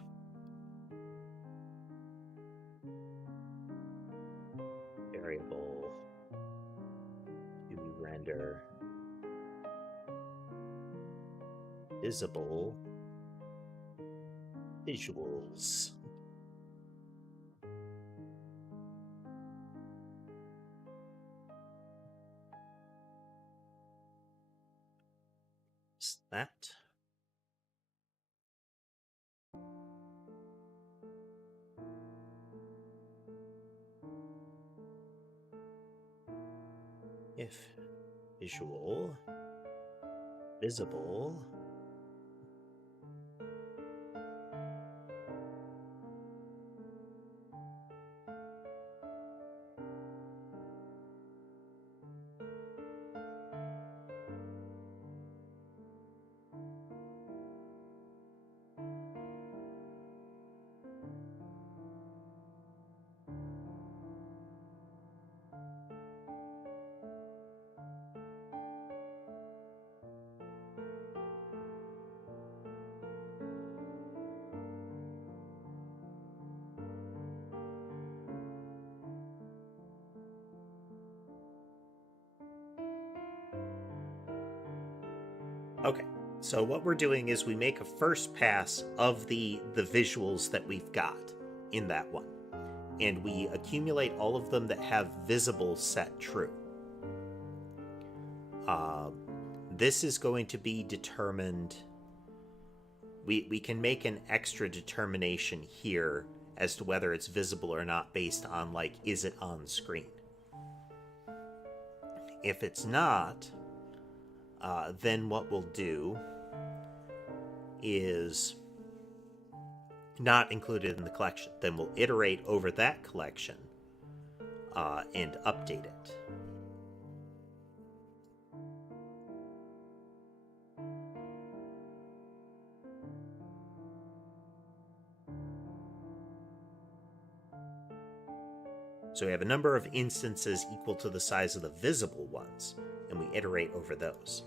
Variable to render visible visuals. That. If visual visible Okay, so what we're doing is we make a first pass of the visuals that we've got in that one, and we accumulate all of them that have visible set true. This is going to be determined. We can make an extra determination here as to whether it's visible or not based on, like, is it on screen? If it's not, then what we'll do is not include it in the collection. Then we'll iterate over that collection and update it. So we have a number of instances equal to the size of the visible ones, and we iterate over those.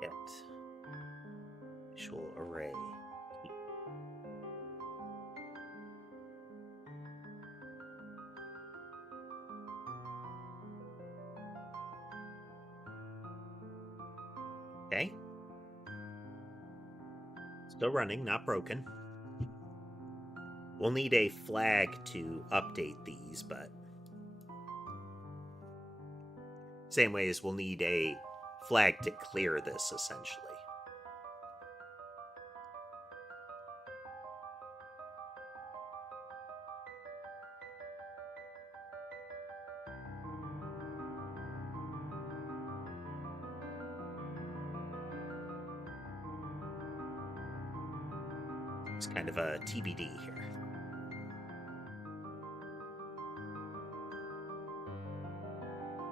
Get visual array. Still running, not broken. We'll need a flag to update these, but same way as we'll need a flag to clear this, essentially. It's kind of a TBD here.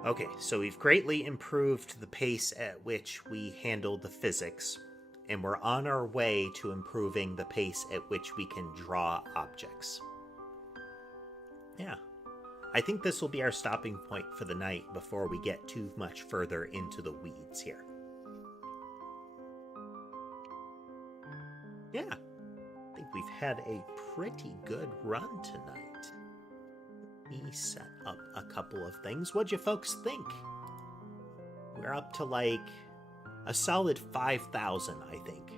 Okay, so we've greatly improved the pace at which we handle the physics, and we're on our way to improving the pace at which we can draw objects. Yeah, I think this will be our stopping point for the night before we get too much further into the weeds here. Yeah, I think we've had a pretty good run tonight. Let me set up a couple of things. What'd you folks think? We're up to like a solid 5,000, I think.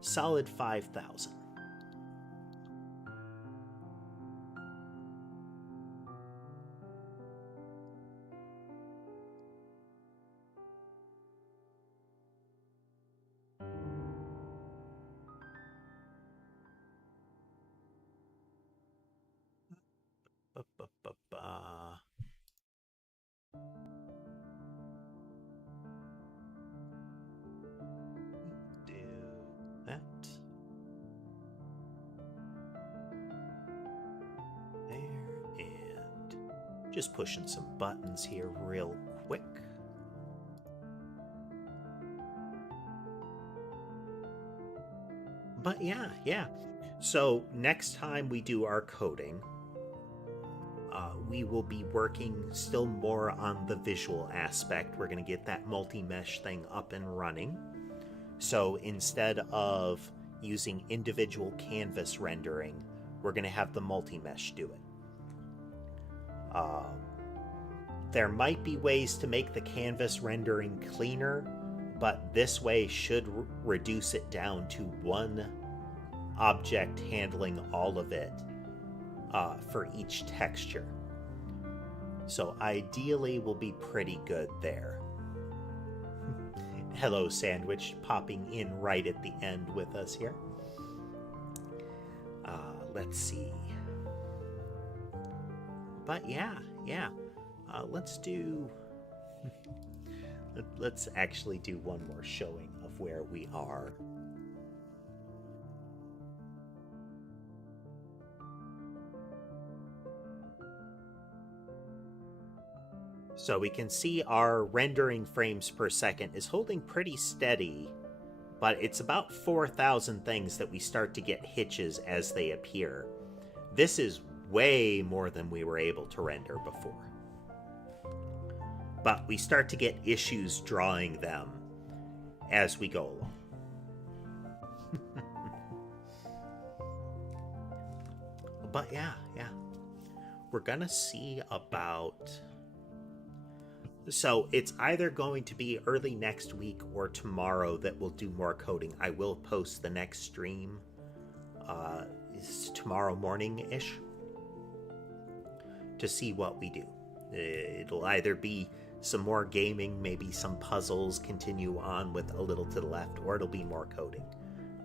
Solid 5,000. Do that. There, and just pushing some buttons here real quick. But yeah. So next time we do our coding, we will be working still more on the visual aspect. We're going to get that multi-mesh thing up and running. So instead of using individual canvas rendering, we're going to have the multi-mesh do it. There might be ways to make the canvas rendering cleaner, but this way should reduce it down to one object handling all of it for each texture. So ideally we'll be pretty good there. Hello Sandwich, popping in right at the end with us here. Let's see. But yeah. Let's do... Let's actually do one more showing of where we are. So we can see our rendering frames per second is holding pretty steady, but it's about 4,000 things that we start to get hitches as they appear. This is way more than we were able to render before. But we start to get issues drawing them as we go along. But yeah. We're gonna see about... So it's either going to be early next week or tomorrow that we'll do more coding. I will post the next stream is tomorrow morning-ish to see what we do. It'll either be some more gaming, maybe some puzzles, continue on with a little to the left, or it'll be more coding.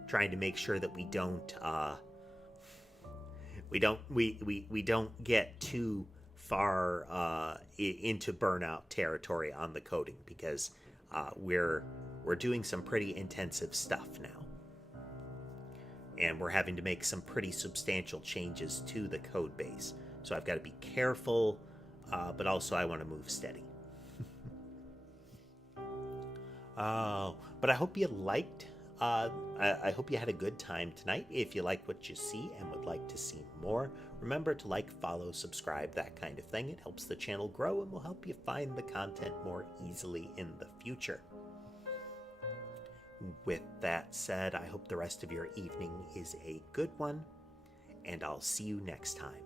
Trying to make sure that we don't get too far into burnout territory on the coding, because we're doing some pretty intensive stuff now, and we're having to make some pretty substantial changes to the code base. So I've got to be careful, but also I want to move steady. But I hope you liked. I hope you had a good time tonight. If you like what you see and would like to see more, remember to like, follow, subscribe, that kind of thing. It helps the channel grow and will help you find the content more easily in the future. With that said, I hope the rest of your evening is a good one, and I'll see you next time.